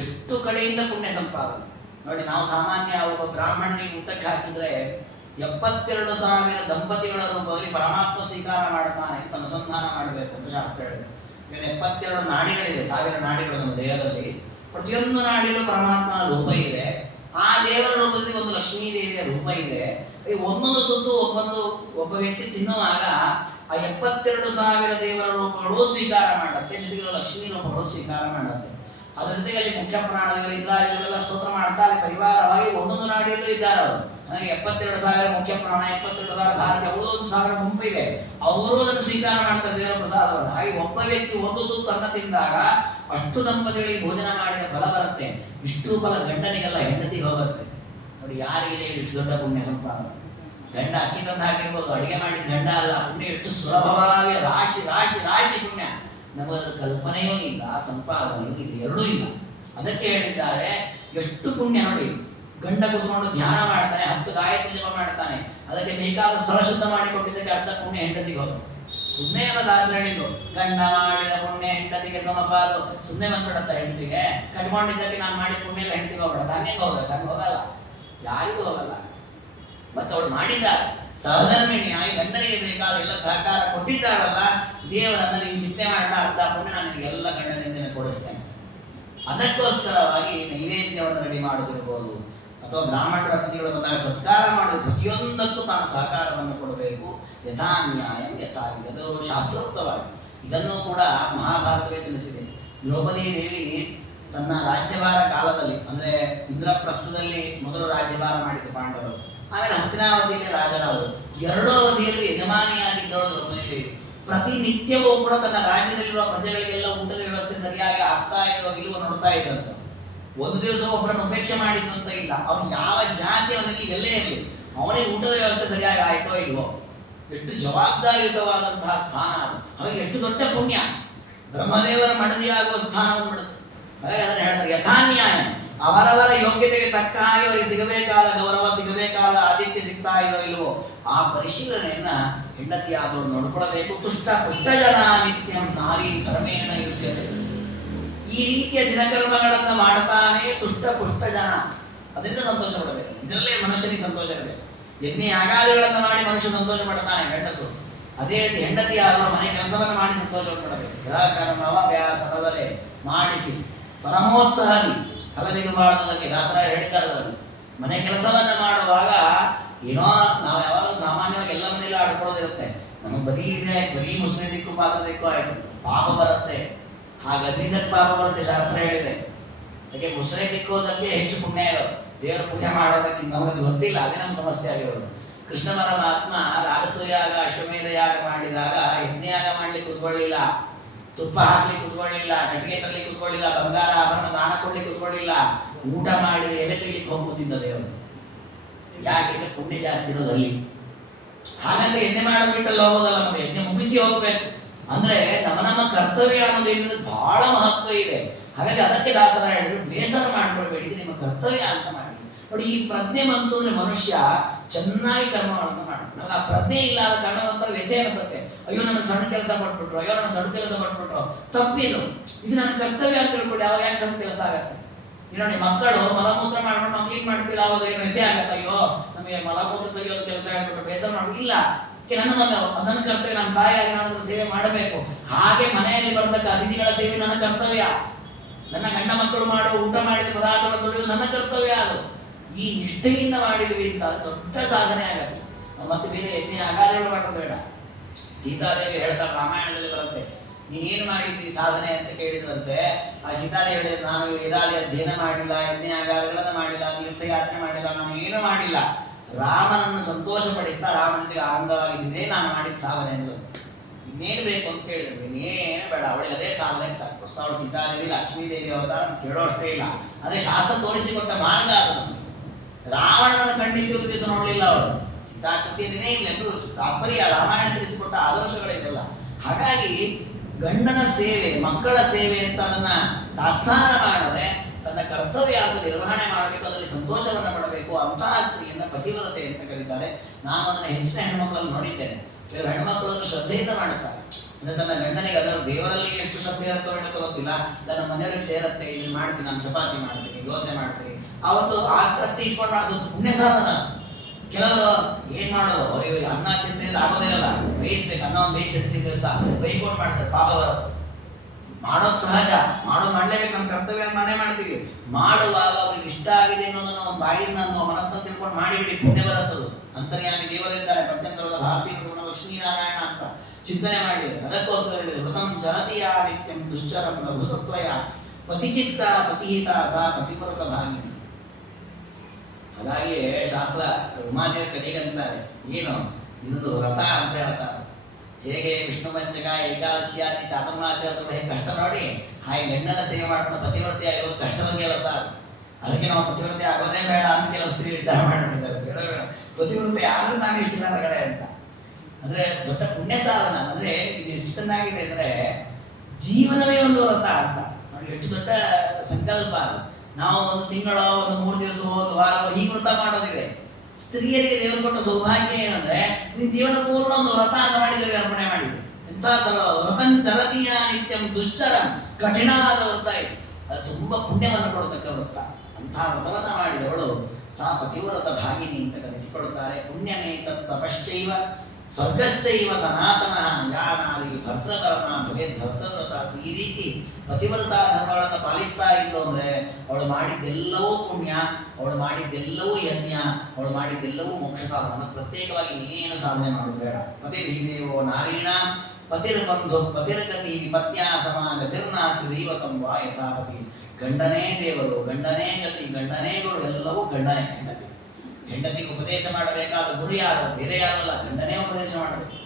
ಎಷ್ಟು ಕಡೆಯಿಂದ ಪುಣ್ಯ ಸಂಪಾದನೆ. ನೋಡಿ, ನಾವು ಸಾಮಾನ್ಯ ಒಬ್ಬ ಬ್ರಾಹ್ಮಣನಿಗೆ ಊಟಕ್ಕೆ ಹಾಕಿದ್ರೆ 72,000 ದಂಪತಿಗಳ ರೂಪದಲ್ಲಿ ಪರಮಾತ್ಮ ಸ್ವೀಕಾರ ಮಾಡ್ತಾನೆ ಅಂತ ಅನುಸಂಧಾನ ಮಾಡಬೇಕು ಅಂತ ಶಾಸ್ತ್ರ ಹೇಳಿದೆ. 72 ನಾಡಿಗಳಿದೆ, 1000 ನಾಡಿಗಳು ನಮ್ಮ ದೇಹದಲ್ಲಿ. ಪ್ರತಿಯೊಂದು ನಾಡಿಯಲ್ಲೂ ಪರಮಾತ್ಮನ ರೂಪ ಇದೆ. ಆ ದೇವರ ರೂಪದಲ್ಲಿ ಒಂದು ಲಕ್ಷ್ಮೀ ದೇವಿಯ ರೂಪ ಇದೆ. ಒಂದೊಂದು ತುತ್ತು ಒಬ್ಬ ವ್ಯಕ್ತಿ ತಿನ್ನುವಾಗ ಆ 72,000 ದೇವರ ರೂಪಗಳು ಸ್ವೀಕಾರ ಮಾಡುತ್ತೆ, ಜೊತೆಗೆ ಲಕ್ಷ್ಮೀ ರೂಪಗಳು ಸ್ವೀಕಾರ ಮಾಡುತ್ತೆ. ಅದರ ಜೊತೆಗೆ ಅಲ್ಲಿ ಮುಖ್ಯ ಪ್ರಾಣದೇವರು ಇಂದ್ರಾದಿಗಳೆಲ್ಲ ಸ್ತೋತ್ರ ಮಾಡ್ತಾರೆ, ಪರಿವಾರವಾಗಿ ಒಂದೊಂದು ನಾಡಿಯಲ್ಲೂ ಇದ್ದಾರೆ ಅವರು. ಹಾಗೆ 72,000 ಮುಖ್ಯ ಪ್ರಾಣ, 72,000 ಭಾರತೀಯ, ಅವರು 1,000 ಗುಂಪು ಇದೆ, ಅವರು ಅದನ್ನು ಸ್ವೀಕಾರ ಮಾಡ್ತಾರೆ ದೇವರ ಪ್ರಸಾದವನ್ನು. ಹಾಗೆ ಒಬ್ಬ ವ್ಯಕ್ತಿ ಒಂದು ತುತ್ತು ಅನ್ನ ತಿಂದಾಗ ಅಷ್ಟು ದಂಪತಿಗಳಿಗೆ ಭೋಜನ ಮಾಡಿದ ಫಲ ಬರುತ್ತೆ. ಇಷ್ಟು ಫಲ ಗಂಡನಿಗೆಲ್ಲ ಹೆಂಡತಿಗೆ ಹೋಗುತ್ತೆ. ನೋಡಿ, ಯಾರಿಗಿದೆ ಇಷ್ಟು ದೊಡ್ಡ ಪುಣ್ಯ ಸಂಪಾದನೆ. ಗಂಡ ಅಕ್ಕಿ ತಂದು ಹಾಕಿರ್ಬೋದು, ಅಡಿಗೆ ಮಾಡಿದ ಗಂಡ ಅಲ್ಲ. ಪುಣ್ಯ ಎಷ್ಟು ಸುಲಭವಾಗಿ ರಾಶಿ ರಾಶಿ ರಾಶಿ ಪುಣ್ಯ. ನಮಗದು ಕಲ್ಪನೆಯೂ ಇಲ್ಲ, ಸಂಪಾದನೆಯೂ ಇಲ್ಲ, ಎರಡೂ ಇಲ್ಲ. ಅದಕ್ಕೆ ಹೇಳಿದ್ದಾರೆ ಎಷ್ಟು ಪುಣ್ಯ ನೋಡಿ. ಗಂಡ ಕೂತ್ಕೊಂಡು ಧ್ಯಾನ ಮಾಡ್ತಾನೆ, 10 ಗಾಯತ್ರಿ ಜಪ ಮಾಡ್ತಾನೆ, ಅದಕ್ಕೆ ಬೇಕಾದ ಸ್ಥಳ ಶುದ್ಧ ಮಾಡಿಕೊಟ್ಟಿದ್ದಕ್ಕೆ ಅರ್ಧ ಪುಣ್ಯ ಹೆಂಡತಿಗೆ ಹೋಗೋದು. ಸುಮ್ಮನೆ ಅಲ್ಲ ದಾಸರು ಹೇಳಿದ್ದು, ಗಂಡ ಮಾಡಿದ ಪುಣ್ಯ ಹೆಂಡತಿಗೆ ಸಮಪಾಲು. ಸುಮ್ಮನೆ ಬಂದ್ಬಿಡತ್ತ ಹೆಂಡತಿಗೆ, ಕಟ್ಕೊಂಡಿದ್ದಕ್ಕೆ ನಾನು ಮಾಡಿದ ಪುಣ್ಯ ಎಲ್ಲ ಹೆಂಡತಿಗೆ ಹೋಗ್ಬಿಡತ್ತ. ಹಂಗೆ ಹೋಗಲ್ಲ, ಹಂಗೆ ಹೋಗಲ್ಲ, ಯಾರಿಗೂ ಹೋಗಲ್ಲ. ಮತ್ತೆ ಅವಳು ಮಾಡಿದ್ದಾಳೆ ಸಹಧರ್ಮಿಣಿಯಾಗಿ ಗಂಡನಿಗೆ ಬೇಕಾದ ಎಲ್ಲ ಸಹಕಾರ ಕೊಟ್ಟಿದ್ದಾಳಲ್ಲ, ದೇವರನ್ನ ನೀನು ಚಿಂತೆ ಮಾಡೋಣ, ಅರ್ಧ ಪುಣ್ಯ ನಾನು ನಿನಗೆಲ್ಲ ಗಂಡನಿಂದ ಕೊಡಿಸ್ತೇನೆ. ಅದಕ್ಕೋಸ್ಕರವಾಗಿ ನೈವೇದ್ಯವನ್ನು ರೆಡಿ ಮಾಡೋದಿರ್ಬೋದು, ಅಥವಾ ಬ್ರಾಹ್ಮಣರ ಅತಿಥಿಗಳು ಬಂದಾಗ ಸತ್ಕಾರ ಮಾಡೋದು, ಪ್ರತಿಯೊಂದಕ್ಕೂ ತಾನು ಸಹಕಾರವನ್ನು ಕೊಡಬೇಕು. ಯಥಾ ನ್ಯಾಯಂ ಯಥಾ ಇದು ಶಾಸ್ತ್ರೋಕ್ತವಾಗಿ. ಇದನ್ನು ಕೂಡ ಮಹಾಭಾರತವೇ ತಿಳಿಸಿದೆ. ದ್ರೌಪದಿ ದೇವಿ ತನ್ನ ರಾಜ್ಯಭಾರ ಕಾಲದಲ್ಲಿ, ಅಂದರೆ ಇಂದ್ರಪ್ರಸ್ಥದಲ್ಲಿ ಮೊದಲು ರಾಜ್ಯಭಾರ ಮಾಡಿದ್ದು ಪಾಂಡವರು, ಆಮೇಲೆ ಹಸ್ತಿನಾವತಿಯಲ್ಲಿ ರಾಜರಾದರು. ಎರಡೂ ಅವಧಿಯಲ್ಲಿ ಯಜಮಾನಿಯಾಗಿದ್ದವಳು ದ್ರೌಪದಿ ದೇವಿ. ಪ್ರತಿನಿತ್ಯವೂ ಕೂಡ ತನ್ನ ರಾಜ್ಯದಲ್ಲಿರುವ ಪ್ರಜೆಗಳಿಗೆಲ್ಲ ಊಟದ ವ್ಯವಸ್ಥೆ ಸರಿಯಾಗಿ ಆಗ್ತಾ ಇದೋ ಇಲ್ಲವೋ ನೋಡ್ತಾ ಇದ್ದಂತ. ಒಂದು ದಿವಸ ಒಬ್ಬರನ್ನು ಉಪೇಕ್ಷೆ ಮಾಡಿದ್ದು ಅಂತ ಇಲ್ಲ, ಅವನು ಯಾವ ಜಾತಿಯವನಲ್ಲಿ ಎಲ್ಲೇ ಇರಲಿ ಅವನಿಗೆ ಊಟದ ವ್ಯವಸ್ಥೆ ಸರಿಯಾಗಿ ಆಯ್ತೋ ಇಲ್ವೋ. ಎಷ್ಟು ಜವಾಬ್ದಾರಿಯುತವಾದಂತಹ ಸ್ಥಾನ ಅದು. ಅವನಿಗೆ ಎಷ್ಟು ದೊಡ್ಡ ಪುಣ್ಯ, ಬ್ರಹ್ಮದೇವರ ಮಡದಿಯಾಗುವ ಸ್ಥಾನವನ್ನು ಮಾಡುತ್ತೆ. ಹಾಗಾಗಿ ಅದನ್ನು ಹೇಳ್ತಾರೆ ಯಥಾನ್ಯಾಯ, ಅವರವರ ಯೋಗ್ಯತೆಗೆ ತಕ್ಕ ಹಾಗೆ ಅವರಿಗೆ ಸಿಗಬೇಕಾದ ಗೌರವ, ಸಿಗಬೇಕಾದ ಆತಿಥ್ಯ ಸಿಗ್ತಾ ಇದೋ ಇಲ್ವೋ ಆ ಪರಿಶೀಲನೆಯನ್ನ ಹೆಂಡತಿಯಾದವರು ನೋಡ್ಕೊಳ್ಬೇಕು. ತುಷ್ಟ ಪುಷ್ಟ ಜನ ನಿತ್ಯಂ ನಾರಿ ಕರ್ಮೇಣ ಯುಜ್ಯತೆ. ಈ ರೀತಿಯ ದಿನಕರ್ಮಗಳನ್ನು ಮಾಡ್ತಾನೆ ತುಷ್ಟ ಪುಷ್ಟ ಜನ, ಅದರಿಂದ ಸಂತೋಷ ಪಡಬೇಕು. ಇದರಲ್ಲೇ ಮನುಷ್ಯನಿಗೆ ಸಂತೋಷ ಇರಬೇಕು. ಯಜ್ಞ ಯಾಗಾದಿಗಳನ್ನು ಮಾಡಿ ಮನುಷ್ಯ ಸಂತೋಷ ಪಡ್ತಾನೆ ಗಂಡಸು. ಅದೇ ರೀತಿ ಹೆಂಡತಿ ಅವರ ಮನೆ ಕೆಲಸವನ್ನು ಮಾಡಿ ಸಂತೋಷ ಪಡಬೇಕು. ಯಥಾಕರ್ಮವ್ಯಾಸನದಲ್ಲೇ ಮಾಡಿಸಿ ಪರಮೋತ್ಸಾಹದಿ ಫಲವಿದು ಮಾಡುವುದಕ್ಕೆ ದಾಸರ ಹೇಳ್ತಾರದಲ್ಲಿ. ಮನೆ ಕೆಲಸವನ್ನು ಮಾಡುವಾಗ ಏನೋ ನಾವು ಯಾವಾಗ ಸಾಮಾನ್ಯವಾಗಿ ಎಲ್ಲ ಮನೆಯಲ್ಲ ಆಡ್ಕೊಳ್ಳೋದಿರುತ್ತೆ. ನಮಗೆ ಬರೀ ಇದೆ ಆಯ್ತು, ಬರೀ ಮುಸ್ಲಿಂ ದಿಕ್ಕು ಪಾತ್ರ ದಿಕ್ಕು ಆಯ್ತು, ಪಾಪ ಬರುತ್ತೆ. ಹಾಗದ್ದಿದ್ದಕ್ಕೆ ಪಾಪ ಬರುತ್ತೆ, ಶಾಸ್ತ್ರ ಹೇಳಿದೆ. ಅದಕ್ಕೆ ಮುಸ್ಲಿಂ ದಿಕ್ಕೋದಕ್ಕೆ ಹೆಚ್ಚು ಪುಣ್ಯ ಇರೋದು, ದೇವರ ಪುಣ್ಯ ಮಾಡೋದಕ್ಕೆ ನಮಗೆ ಗೊತ್ತಿಲ್ಲ, ಅದೇ ನಮ್ಮ ಸಮಸ್ಯೆ ಆಗಿರೋದು. ಕೃಷ್ಣ ಪರಮಾತ್ಮ ರಾಜಸೂಯಾಗ ಅಶ್ವಮೇಧ ಯಾಗ ಮಾಡಿದಾಗ ಯಜ್ಞಯಾಗ ಮಾಡ್ಲಿಕ್ಕೆ ಕೂತ್ಕೊಳ್ಳಿಲ್ಲ, ತುಪ್ಪ ಹಾಕ್ಲಿಕ್ಕೆ ಕೂತ್ಕೊಳ್ಳಿಲ್ಲ, ಕಟ್ಟಿಗೆ ತರಲಿಕ್ಕೆ ಕೂತ್ಕೊಳ್ಳಿಲ್ಲ, ಬಂಗಾರ ಆಭರಣ ದಾನ ಕೊಡ್ಲಿಕ್ಕೆ ಕೂತ್ಕೊಳ್ಳಿಲ್ಲ. ಊಟ ಮಾಡಿದ ಎಲೆ ತೆಗಿಲಿಕ್ಕೆ ಹೋಗುತ್ತಿದ್ದ ದೇವರು. ಯಾಕೆಂದ್ರೆ ಪುಣ್ಯ ಜಾಸ್ತಿ ಇರೋದಲ್ಲಿ. ಹಾಗಂತ ಯಜ್ಞ ಮಾಡೋದು ಬಿಟ್ಟಲ್ಲಿ ಹೋಗೋದಲ್ಲ, ಮತ್ತೆ ಯಜ್ಞ ಮುಗಿಸಿ ಹೋಗ್ಬೇಕು. ಅಂದ್ರೆ ನಮ್ಮ ಕರ್ತವ್ಯ ಅನ್ನೋದು ಏನಿದೆ ಬಹಳ ಮಹತ್ವ ಇದೆ. ಹಾಗಾಗಿ ಅದಕ್ಕೆ ದಾಸರ ಹೇಳಿದ್ರು, ಬೇಸರ ಮಾಡ್ಕೊಳ್ಬೇಡಿ, ನಿಮ್ಮ ಕರ್ತವ್ಯ ಅಂತ ಮಾಡಿ. ನೋಡಿ, ಈ ಪ್ರಜ್ಞೆ ಬಂತು ಅಂದ್ರೆ ಮನುಷ್ಯ ಚೆನ್ನಾಗಿ ಕರ್ಮಗಳನ್ನು ಮಾಡ್ತಾನೆ. ನಮ್ಗೆ ಆ ಪ್ರಜ್ಞೆ ಇಲ್ಲ ಆದ ಕಾರಣ ಒಂಥರ ವ್ಯಥೆ ಅನಿಸುತ್ತೆ. ಅಯ್ಯೋ ನನಗೆ ಸಣ್ಣ ಕೆಲಸ ಕೊಟ್ಬಿಟ್ರು, ಅಯ್ಯೋ ನನ್ನ ದೊಡ್ಡ ಕೆಲಸ ಕೊಟ್ಬಿಟ್ರು, ತಪ್ಪಿದು. ಇದು ನನ್ನ ಕರ್ತವ್ಯ ಅಂತ ತಿಳ್ಕೊಳ್ಳಿ, ಅವಾಗ ಯಾಕೆ ಸಣ್ಣ ಕೆಲಸ ಆಗತ್ತೆ. ಈಗ ನೋಡಿ, ಮಕ್ಕಳು ಮಲಮೂತ್ರ ಮಾಡ್ಕೊಂಡು ನಾವು ಕ್ಲೀನ್ ಮಾಡ್ತೀವಿ, ಅವಾಗ ಏನು ವ್ಯಥೆ ಆಗತ್ತೆ. ಅಯ್ಯೋ ನಮಗೆ ಮಲಮೂತ್ರ ತೆಗೆಯೋದು ಕೆಲಸ ಹೇಳ್ಬಿಟ್ಟು ಬೇಸರ ಮಾಡ್ಬಿಟ್ಟು ಇಲ್ಲ, ನನ್ನ ಮಗ ನನ್ನ ಕರ್ತವ್ಯ, ನನ್ನ ತಾಯಿಯಾಗಿ ನಾನು ಸೇವೆ ಮಾಡಬೇಕು. ಹಾಗೆ ಮನೆಯಲ್ಲಿ ಬರ್ತಕ್ಕ ಅತಿಥಿಗಳ ಸೇವೆ ನನ್ನ ಕರ್ತವ್ಯ. ನನ್ನ ಗಂಡ ಮಕ್ಕಳು ಮಾಡೋ ಊಟ ಮಾಡಿದ ಪದಾರ್ಥಗಳನ್ನು ತೊಳೆಯುವುದು ನನ್ನ ಕರ್ತವ್ಯ. ಅದು ಈ ನಿಷ್ಠೆಯಿಂದ ಮಾಡಿದ್ವಿ ಅಂತ ದೊಡ್ಡ ಸಾಧನೆ ಆಗತ್ತೆ. ಮತ್ತೆ ಬೇರೆ ಯಜ್ಞ ಯಾಗಾದಿಗಳು ಮಾಡೋದು ಬೇಡ. ಸೀತಾದೇವಿ ಹೇಳ್ತಾರೆ, ರಾಮಾಯಣದಲ್ಲಿ ಬರುತ್ತೆ, ನೀನೇನು ಮಾಡಿದ್ದಿ ಸಾಧನೆ ಅಂತ ಕೇಳಿದ್ರಂತೆ. ಆ ಸೀತಾದೇವಿ ಹೇಳಿದ್ರೆ, ನಾನು ವೇದಾದಿ ಅಧ್ಯಯನ ಮಾಡಿಲ್ಲ, ಯಜ್ಞ ಯಾಗಾದಿಗಳನ್ನು ಮಾಡಿಲ್ಲ, ತೀರ್ಥಯಾತ್ರೆ ಮಾಡಿಲ್ಲ, ನಾನು ಏನೂ ಮಾಡಿಲ್ಲ. ರಾಮನನ್ನು ಸಂತೋಷಪಡಿಸ್ತಾ ರಾಮನ ಜೊತೆಗೆ ಆನಂದವಾಗಿದ್ದಿದೆ ನಾನು ಮಾಡಿದ ಸಾಧನೆ ಎಂದು. ಇನ್ನೇನು ಬೇಕು ಅಂತ ಕೇಳಿದ್ರೆ ಇನ್ನೇನು ಬೇಡ, ಅವಳಿಗೆ ಅದೇ ಸಾಧನೆ ಸಾಕು. ಅವಳು ಸೀತಾದೇವಿ ಲಕ್ಷ್ಮೀದೇವಿ ಅವತಾರ ಕೇಳೋ ಅಷ್ಟೇ ಇಲ್ಲ. ಅದೇ ಶಾಸ್ತ್ರ ತೋರಿಸಿಕೊಟ್ಟ ಮಾರ್ಗ ಅದು ನಮಗೆ. ರಾವಣನನ್ನು ಕಣ್ಣಿಟ್ಟು ದಿವಸ ನೋಡಲಿಲ್ಲ ಅವಳು. ಸೀತಾಕೃತಿಯ ದಿನೇ ಇಲ್ಲ ಎಂದು ತಾತ್ಪರ್ಯ ರಾಮಾಯಣ ತಿಳಿಸಿಕೊಟ್ಟ ಆದರ್ಶಗಳಿದೆಲ್ಲ. ಹಾಗಾಗಿ ಗಂಡನ ಸೇವೆ, ಮಕ್ಕಳ ಸೇವೆ ಅಂತ ಅದನ್ನ ತಾತ್ಸಾರ ಮಾಡದೆ ತನ್ನ ಕರ್ತವ್ಯ ಅಂತ ನಿರ್ವಹಣೆ ಮಾಡಬೇಕು, ಅದರಲ್ಲಿ ಸಂತೋಷವನ್ನು ಪಡಬೇಕು. ಅಂತಹ ಸ್ತ್ರೀಯನ್ನ ಪತಿವ್ರತೆ ಅಂತ ಕರೀತಾರೆ. ನಾನು ಅದನ್ನು ಹೆಚ್ಚಿನ ಹೆಣ್ಮಕ್ಳನ್ನು ನೋಡಿದ್ದೇನೆ. ಕೆಲವು ಹೆಣ್ಮಕ್ಳನ್ನು ಶ್ರದ್ಧೆಯಿಂದ ಮಾಡುತ್ತಾರೆ. ಅಂದರೆ ತನ್ನ ಗಂಡನಿಗೆ ಅದರ ದೇವರಲ್ಲಿ ಎಷ್ಟು ಶ್ರದ್ಧೆ ಇರುತ್ತೋ ಹೇಳೋ ಗೊತ್ತಿಲ್ಲ, ಇಲ್ಲ ನಮ್ಮ ಮನೆಯವರಿಗೆ ಸೇರುತ್ತೆ, ಇದನ್ನು ಮಾಡ್ತೀನಿ, ನಾನು ಚಪಾತಿ ಮಾಡ್ತೀನಿ, ದೋಸೆ ಮಾಡ್ತೀನಿ, ಅವತ್ತು ಆ ಶ್ರದ್ಧೆ ಇಟ್ಕೊಂಡು ಅದು ಪುಣ್ಯ ಸಾಧನ. ಕೆಲವರು ಏನು ಮಾಡೋದು, ಅವರಿಗೆ ಅನ್ನ ತಿಂದಿದ್ರೆ ಆಗೋದಿರಲ್ಲ, ಬೇಯಿಸ್ಬೇಕು, ಅನ್ನವನ್ನು ಬೇಯಿಸಿಡ್ತಿದ್ದ ದಿವಸ ಬೈಕೊಂಡು ಮಾಡ್ತಾರೆ, ಪಾಪ ಬರುತ್ತೆ. ಮಾಡೋದು ಸಹಜ, ಮಾಡಲೇಬೇಕು, ನಮ್ಮ ಕರ್ತವ್ಯ ಮಾಡೇ ಮಾಡ್ತೀವಿ. ಮಾಡುವಾಗ ಅವ್ರಿಗೆ ಇಷ್ಟ ಆಗಿದೆ ಅನ್ನೋದನ್ನು ಒಂದು ಬಾಯಿಂದ ಅನ್ನೋ ಮನಸ್ಸನ್ನು ತಿಳ್ಕೊಂಡು ಮಾಡಿಬಿಡಿ, ಪುಣ್ಯ ಬರುತ್ತದು. ಅಂತರ್ಯಾಮಿ ದೇವರಿದ್ದಾರೆ, ಪ್ರತ್ಯಂತರದ ಭಾರತೀಯ ಲಕ್ಷ್ಮೀನಾರಾಯಣ ಅಂತ ಚಿಂತನೆ ಮಾಡಿದರೆ. ಅದಕ್ಕೋಸ್ಕರ ಹೇಳಿದರು, ವೃತಂ ಚರತಿಯ ನಿತ್ಯಂ ದುಶ್ಚರಂ ಲಘುಸತ್ವಯ ಪತಿಚಿತ್ತ ಪತಿಹಿತ ಸಾ ಪತಿಪುರತ ಭಾಗ್ಯ. ಹಾಗಾಗಿ ಶಾಸ್ತ್ರ ಉಮಾದೇವಿ ಕಡೆಗಂತಾರೆ, ಏನು ಇದೊಂದು ವ್ರತ ಅಂತ ಹೇಳ್ತಾರೆ. ಹೇಗೆ ವಿಷ್ಣು ಪಂಚಕ ಏಕಾದಶಿ ಆದಿ ಚಾತುರ್ಮಾಸ ಹೇಗೆ ಕಷ್ಟ ನೋಡಿ, ಹಾಗೆ ಗಂಡನ ಸೇವೆ ಮಾಡ್ಕೊಂಡು ಪತಿವ್ರತೆ ಆಗಿರೋದು ಕಷ್ಟದ ಕೆಲಸ. ಅದಕ್ಕೆ ನಾವು ಪತಿವ್ರತೆ ಆಗೋದೇ ಬೇಡ ಅಂತ ಕೆಲವು ಸ್ತ್ರೀ ವಿಚಾರ ಮಾಡಿಬಿಟ್ಟಿದ್ದಾರೆ. ಬೇಡ ಬೇಡ, ಪತಿವ್ರತೆ ಆದರೂ ನಾನು ಇಷ್ಟಿಲ್ಲ ಹೊರಗಡೆ ಅಂತ. ಅಂದರೆ ದೊಡ್ಡ ಪುಣ್ಯ ಸಾಧನ. ಅಂದರೆ ಇದು ಎಷ್ಟು ಚೆನ್ನಾಗಿದೆ ಅಂದರೆ, ಜೀವನವೇ ಒಂದು ವ್ರತ ಅಂತ ನೋಡಿ, ಎಷ್ಟು ದೊಡ್ಡ ಸಂಕಲ್ಪ ಅದು. ನಾವು ಒಂದು ತಿಂಗಳು, ಒಂದು 3 ದಿವಸ, ಒಂದು ವಾರ ಹೀಗೆ ವ್ರತ ಮಾಡೋದಿದೆ. ಸ್ತ್ರೀಯರಿಗೆ ದೇವರು ಕೊಟ್ಟ ಸೌಭಾಗ್ಯ ಏನಂದ್ರೆ ನಿನ್ನ ಜೀವನ ಪೂರ್ಣ ಒಂದು ವ್ರತ ಅಂತ ಮಾಡಿದ್ದೇವೆ, ಅರ್ಪಣೆ ಮಾಡಿದ್ವಿ. ಎಂಥ ಸರಳವಾದ ವ್ರತಂಚರತೀಯ ನಿತ್ಯಂ ದುಶ್ಚರ, ಕಠಿಣವಾದ ವ್ರತ ಇದು. ಅದು ತುಂಬ ಪುಣ್ಯವನ್ನು ಕೊಡತಕ್ಕ ವ್ರತ. ಅಂಥ ವ್ರತವನ್ನು ಮಾಡಿದವಳು ಸಾ ಪತಿವ್ರತ ಭಾಗಿನಿ ಅಂತ ಕರೆಸಿಕೊಳ್ಳುತ್ತಾರೆ. ಪುಣ್ಯಮೇ ತತ್ ತಪಶ್ಚೈವ ಸ್ವರ್ಗಶ್ಚೈವ ಸನಾತನ ಯಾನಾದಿ ಭರ್ತೃಕರ್ಮ ಭವೇದ್ ಭರ್ತೃವ್ರತ. ಈ ರೀತಿ ಪತಿವ್ರತ ಧರ್ಮಗಳನ್ನು ಪಾಲಿಸ್ತಾ ಇದ್ಲು ಅಂದರೆ ಅವಳು ಮಾಡಿದ್ದೆಲ್ಲವೂ ಪುಣ್ಯ, ಅವಳು ಮಾಡಿದ್ದೆಲ್ಲವೂ ಯಜ್ಞ, ಅವಳು ಮಾಡಿದ್ದೆಲ್ಲವೂ ಮೋಕ್ಷ ಸಾಧನ. ಪ್ರತ್ಯೇಕವಾಗಿ ನೀನೇನು ಸಾಧನೆ ಮಾಡೋದು ಬೇಡ. ಪತಿರ್ಹಿದೇವೋ ನಾರೀಣ ಪತಿರ್ಬಂಧು ಪತಿರ್ಗತಿ ಪತ್ಯ ಸಮಾಗತಿರ್ನಾಸ್ತಿ ದೈವತಂ ವಾ ಯಥಾಪತಿ. ಗಂಡನೇ ದೇವರು, ಗಂಡನೇ ಗತಿ, ಗಂಡನೇ ಗುರು, ಎಲ್ಲವೂ ಗಂಡನೇ. ಹೆಂಡತಿಗೆ ಉಪದೇಶ ಮಾಡಬೇಕಾದ ಗುರು ಯಾರು? ಬೇರೆ ಯಾರಲ್ಲ, ಗಂಡನೇ ಉಪದೇಶ ಮಾಡಬೇಕು.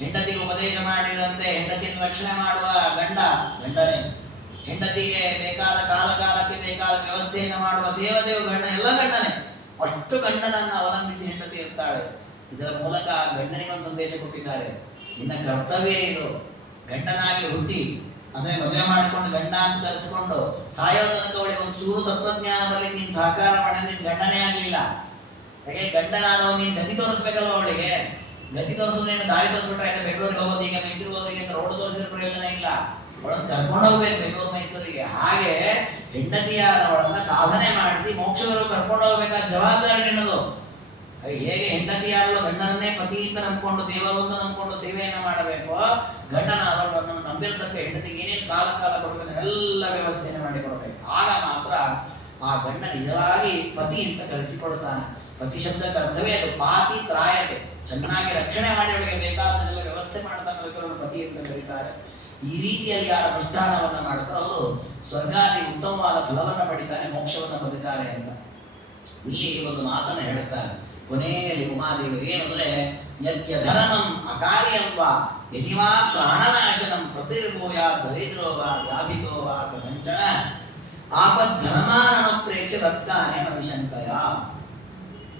ಹೆಂಡತಿಗೆ ಉಪದೇಶ ಮಾಡಿದಂತೆ ಹೆಂಡತಿಯನ್ನು ರಕ್ಷಣೆ ಮಾಡುವ ಗಂಡನೇ. ಹೆಂಡತಿಗೆ ಬೇಕಾದ ಕಾಲಕ್ಕೆ ಬೇಕಾದ ವ್ಯವಸ್ಥೆಯನ್ನು ಮಾಡುವ ದೇವದೇವ ಗಂಡ, ಎಲ್ಲ ಗಂಡನೇ. ಅಷ್ಟು ಗಂಡನನ್ನು ಅವಲಂಬಿಸಿ ಹೆಂಡತಿ ಇರ್ತಾಳೆ. ಇದರ ಮೂಲಕ ಗಂಡನಿಗೊಂದು ಸಂದೇಶ ಕೊಟ್ಟಿದ್ದಾರೆ. ನಿನ್ನ ಕರ್ತವ್ಯ ಇದು. ಗಂಡನಾಗಿ ಹುಟ್ಟಿ ಅಂದರೆ ಮದುವೆ ಮಾಡಿಕೊಂಡು ಗಂಡ ಅಂತ ಕರೆಸಿಕೊಂಡು ಸಾಯೋ ತನಕ ಅವಳಿಗೆ ಒಂದು ಚೂರು ತತ್ವಜ್ಞಾನ ಬರಲಿ ನೀನು ಸಹಕಾರ ಮಾಡಿ ನಿನ್ನ ಗಂಡನೇ ಆಗಲಿಲ್ಲ. ಯಾಕೆ ಗಂಡನಾದವ ನೀನು ಗತಿ ತೋರಿಸ್ಬೇಕಲ್ವ ಅವಳಿಗೆ. ಗತಿ ತೋರಿಸೋದ್ರಿಂದ ದಾರಿ ತೋರಿಸ್ಬಿಟ್ರೆ ಆಯ್ತು, ಬೆಂಗಳೂರಿಗೆ ಹೋಗೋದು ಈಗ ಮೈಸೂರಿಗೆ ಹೋಗೋದು ಅಂತ ರೋಡ್ ತೋರಿಸಿದ್ರೆ ಪ್ರಯೋಜನ ಇಲ್ಲ. ಅವಳನ್ನು ಕರ್ಕೊಂಡು ಹೋಗ್ಬೇಕು ಬೆಂಗಳೂರು ಮೈಸೂರಿಗೆ. ಹಾಗೆ ಹೆಂಡತಿಯಾದವಳನ್ನ ಸಾಧನೆ ಮಾಡಿಸಿ ಮೋಕ್ಷಗಳು ಕರ್ಕೊಂಡು ಹೋಗ್ಬೇಕಾದ ಜವಾಬ್ದಾರಿ ನಿನ್ನದು. ಹೇಗೆ ಹೆಂಡತಿಯಾದವಳು ಗಂಡನನ್ನೇ ಪತಿಯಿಂದ ನಂಬಿಕೊಂಡು ದೇವರೊಂದು ನಂಬಿಕೊಂಡು ಸೇವೆಯನ್ನು ಮಾಡಬೇಕು, ಗಂಡನಾದವಳನ್ನು ನಂಬಿರ್ತಕ್ಕ ಹೆಂಡತಿಗೆ ಏನೇನು ಕಾಲ ಕೊಡಬೇಕು ಎಲ್ಲ ವ್ಯವಸ್ಥೆಯನ್ನು ಮಾಡಿಕೊಡ್ಬೇಕು. ಆಗ ಮಾತ್ರ ಆ ಗಂಡ ನಿಜವಾಗಿ ಪತಿ ಅಂತ ಕರೆಸಿಕೊಳ್ತಾನೆ. ಪತಿ ಶಬ್ದಕ್ಕೆ ಅರ್ಥವೇ ಅದು ಪಾತಿ ತ್ರಾಯತೆ, ಚೆನ್ನಾಗಿ ರಕ್ಷಣೆ ಮಾಡಿ ಅವಳಿಗೆ ಬೇಕಾದನ್ನೆಲ್ಲ ವ್ಯವಸ್ಥೆ ಮಾಡ್ತಾನೆ ಪತಿ ಅಂತ ಕರೀತಾರೆ. ಈ ರೀತಿಯಲ್ಲಿ ಯಾರ ಅನುಷ್ಠಾನವನ್ನು ಮಾಡ್ತಾ ಅವರು ಸ್ವರ್ಗಾದಿ ಉತ್ತಮವಾದ ಫಲವನ್ನು ಪಡಿತಾರೆ, ಮೋಕ್ಷವನ್ನು ಪಡಿತಾರೆ ಅಂತ ಇಲ್ಲಿ ಒಂದು ಮಾತನ್ನು ಹೇಳುತ್ತಾರೆ. ಕೊನೆಯಲ್ಲಿ ಉಮಾದೇವರು ಏನಂದ್ರೆ ಯತ್ಯಧರ್ಮಂ ಅಕಾರ್ಯಂ ವಾ ಯದಿವಾ ಪ್ರಾಣನಾಶನಂ ಪ್ರತಿರ್ಭೂಯ ದರಿದ್ರೋ ವಾ ವ್ಯಾಧಿತೋ ವಾ ಕಥಂಚನ ಆಪದ್ಧರ್ಮಾನನ ಪ್ರೇಕ್ಷೆ ತತ್ಕಾನೇ ನವಿಶಂಕಯ.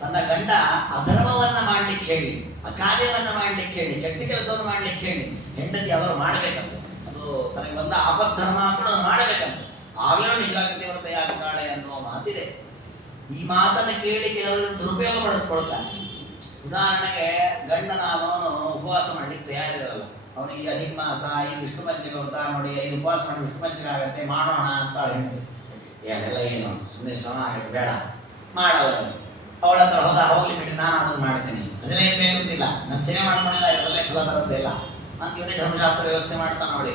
ತನ್ನ ಗಂಡ ಅಧರ್ಮವನ್ನ ಮಾಡ್ಲಿಕ್ಕೆ ಹೇಳಿ, ಅಕಾರ್ಯವನ್ನ ಮಾಡ್ಲಿಕ್ಕೆ ಹೇಳಿ, ಕೆಟ್ಟ ಕೆಲಸವನ್ನು ಮಾಡ್ಲಿಕ್ಕೆ ಹೇಳಿ ಹೆಂಡತಿ ಅವರು ಮಾಡಬೇಕಂತ. ಅದು ತನಗೆ ಬಂದ ಆಪದ್ಧರ್ಮ ಕೂಡ ಮಾಡಬೇಕಂತ. ಆಗಲೂ ನಿಜವಾಗಿ ದೇವತೆಯಾಗುತ್ತಾಳೆ ಅನ್ನುವ ಮಾತಿದೆ. ಈ ಮಾತನ್ನು ಕೇಳಿ ಕೆಲವರು ದುರುಪಯೋಗ ಪಡಿಸ್ಕೊಳ್ತಾರೆ. ಉದಾಹರಣೆಗೆ ಗಂಡನಾದವನು ಉಪವಾಸ ಮಾಡ್ಲಿಕ್ಕೆ ತಯಾರಿರಲ್ಲ. ಅವನಿಗೆ ಅಧಿಕ ಮಾಸ, ಈ ವಿಷ್ಣು ಪಂಚಕ ವ್ರತ ನೋಡಿ, ಈ ಉಪವಾಸ ಮಾಡಿ ವಿಷ್ಣು ಪಂಚಕ ಆಗುತ್ತೆ ಮಾಡೋಣ ಅಂತ ಹೇಳ್ತೀವಿ. ಅದೆಲ್ಲ ಏನು ಸುಮ್ಮನೆ ಶ್ರಮ ಆಗುತ್ತೆ, ಬೇಡ ಮಾಡಲ್ಲ. ಅವಳ ಹತ್ರ ಹೋಗ್ಲಿ ಬಿಟ್ಟು ನಾನು ಅದನ್ನು ಮಾಡ್ತೀನಿ, ಅದೆಲ್ಲ ಏನು ಬೇಕಂತಿಲ್ಲ, ನನ್ನ ಸೇವೆ ಮಾಡ್ಕೊಂಡಿಲ್ಲ, ಇದೆಲ್ಲ ಫಲ ಬರುತ್ತೆ ಇಲ್ಲ ಅಂತ ಇವನೇ ಧರ್ಮಶಾಸ್ತ್ರ ವ್ಯವಸ್ಥೆ ಮಾಡ್ತಾನೆ. ನೋಡಿ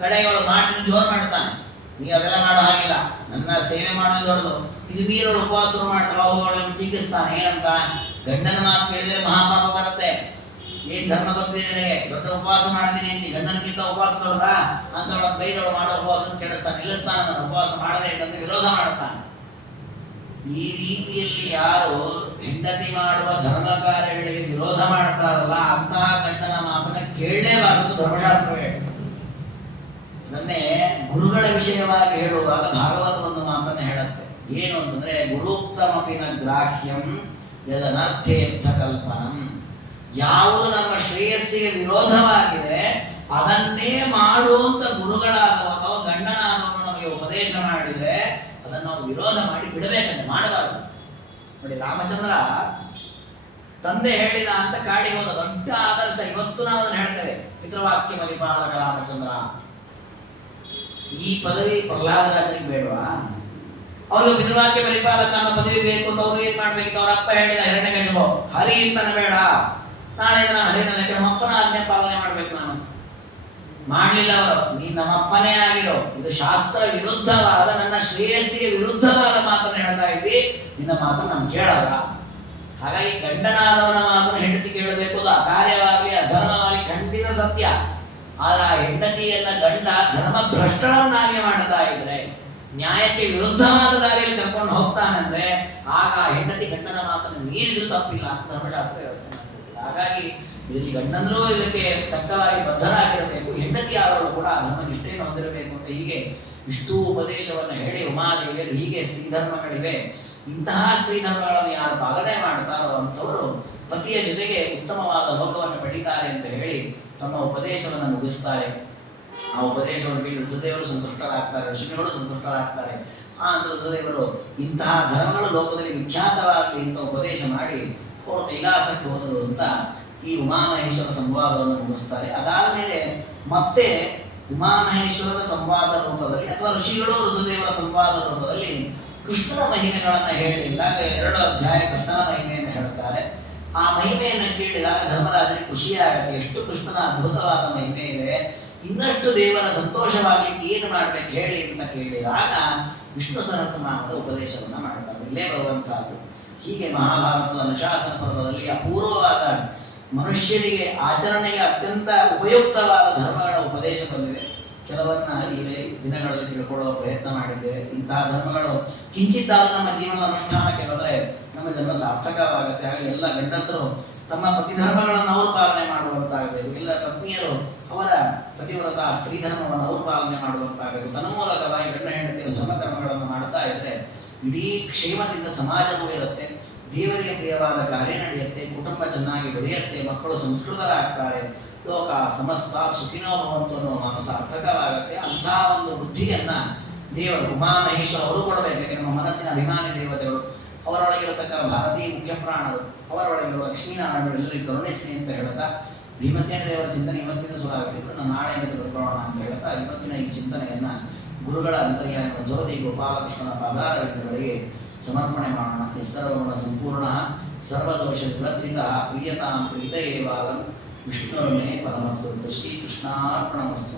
ಕಡೆಗೆ ಅವಳು ಮಾಡಿ ಜೋರು ಮಾಡ್ತಾನೆ, ನೀ ಅದೆಲ್ಲ ಮಾಡೋ ಹಾಗಿಲ್ಲ, ನನ್ನ ಸೇವೆ ಮಾಡೋದು ದೊಡ್ಡದು. ಇದು ಮೀರೋಳು ಉಪವಾಸ ಮಾಡ್ತಾಳೆ, ಅವಳನ್ನು ಟೀಕಿಸ್ತಾನೆ. ಏನಂತ? ಗಂಡನ ಮಾತು ಕೇಳಿದರೆ ಮಹಾಪಾಪ ಬರುತ್ತೆ. ಏನ್ ಧರ್ಮ ಗೊತ್ತಿದೆ ನನಗೆ, ದೊಡ್ಡ ಉಪವಾಸ ಮಾಡ್ತೀನಿ ಅಂತ ಗಂಡನಕ್ಕಿಂತ ಉಪವಾಸ ದೊಡ್ಡದ ಅಂತ ಅವಳ ಬೈದವಳು ಮಾಡೋ ಉಪವಾಸ ಕೆಡಿಸ್ತಾನೆ, ನಿಲ್ಲಿಸ್ತಾನೆ, ನನ್ನ ಉಪವಾಸ ಮಾಡದೇ ಇದ್ದಂತೆ ವಿರೋಧ ಮಾಡ್ತಾನೆ. ಈ ರೀತಿಯಲ್ಲಿ ಯಾರು ಹೆಂಡತಿ ಮಾಡುವ ಧರ್ಮ ಕಾರ್ಯಗಳಿಗೆ ವಿರೋಧ ಮಾಡ್ತಾರಲ್ಲ ಅಂತಹ ಗಂಡನ ಮಾತನ್ನ ಕೇಳಲೇಬಾರದು ಧರ್ಮಶಾಸ್ತ್ರವೇ. ಇದನ್ನೇ ಗುರುಗಳ ವಿಷಯವಾಗಿ ಹೇಳುವಾಗ ಭಾಗವತ ಒಂದು ಮಾತನ್ನು ಹೇಳುತ್ತೆ. ಏನು ಅಂತಂದ್ರೆ ಗುರುಕ್ತಮಪಿನ ಗ್ರಾಹ್ಯಂ ಯದನರ್ಥೇರ್ಥ ಕಲ್ಪನಂ. ಯಾವುದು ನಮ್ಮ ಶ್ರೇಯಸ್ಸಿಗೆ ವಿರೋಧವಾಗಿದೆ ಅದನ್ನೇ ಮಾಡುವಂತ ಗುರುಗಳಾದವರು ಗಂಡನಾದವರು ನಮಗೆ ಉಪದೇಶ ಮಾಡಿದರೆ ಅದನ್ನು ನಾವು ವಿರೋಧ ಮಾಡಿ ಬಿಡಬೇಕಂತ, ಮಾಡಬಾರದು. ನೋಡಿ ರಾಮಚಂದ್ರ ತಂದೆ ಹೇಳಿದ ಅಂತ ಕಾಡಿಗೆ ಹೋದ ದೊಡ್ಡ ಆದರ್ಶ. ಇವತ್ತು ನಾವು ಅದನ್ನು ಹೇಳ್ತೇವೆ, ಪಿತೃವಾಕ್ಯ ಪರಿಪಾಲಕ ರಾಮಚಂದ್ರ. ಈ ಪದವಿ ಪ್ರಹ್ಲಾದರಾಜನಿಗೆ ಬೇಡವಾ? ಅವ್ರಿಗೆ ಪಿತೃವಾಕ್ಯ ಪರಿಪಾಲಕ ಅನ್ನೋ ಪದವಿ ಬೇಕು ಅಂತ ಅವ್ರು ಏನ್ ಮಾಡ್ಬೇಕಿತ್ತು? ಅವ್ರ ಅಪ್ಪ ಹೇಳಿದ ಹಿರಣ್ಯಕಶಿಪು ಹರಿ ಅಂತಾನೆ ಬೇಡ, ನಾಳೆ ನಾನು ಹರಿನ ನಮ್ಮಪ್ಪನ ಆಜ್ಞೆ ಪಾಲನೆ ಮಾಡ್ಬೇಕು. ನಾನು ಮಾಡಲಿಲ್ಲ. ಅವರು ನೀನು ನಮ್ಮಪ್ಪನೇ ಆಗಿರೋ, ಇದು ಶಾಸ್ತ್ರ ವಿರುದ್ಧವಾದ, ನನ್ನ ಶ್ರೇಯಸ್ಸಿಗೆ ವಿರುದ್ಧವಾದ ಮಾತನ್ನು ಹೇಳ್ತಾ ಇದ್ದಿ, ನಿನ್ನ ಮಾತನ್ನು ನಾನು ಕೇಳಲ್ಲ. ಹಾಗಾಗಿ ಗಂಡನಾದವನ ಮಾತನ್ನು ಹೆಂಡತಿ ಕೇಳಬೇಕು. ಅದು ಅಕಾರ್ಯವಾಗಲಿ ಅಧರ್ಮವಾಗಲಿ ಖಂಡಿತ ಸತ್ಯ. ಆದ್ರೆ ಆ ಹೆಂಡತಿಯನ್ನ ಗಂಡ ಧರ್ಮ ಭ್ರಷ್ಟಳನ್ನಾಗಿ ಮಾಡ್ತಾ ಇದ್ರೆ, ನ್ಯಾಯಕ್ಕೆ ವಿರುದ್ಧವಾದ ದಾರಿಯಲ್ಲಿ ಕರ್ಕೊಂಡು ಹೋಗ್ತಾನಂದ್ರೆ ಆಗ ಹೆಂಡತಿ ಗಂಡನ ಮಾತನ್ನು ಮೀರಿದ್ರು ತಪ್ಪಿಲ್ಲ, ಧರ್ಮಶಾಸ್ತ್ರ ವ್ಯವಸ್ಥೆ ಮಾಡ್ತಿಲ್ಲ. ಹಾಗಾಗಿ ಇದರಲ್ಲಿ ಗಂಡಂದ್ರೂ ಇದಕ್ಕೆ ತಕ್ಕವಾಗಿ ಬದ್ಧರಾಗಿರಬೇಕು, ಹೆಂಡತಿ ಆದವಳು ಕೂಡ ಧರ್ಮ ನಿಷ್ಠೆಯನ್ನು ಹೊಂದಿರಬೇಕು ಅಂತ ಹೀಗೆ ಇಷ್ಟೂ ಉಪದೇಶವನ್ನು ಹೇಳಿ ಉಮಾದೇವಿಯರು ಹೀಗೆ ಸ್ತ್ರೀ ಧರ್ಮಗಳಿವೆ, ಇಂತಹ ಸ್ತ್ರೀ ಧರ್ಮಗಳನ್ನು ಯಾರು ಪಾಲನೆ ಮಾಡ್ತಾರೋ ಅಂಥವರು ಪತಿಯ ಜೊತೆಗೆ ಉತ್ತಮವಾದ ಲೋಕವನ್ನು ಪಡೀತಾರೆ ಅಂತ ಹೇಳಿ ತಮ್ಮ ಉಪದೇಶವನ್ನು ಮುಗಿಸ್ತಾರೆ. ಆ ಉಪದೇಶವನ್ನು ಕೇಳಿ ರುದ್ರದೇವರು ಸಂತುಷ್ಟರಾಗ್ತಾರೆ, ಋಷಿಗಳು ಸಂತುಷ್ಟರಾಗ್ತಾರೆ. ಆ ಅಂತ ರುದ್ರದೇವರು ಇಂತಹ ಧರ್ಮಗಳು ಲೋಕದಲ್ಲಿ ವಿಖ್ಯಾತವಾಗಲಿ ಅಂತ ಉಪದೇಶ ಮಾಡಿ ಅವರು ಕೈಲಾಸಕ್ಕೆ ಹೋದರು ಅಂತ ಈ ಉಮಾಮಹೇಶ್ವರ ಸಂವಾದವನ್ನು ಮುಗಿಸ್ತಾರೆ. ಅದಾದ ಮೇಲೆ ಮತ್ತೆ ಉಮಾಮಹೇಶ್ವರರ ಸಂವಾದ ರೂಪದಲ್ಲಿ ಅಥವಾ ಋಷಿಗಳು ರುದ್ರದೇವರ ಸಂವಾದ ರೂಪದಲ್ಲಿ ಕೃಷ್ಣನ ಮಹಿಮೆಗಳನ್ನು ಹೇಳಿದಾಗ 2 ಅಧ್ಯಾಯ ಕೃಷ್ಣನ ಮಹಿಮೆಯನ್ನು ಹೇಳ್ತಾರೆ. ಆ ಮಹಿಮೆಯನ್ನು ಕೇಳಿದಾಗ ಧರ್ಮರಾಜನಿಗೆ ಖುಷಿಯಾಗುತ್ತೆ. ಎಷ್ಟು ಕೃಷ್ಣನ ಅದ್ಭುತವಾದ ಮಹಿಮೆ ಇದೆ, ಇನ್ನಷ್ಟು ದೇವರ ಸಂತೋಷವಾಗಲಿಕ್ಕೆ ಏನು ಮಾಡಬೇಕು ಹೇಳಿ ಅಂತ ಕೇಳಿದಾಗ ವಿಷ್ಣು ಸಹಸ್ರನಾಮದ ಉಪದೇಶವನ್ನು ಮಾಡ್ತಾರೆ. ಇಲ್ಲೇ ಬರುವಂತಹದ್ದು. ಹೀಗೆ ಮಹಾಭಾರತದ ಅನುಶಾಸನ ಪರ್ವದಲ್ಲಿ ಅಪೂರ್ವವಾದ ಮನುಷ್ಯರಿಗೆ ಆಚರಣೆಗೆ ಅತ್ಯಂತ ಉಪಯುಕ್ತವಾದ ಧರ್ಮಗಳ ಉಪದೇಶ ಬಂದಿದೆ. ಕೆಲವನ್ನ ಈ ದಿನಗಳಲ್ಲಿ ತಿಳ್ಕೊಳ್ಳುವ ಪ್ರಯತ್ನ ಮಾಡಿದ್ದೇವೆ. ಇಂತಹ ಧರ್ಮಗಳು ಕಿಂಚಿತ್ತಾದ ನಮ್ಮ ಜೀವನ ಅನುಷ್ಠಾನಕ್ಕೆ ಬಂದರೆ ನಮ್ಮ ಜನ್ಮ ಸಾರ್ಥಕವಾಗುತ್ತೆ. ಹಾಗೆ ಎಲ್ಲ ಗಂಡಸರು ತಮ್ಮ ಪತಿಧರ್ಮಗಳನ್ನು ಅವರು ಪಾಲನೆ ಮಾಡುವಂತಾಗಬೇಕು. ಎಲ್ಲ ಪತ್ನಿಯರು ಅವರ ಪತಿವ್ರತ ಸ್ತ್ರೀ ಧರ್ಮವನ್ನು ಅವರು ಪಾಲನೆ ಮಾಡುವಂತಾಗಬೇಕು. ತನ್ಮೂಲಕವಾಗಿ ಗಂಡ ಹೆಂಡತಿಯರು ಧರ್ಮಕರ್ಮಗಳನ್ನು ಮಾಡ್ತಾ ಇದ್ದರೆ ಇಡೀ ಕ್ಷೇಮದಿಂದ ಸಮಾಜವೂ ಇರುತ್ತೆ, ದೇವರಿಗೆ ಪ್ರಿಯವಾದ ಕಾರ್ಯ ನಡೆಯುತ್ತೆ, ಕುಟುಂಬ ಚೆನ್ನಾಗಿ ಬೆಳೆಯುತ್ತೆ, ಮಕ್ಕಳು ಸಂಸ್ಕೃತರಾಗ್ತಾರೆ, ಲೋಕ ಸಮಸ್ತ ಸುಖಿನೋ ಭವಂತು ಅನ್ನೋ ಮಾತು ಸಾರ್ಥಕವಾಗುತ್ತೆ. ಅಂತಹ ಒಂದು ಬುದ್ಧಿಯನ್ನು ದೇವರು ಉಮಾಮಹೇಶ್ವರ ಅವರು ಕೊಡಬೇಕು. ನಮ್ಮ ಮನಸ್ಸಿನ ಅಭಿಮಾನಿ ದೇವತೆಗಳು, ಅವರೊಳಗಿರತಕ್ಕ ಭಾರತೀಯ ಮುಖ್ಯ ಪ್ರಾಣರು, ಅವರೊಳಗಿರುವ ಲಕ್ಷ್ಮೀನಾರಾಯಣರು ಎಲ್ಲರಿಗೂ ಕರುಣಿಸ್ತೀನಿ ಅಂತ ಹೇಳ್ತಾ ಭೀಮಸೇನ ದೇವರ ಚಿಂತನೆ ಇವತ್ತಿನ ಸುರಾಗಿದ್ದು ನಾಳೆ ತಿಳ್ಕೊಳ್ಳೋಣ ಅಂತ ಹೇಳ್ತಾ ಇವತ್ತಿನ ಈ ಚಿಂತನೆಯನ್ನು ಗುರುಗಳ ಅಂತರ್ಯಾಮ ಜ್ಯೋತಿ ಗೋಪಾಲಕೃಷ್ಣನ ಪಾದಾರವಿಂದಗಳಿಗೆ ಸಮರ್ಪಣೆ ಮಾಡೋಣ. ನಿಸ್ಸರ್ವಗುಣ ಸಂಪೂರ್ಣ ಸರ್ವದೋಷ ವಿವರ್ಜಿತ ಪ್ರಿಯತಾಂ ಪ್ರೀತಯೇವಾಲಂ ವಿಷ್ಣುರ್ಮೇ ಪರಮಸ್ತು. ಶ್ರೀಕೃಷ್ಣಾರ್ಪಣಮಸ್ತು.